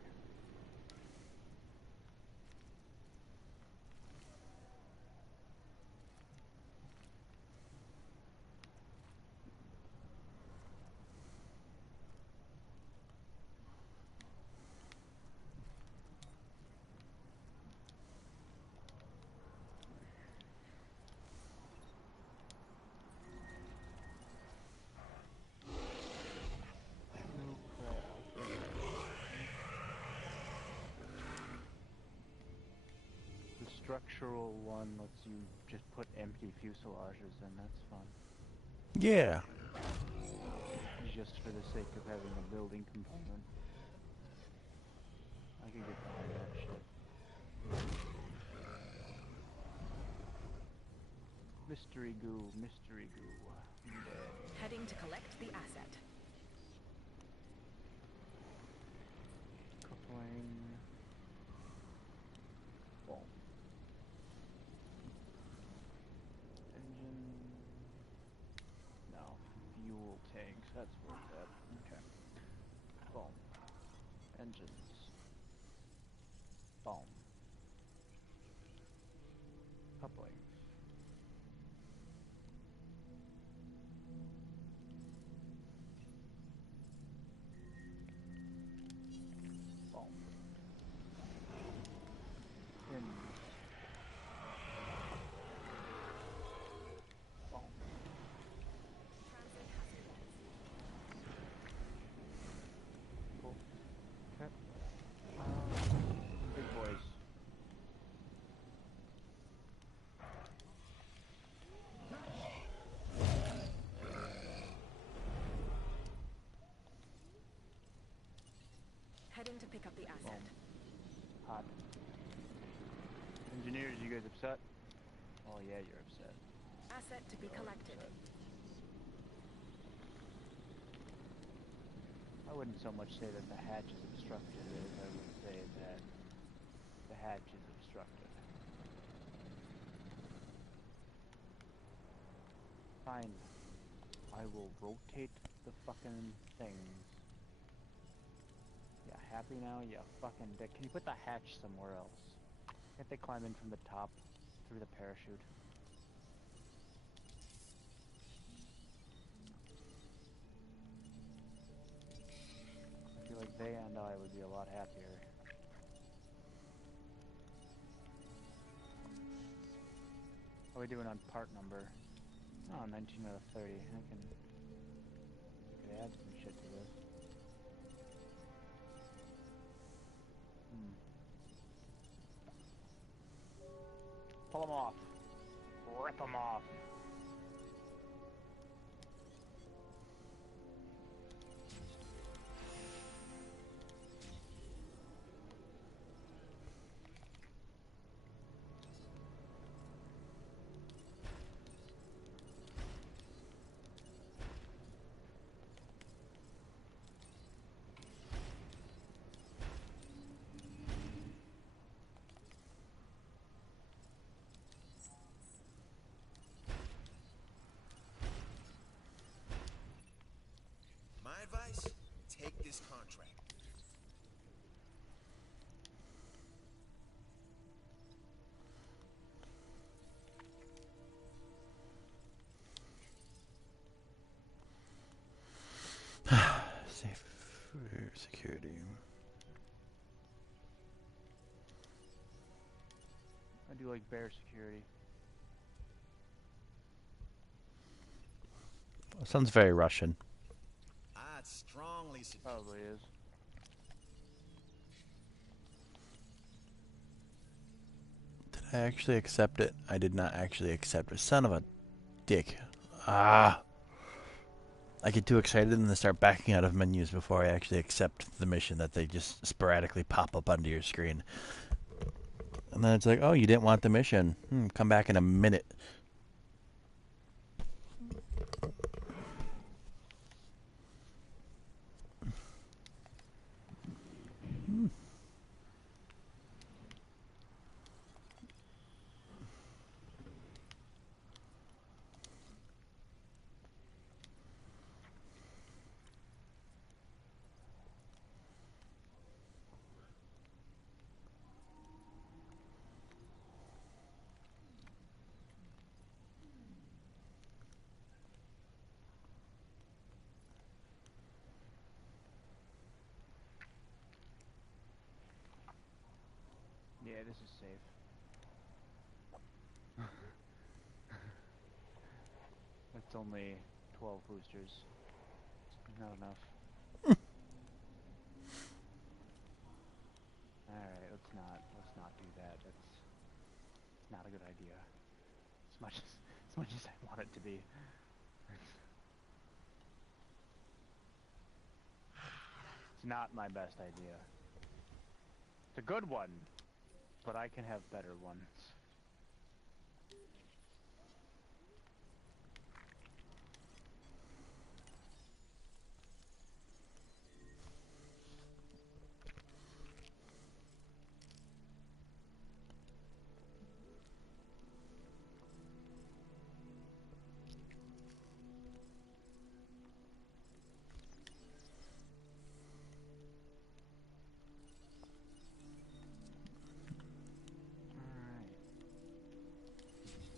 structural one lets you just put empty fuselages in. That's fun. Yeah. Just for the sake of having a building component. I can get behind that shit. Mystery goo, mystery goo. Heading to collect the asset. Coupling. Boom. Engine. No. Fuel tanks. That's worth that. Okay. Boom. Engines. Boom. Couplings. Boom. Pins. Boom. Cool. Okay. Big boys. Heading to pick up the asset. Hot. Engineers, you guys upset? Oh yeah, you're upset. Asset to be collected. I wouldn't so much say that the hatch is obstructed as I would say that the hatch is obstructed. Fine. I will rotate the fucking things. Yeah, happy now? Yeah, fucking dick. Can you put the hatch somewhere else? Can't they climb in from the top through the parachute? I feel like they and I would be a lot happier. How are we doing on part number? Oh, 19 out of 30. I can add some shit to this. Pull them off. Rip them off. My advice? Take this contract. Safe for security. I do like bear security. Sounds very Russian. I'd strongly suggest. Probably is. Did I actually accept it? I did not actually accept it. Son of a dick. Ah. I get too excited and then start backing out of menus before I actually accept the mission that they just sporadically pop up onto your screen. And then it's like, oh, you didn't want the mission. Come back in a minute. Yeah, this is safe. That's only 12 boosters. Not enough. Alright, let's not do that. it's not a good idea. As much as I want it to be. It's not my best idea. It's a good one, but I can have better ones.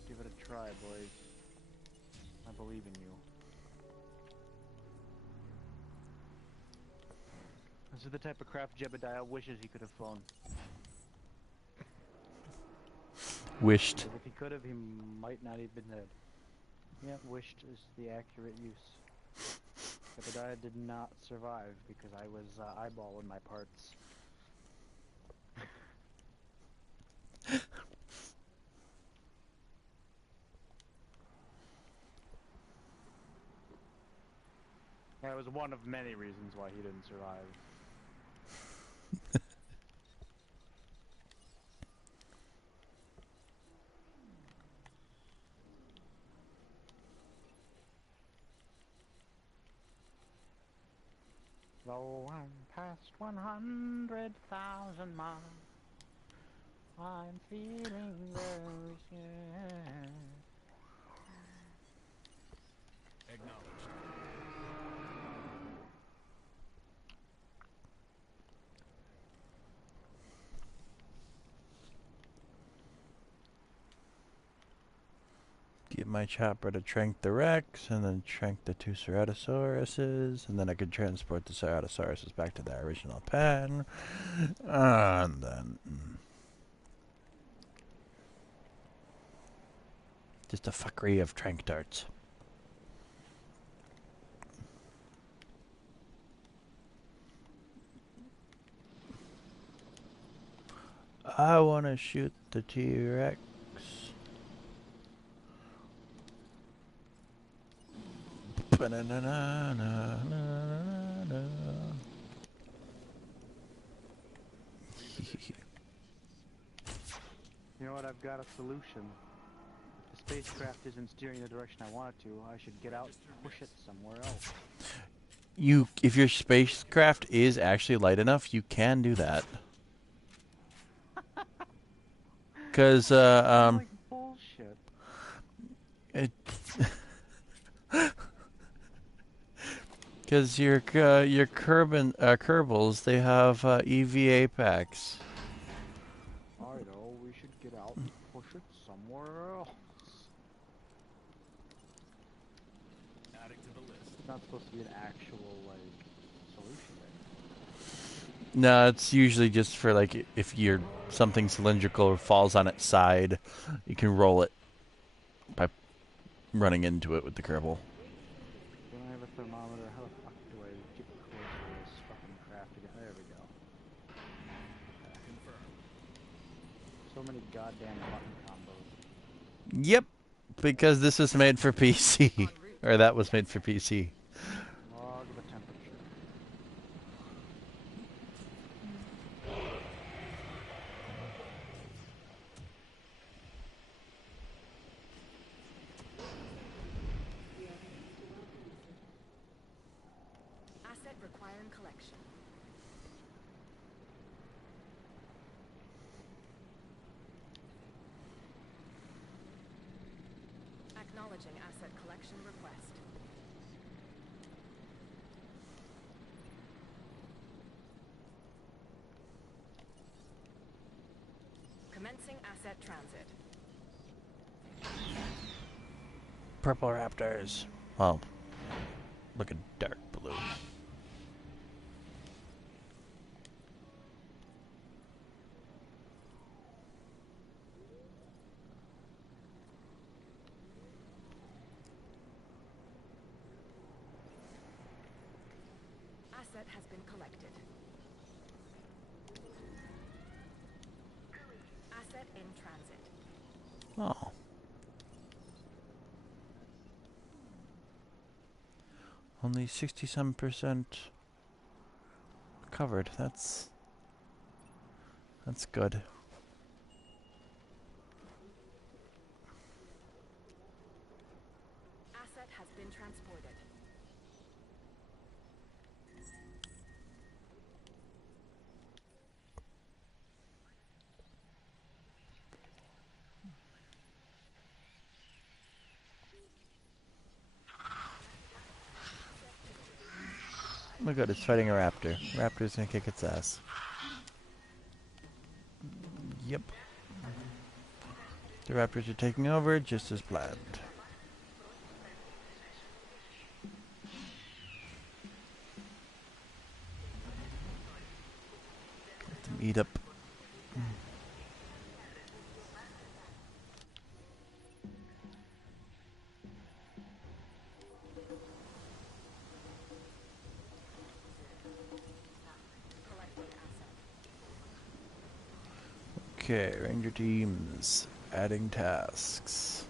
Give it a try, boys. I believe in you. This is the type of craft Jebediah wishes he could have flown. Wished. 'Cause if he could have, he might not have been dead. Yeah, wished is the accurate use. Jebediah did not survive because I was eyeballing my parts. That was one of many reasons why he didn't survive. Though I'm past 100,000 miles, I'm feeling very sad. Acknowledged. Get my chopper to trank the Rex, and then trank the 2 Ceratosauruses, and then I could transport the Ceratosauruses back to their original pen, and then just a fuckery of trank darts. I want to shoot the T-Rex. You know what? I've got a solution. If the spacecraft isn't steering the direction I want it to, I should get out and push it somewhere else. If your spacecraft is actually light enough, you can do that. Because like bullshit. Because your Kerbals, they have EVA packs. I know, we should get out and push it somewhere else. Adding to the list. It's not supposed to be an actual, like, solution there. No, it's usually just for, like, if something cylindrical falls on its side, you can roll it by running into it with the Kerbal. When I have a thermometer, how the fuck do I get closer to this fucking craft again? There we go. Confirmed. So many goddamn button combos. Yep, because this was made for PC. Or that was made for PC. Log the temperature. Asset requiring collection. Acknowledging asset collection request. Commencing asset transit. Purple Raptors. Well, looking dark blue. Asset has been collected. Asset in transit. Oh. Only 60-some% covered. That's good. Asset has been transported. Oh my god, it's fighting a raptor. Raptor's gonna kick its ass. Yep. The raptors are taking over just as planned. Let them eat up. Okay, ranger teams adding tasks.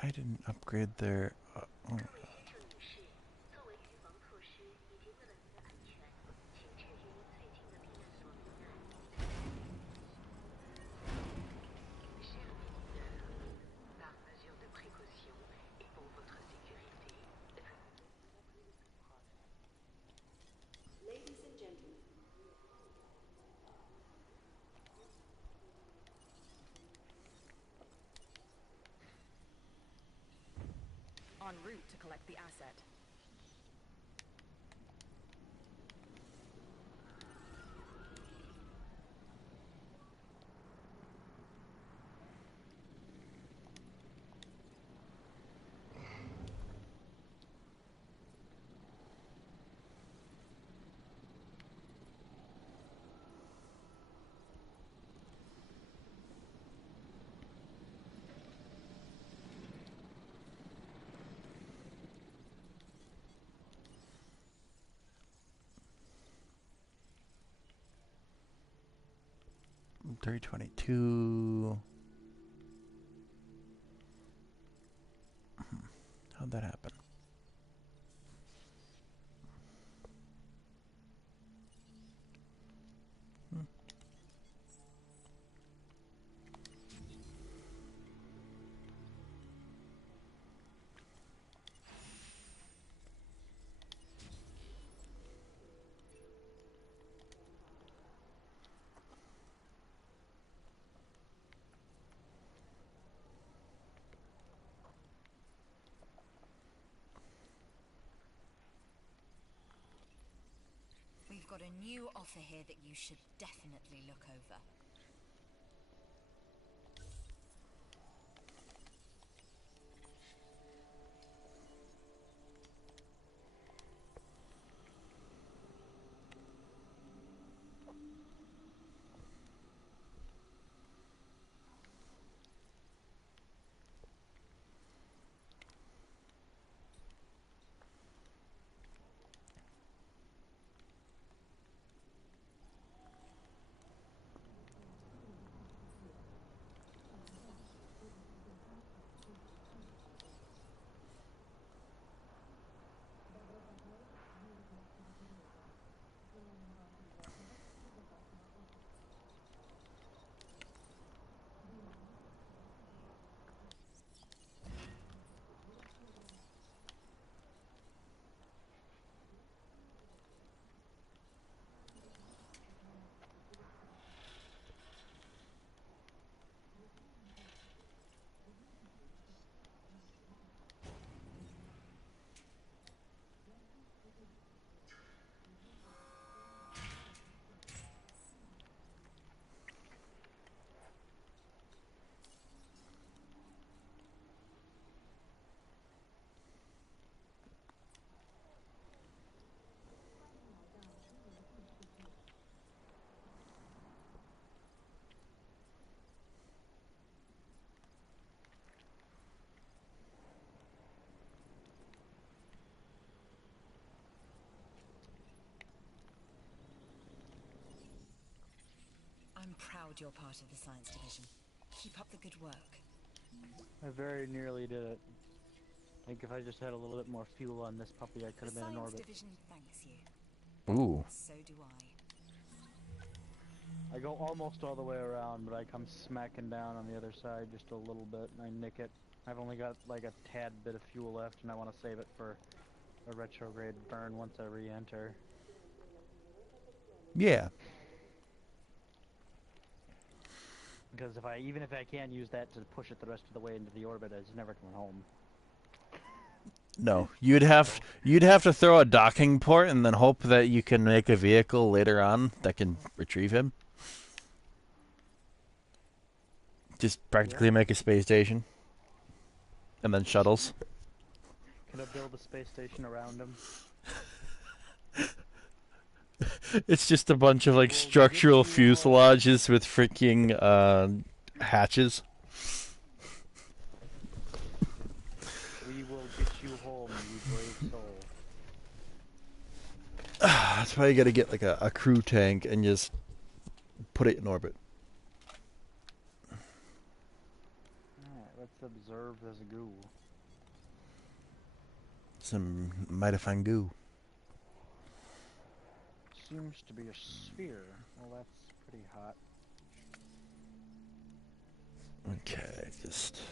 I didn't upgrade their... oh. Ladies and gentlemen, En route to collect the asset. $322. How'd that happen? We've got a new offer here that you should definitely look over. proud you're part of the science division. Keep up the good work. I very nearly did it. I think if I just had a little bit more fuel on this puppy, I could have The been in science orbit. division thanks you. Ooh. So do I. I go almost all the way around, but I come smacking down on the other side just a little bit, and I nick it. I've only got like a tad bit of fuel left, and I want to save it for a retrograde burn once I re-enter. Yeah. Because even if I can use that to push it the rest of the way into the orbit, it's never coming home. No, you'd have to throw a docking port and then hope that you can make a vehicle later on that can retrieve him. Just practically make a space station. And then shuttles. Can I build a space station around him? It's just a bunch of like structural fuselages with freaking hatches. We will get you home, you brave soul. That's why you gotta get like a crew tank and just put it in orbit. Alright, let's observe this goo. Some mighty fine goo. Seems to be a sphere. Well, that's pretty hot. Okay, just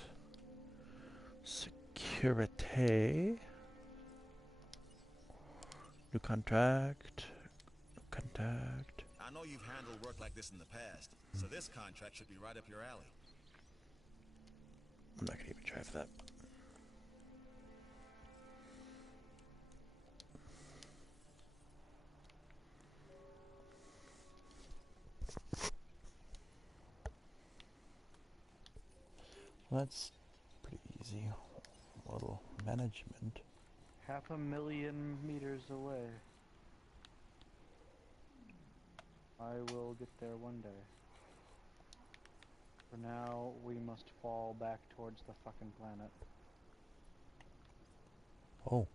security. New contract. New contact. I know you've handled work like this in the past, so this contract should be right up your alley. I'm not gonna even try for that. Well, that's pretty easy. A little management. 500,000 meters away. I will get there one day. For now, we must fall back towards the fucking planet. Oh.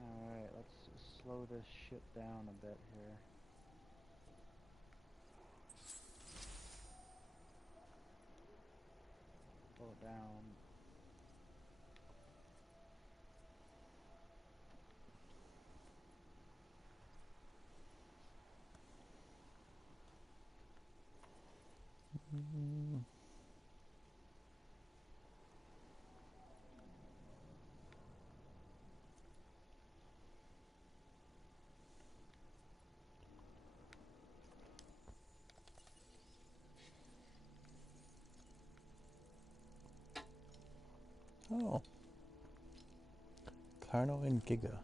Alright, let's slow this shit down a bit here. Slow it down. Oh. Carno and Giga.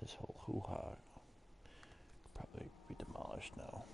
This whole hoo-ha could probably be demolished now.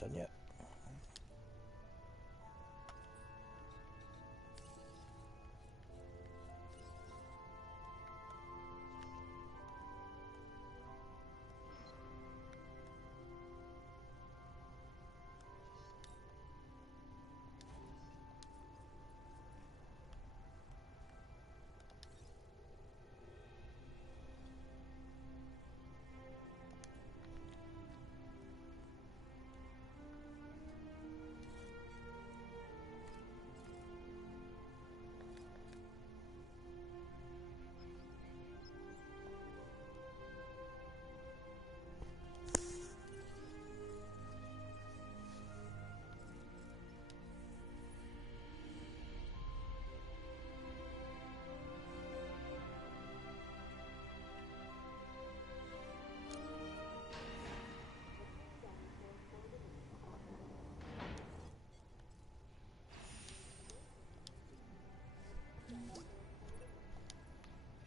done yet.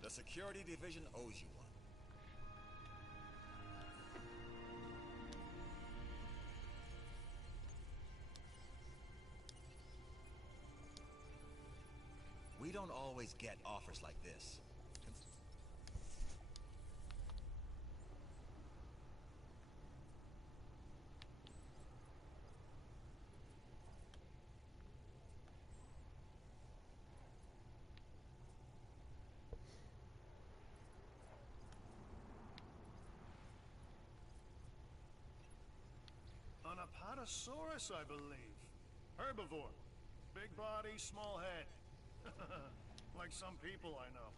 The security division owes you one. We don't always get offers like this. An Apatosaurus, I believe. Herbivore. Big body, small head. Like some people I know.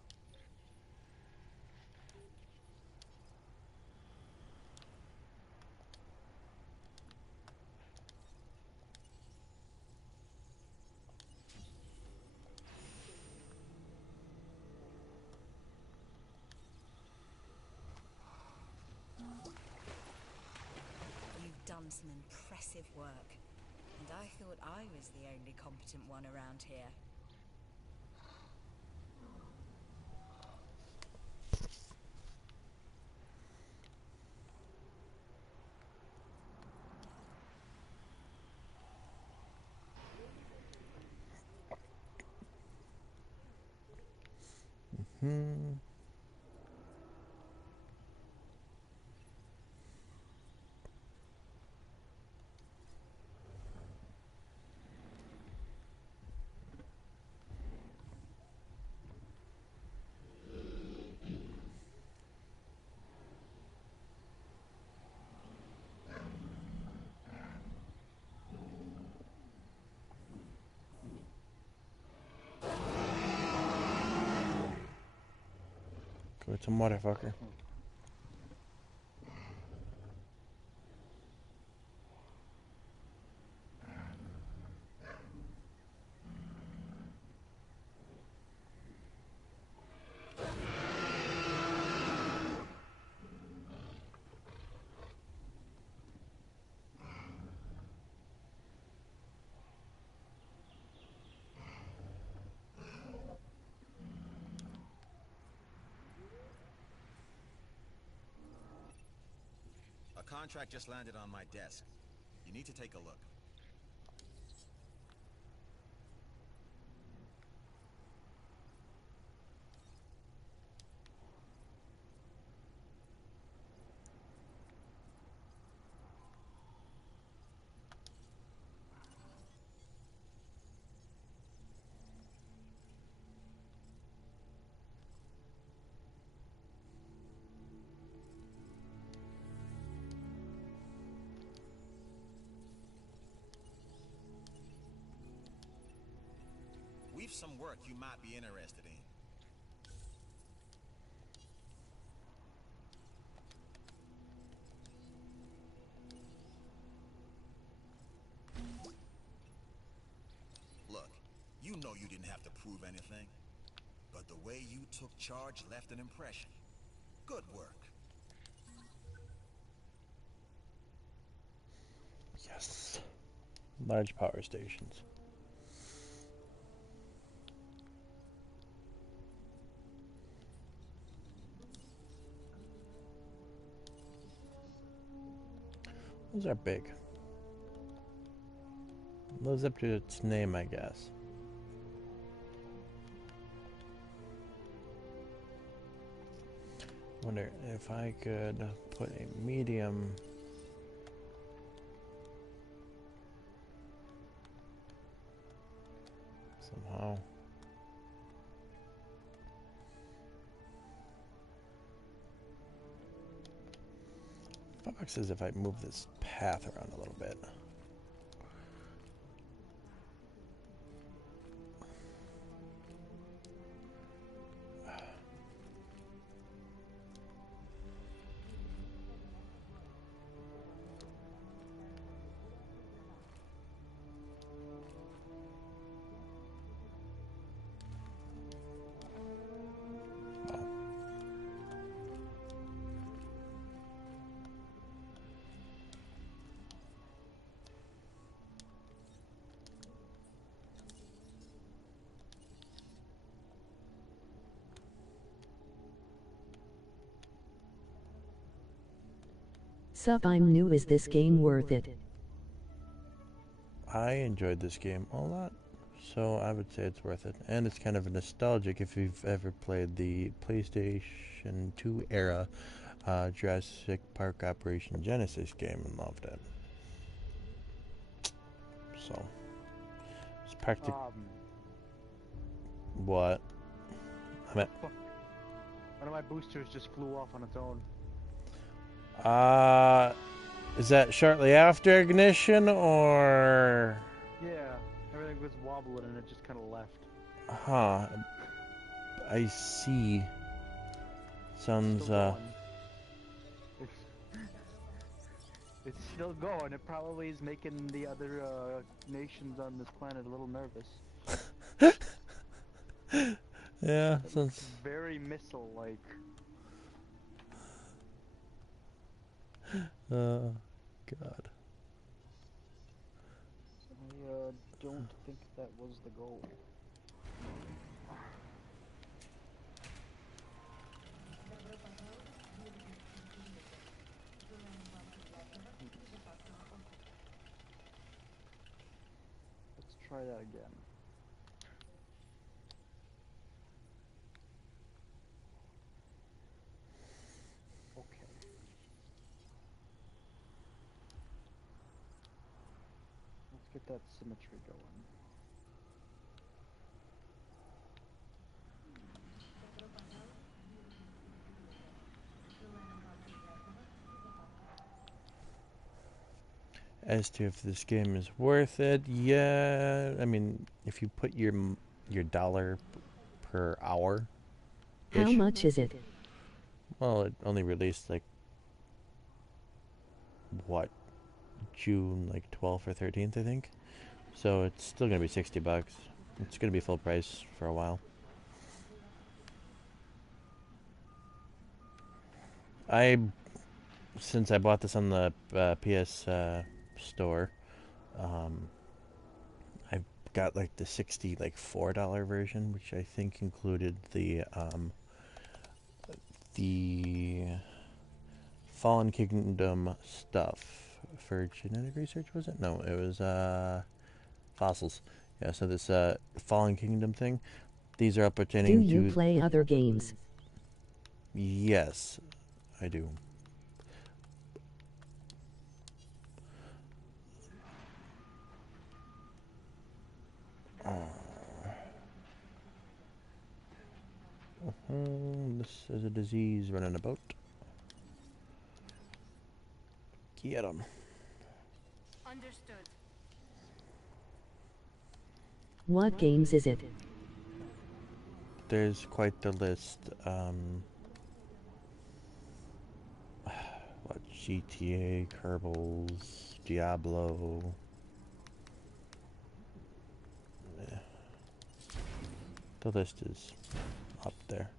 You've done some impressive work, and I thought I was the only competent one around here. Hmm. Go to motherfucker. A contract just landed on my desk. You need to take a look. We've some work you might be interested in. Look, you know you didn't have to prove anything, but the way you took charge left an impression. Good work. Yes. Large power stations. Those are big. lives up to its name, I guess. Wonder if I could put a medium somehow. $5 is if I move this path around a little bit. Sup, I'm new. Is this game worth it? I enjoyed this game a lot, so I would say it's worth it. And it's kind of nostalgic if you've ever played the PlayStation 2 era Jurassic Park Operation Genesis game and loved it. So, it's practical. What? I mean, one of my boosters just flew off on its own. Is that shortly after ignition, or? Yeah, everything was wobbling and it just kind of left. Huh. I see. Sounds, It's still going. It probably is making the other nations on this planet a little nervous. Yeah, it sounds very missile-like. God. I don't think that was the goal. Let's try that again. Okay. Let's get that symmetry going. As to if this game is worth it, yeah. I mean, if you put your dollar per hour. How much is it? Well, it only released like what, June like 12th or 13th, I think. So it's still gonna be $60. It's gonna be full price for a while. Since I bought this on the PS store, I got like the $64 version, which I think included the Fallen Kingdom stuff for genetic research. Was it? No, it was fossils. Yeah. So this Fallen Kingdom thing, these are pertaining to. Do you play other games? Yes, I do. This is a disease running about. Get 'em. Understood. What games is it? There's quite the list. What, GTA, Kerbals, Diablo. Yeah. The list is up there.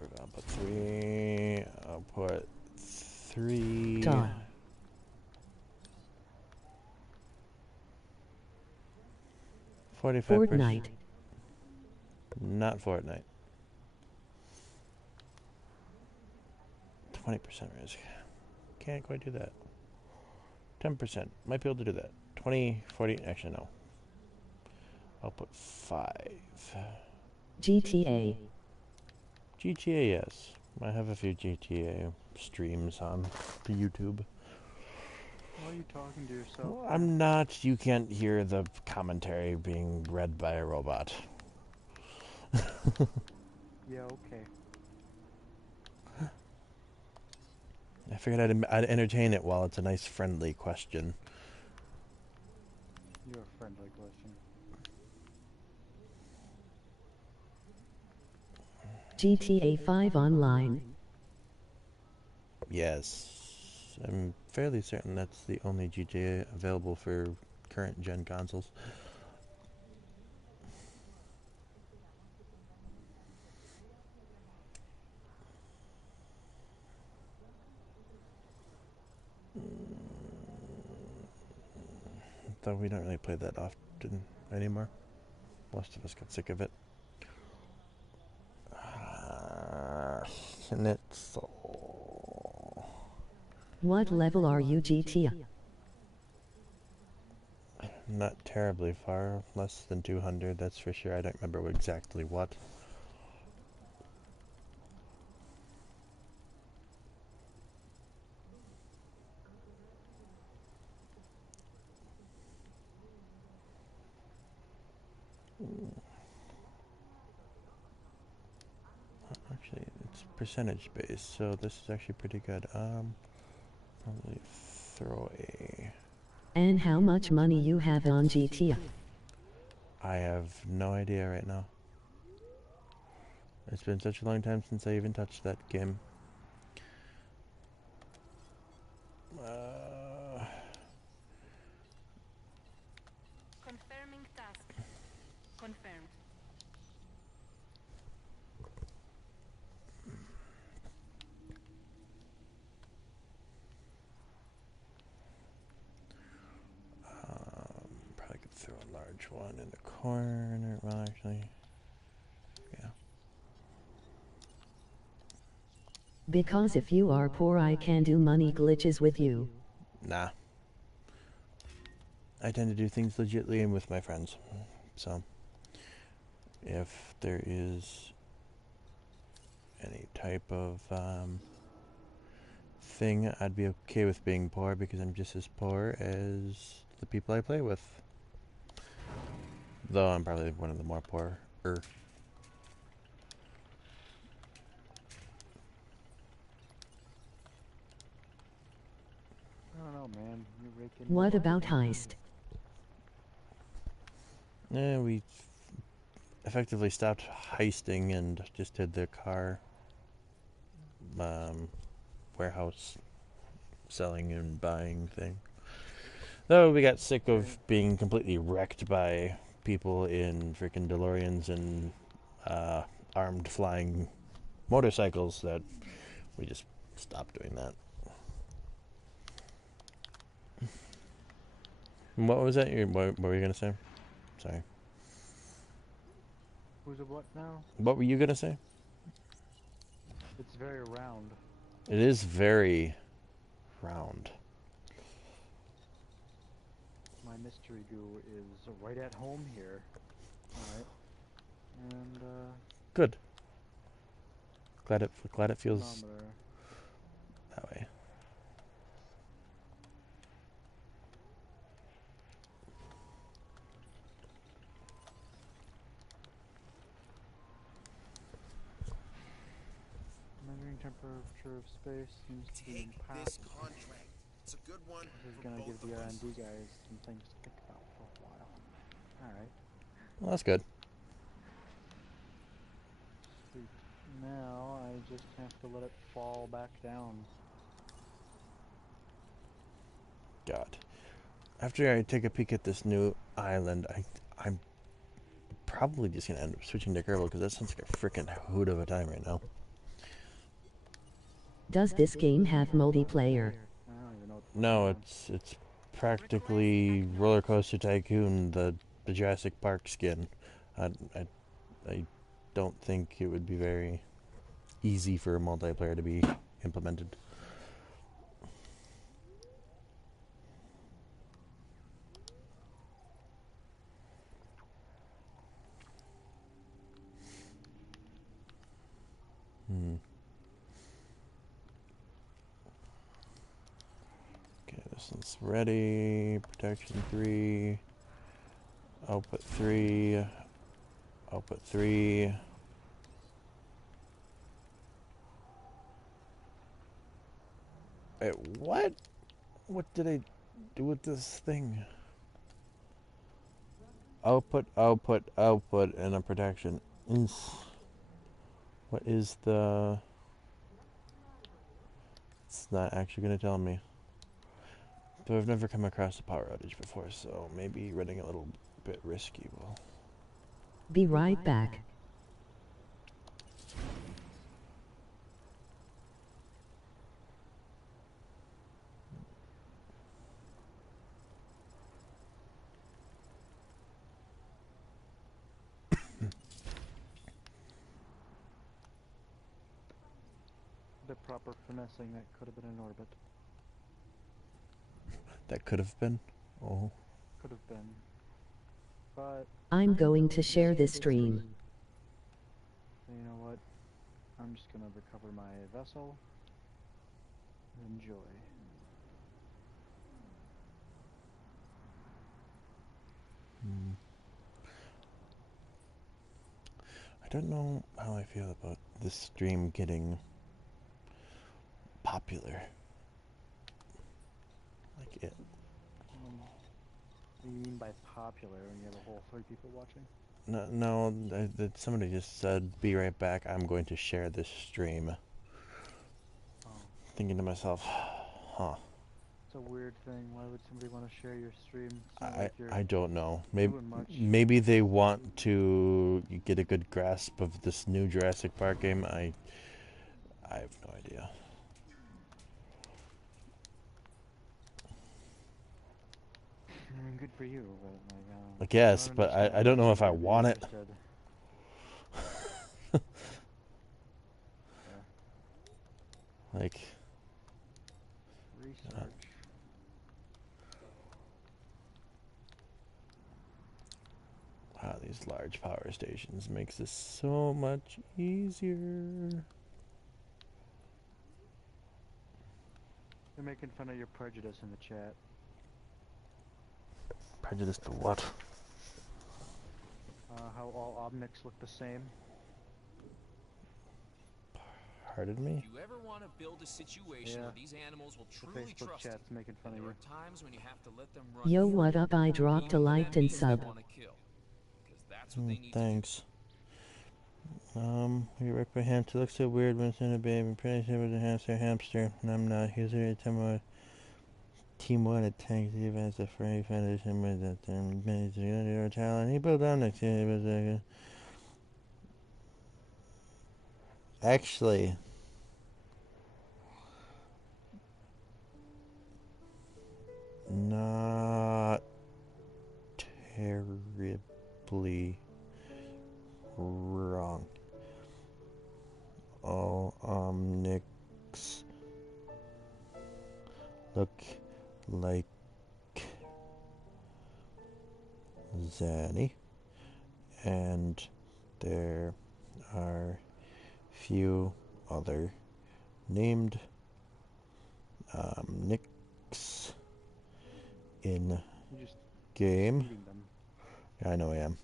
We're gonna put 3. I'll put 3. Dot. Fortnite. Not Fortnite. 20% risk. Can't quite do that. 10%. Might be able to do that. 20, 40, actually no. I'll put 5. GTA. GTA, yes. I have a few GTA streams on the YouTube. Why are you talking to yourself? Well, I'm not. You can't hear the commentary being read by a robot. Yeah, okay. I figured I'd entertain it while it's a nice friendly question. You're a friendly question. GTA 5 Online. Yes. I'm fairly certain that's the only GTA available for current gen consoles. Though we don't really play that often anymore. Most of us got sick of it. Schnitzel. What level are you, GTA? Not terribly far. Less than 200, that's for sure. I don't remember exactly what. Actually, it's percentage based, so this is actually pretty good. Probably throw a... And how much money you have on GTA? I have no idea right now. It's been such a long time since I even touched that game. Confirming task. Confirmed. Probably could throw a large one in the corner. Well, actually, yeah. Because if you are poor, I can do money glitches with you. Nah. I tend to do things legitly and with my friends. So, if there is any type of thing, I'd be okay with being poor because I'm just as poor as the people I play with. Though I'm probably one of the more poorer. I don't know, man. You're raking. What about heist? We effectively stopped heisting and just did the car warehouse selling and buying thing. Though we got sick of being completely wrecked by people in freaking DeLoreans and armed flying motorcycles that we just stopped doing that. What was that? What were you going to say? Sorry. Who's a what now? What were you going to say? It's very round. It is very round. My mystery goo is right at home here. Alright. And, Good. Glad it feels that way. Measuring temperature of space seems to be impossible. This contract. It's a good one. This is gonna give the R&D guys some things to think about for a while. Alright. Well, that's good. Sweet. Now I just have to let it fall back down. God. After I take a peek at this new island, I'm probably just gonna end up switching to Kerbal because that sounds like a freaking hoot of a time right now. Does this game have multiplayer? No, it's practically Roller Coaster Tycoon, the Jurassic Park skin. I don't think it would be very easy for multiplayer to be implemented. Okay, this one's ready. Protection 3. Output 3. Output 3. Wait, what? What did I do with this thing? Output, output, output, and a protection. What is the... It's not actually going to tell me. Though I've never come across a power outage before, so maybe running a little bit risky will... Be right back. The proper finessing that could have been in orbit. That could have been? Oh. Could have been. But... I'm going to share this stream. So you know what? I'm just gonna recover my vessel. Enjoy. I don't know how I feel about this stream getting popular. Like it. What do you mean by popular when you have a whole 3 people watching? No, somebody just said, be right back, I'm going to share this stream. Oh. Thinking to myself, huh. It's a weird thing. Why would somebody want to share your stream? I don't know. Maybe they want to get a good grasp of this new Jurassic Park game. I have no idea. Good for you, but I guess, but I don't know if I want it. Like research. Wow, these large power stations makes this so much easier. They're making fun of your prejudice in the chat. Prejudice to what? How all Omnics look the same. Pardon me? If you ever want to build a situation where these animals will truly trust you, making fun of you. there are times when you have to let them run. Yo, what up? I dropped a like and sub. Thanks. We work by hand to look so weird when it's in a baby. Pretty sure it was a hamster. And I'm not. Here's a Team 1 at tank defense, a free foundation with that many talent. He built on next year. He was actually, not terribly wrong. All Omnics look like Zanny, and there are few other named Nicks in game. I know I am.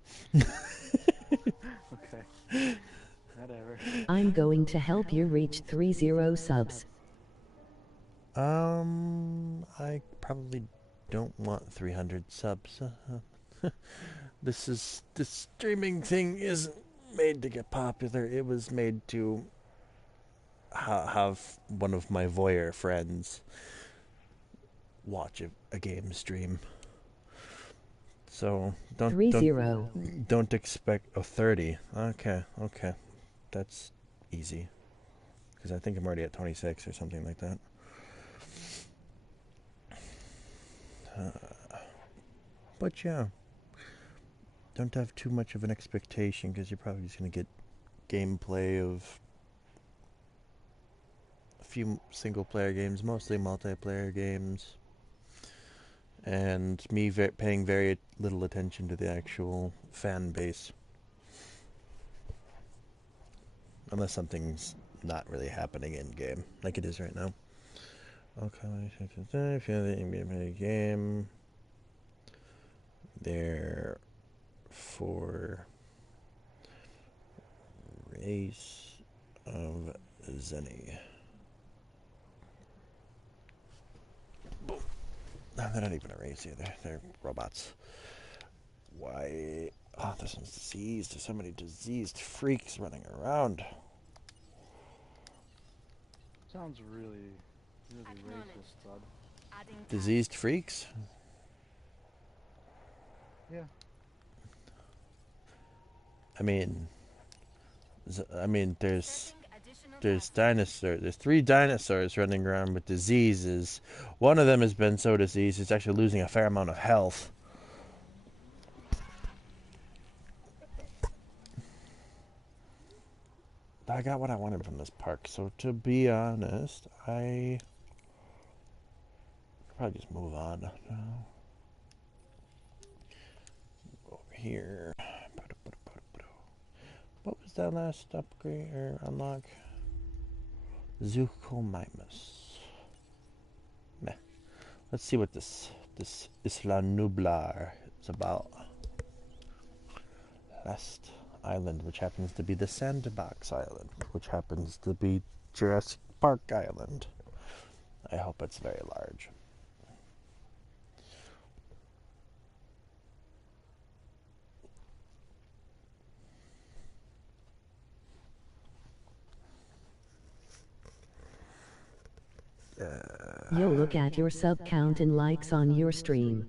Okay. Whatever. I'm going to help you reach 30 subs. I probably don't want 300 subs. This streaming thing isn't made to get popular. It was made to have one of my voyeur friends watch a game stream. So don't expect 30. Okay. That's easy. Because I think I'm already at 26 or something like that. But yeah, don't have too much of an expectation because you're probably just going to get gameplay of a few single player games, mostly multiplayer games, and me paying very little attention to the actual fan base. Unless something's not really happening in game like it is right now. Okay, if you have the game, they're for race of Zenny. Boom. No, they're not even a race either. They're robots. Why? Oh, there's some disease. There's so many diseased freaks running around. Sounds really racist, bud. Diseased freaks? Yeah. I mean, there's dinosaurs. There's 3 dinosaurs running around with diseases. One of them has been so diseased it's actually losing a fair amount of health. I got what I wanted from this park, so to be honest, I could probably just move on now. Over here. What was that last upgrade or unlock? Zucomimus. Meh. Let's see what this Isla Nublar is about. Last island, which happens to be the Sandbox Island, which happens to be Jurassic Park Island. I hope it's very large. Yo, look at your sub count and likes on your stream.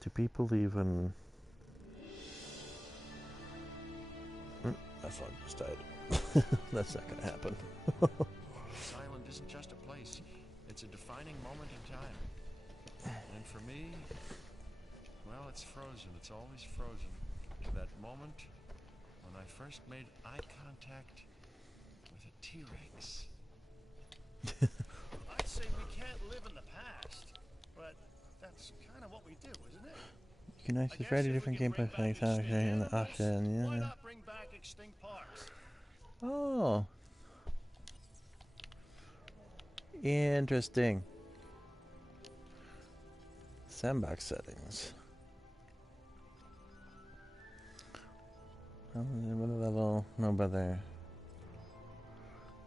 Do people even... my phone just died. That's not gonna happen. This island isn't just a place. It's a defining moment in time. And for me, well, it's frozen. It's always frozen to that moment when I first made eye contact with a T-Rex. I'd say we can't live in the past, but that's kind of what we do, isn't it? You can access variety different gameplay things in the option, Why yeah. not bring back extinct parks? Oh. Interesting. Sandbox settings. What level? No bother.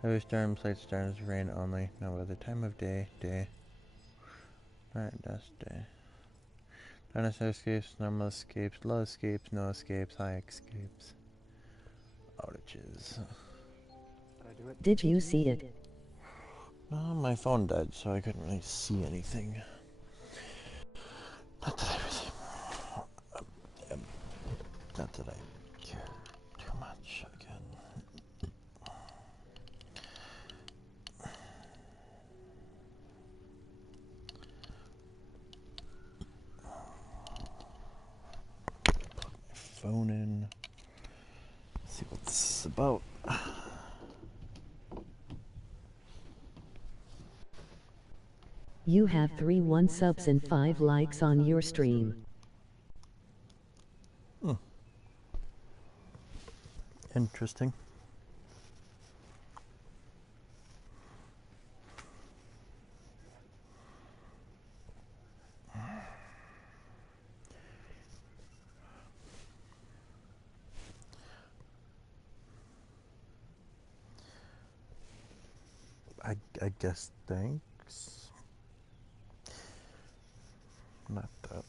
Every storm sight stars rain only. No other time of day. Night, dust, day. Dinosaur escapes, normal escapes, low escapes, no escapes, high escapes. Outages. Did I do it? Did you see it? Oh, my phone died, so I couldn't really see anything. Not that I really... not that I care too much again. Plug my phone in. See what this is about. You have 3 subs and 5 likes on your stream. Interesting. I guess thanks. Not that.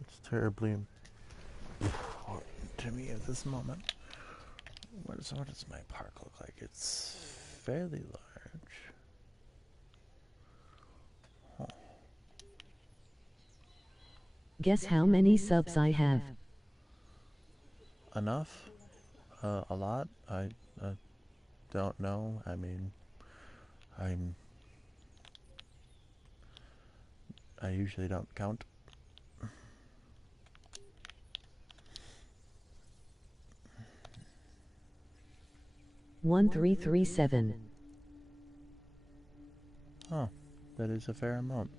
It's terribly important to me at this moment. What does my park look like? It's fairly large. Huh. Guess how many subs I have? Enough? A lot? I don't know. I mean, I usually don't count. One 337. Oh, that is a fair amount.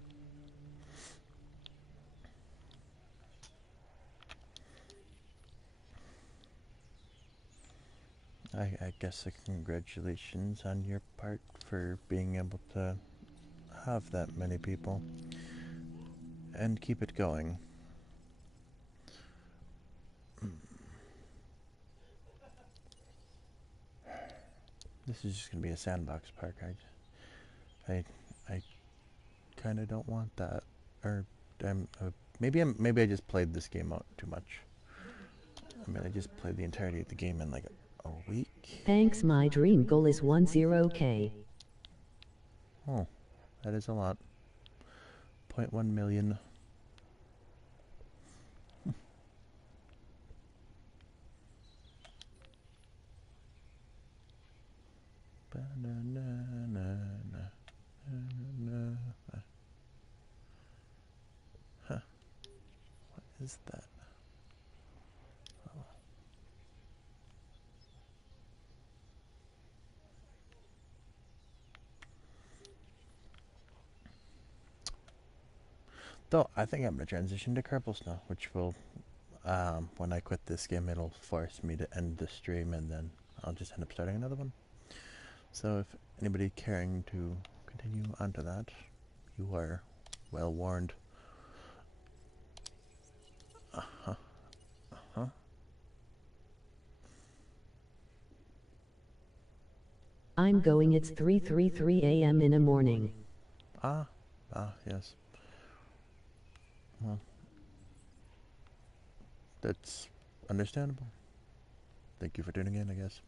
I guess congratulations on your part for being able to have that many people and keep it going. This is just gonna be a sandbox park. I kind of don't want that. Or maybe I just played this game out too much. I mean, I just played the entirety of the game in like a week. Thanks, my dream goal is 10K. Oh, that is a lot. 0.1 million. Huh. What is that? Oh. Though, I think I'm going to transition to Kerbals now, which will, when I quit this game, it'll force me to end the stream, and then I'll just end up starting another one. So if anybody caring to continue onto that, you are well warned. I'm going, it's 3:33 a.m. in the morning. Yes. Well, that's understandable. Thank you for tuning in, I guess.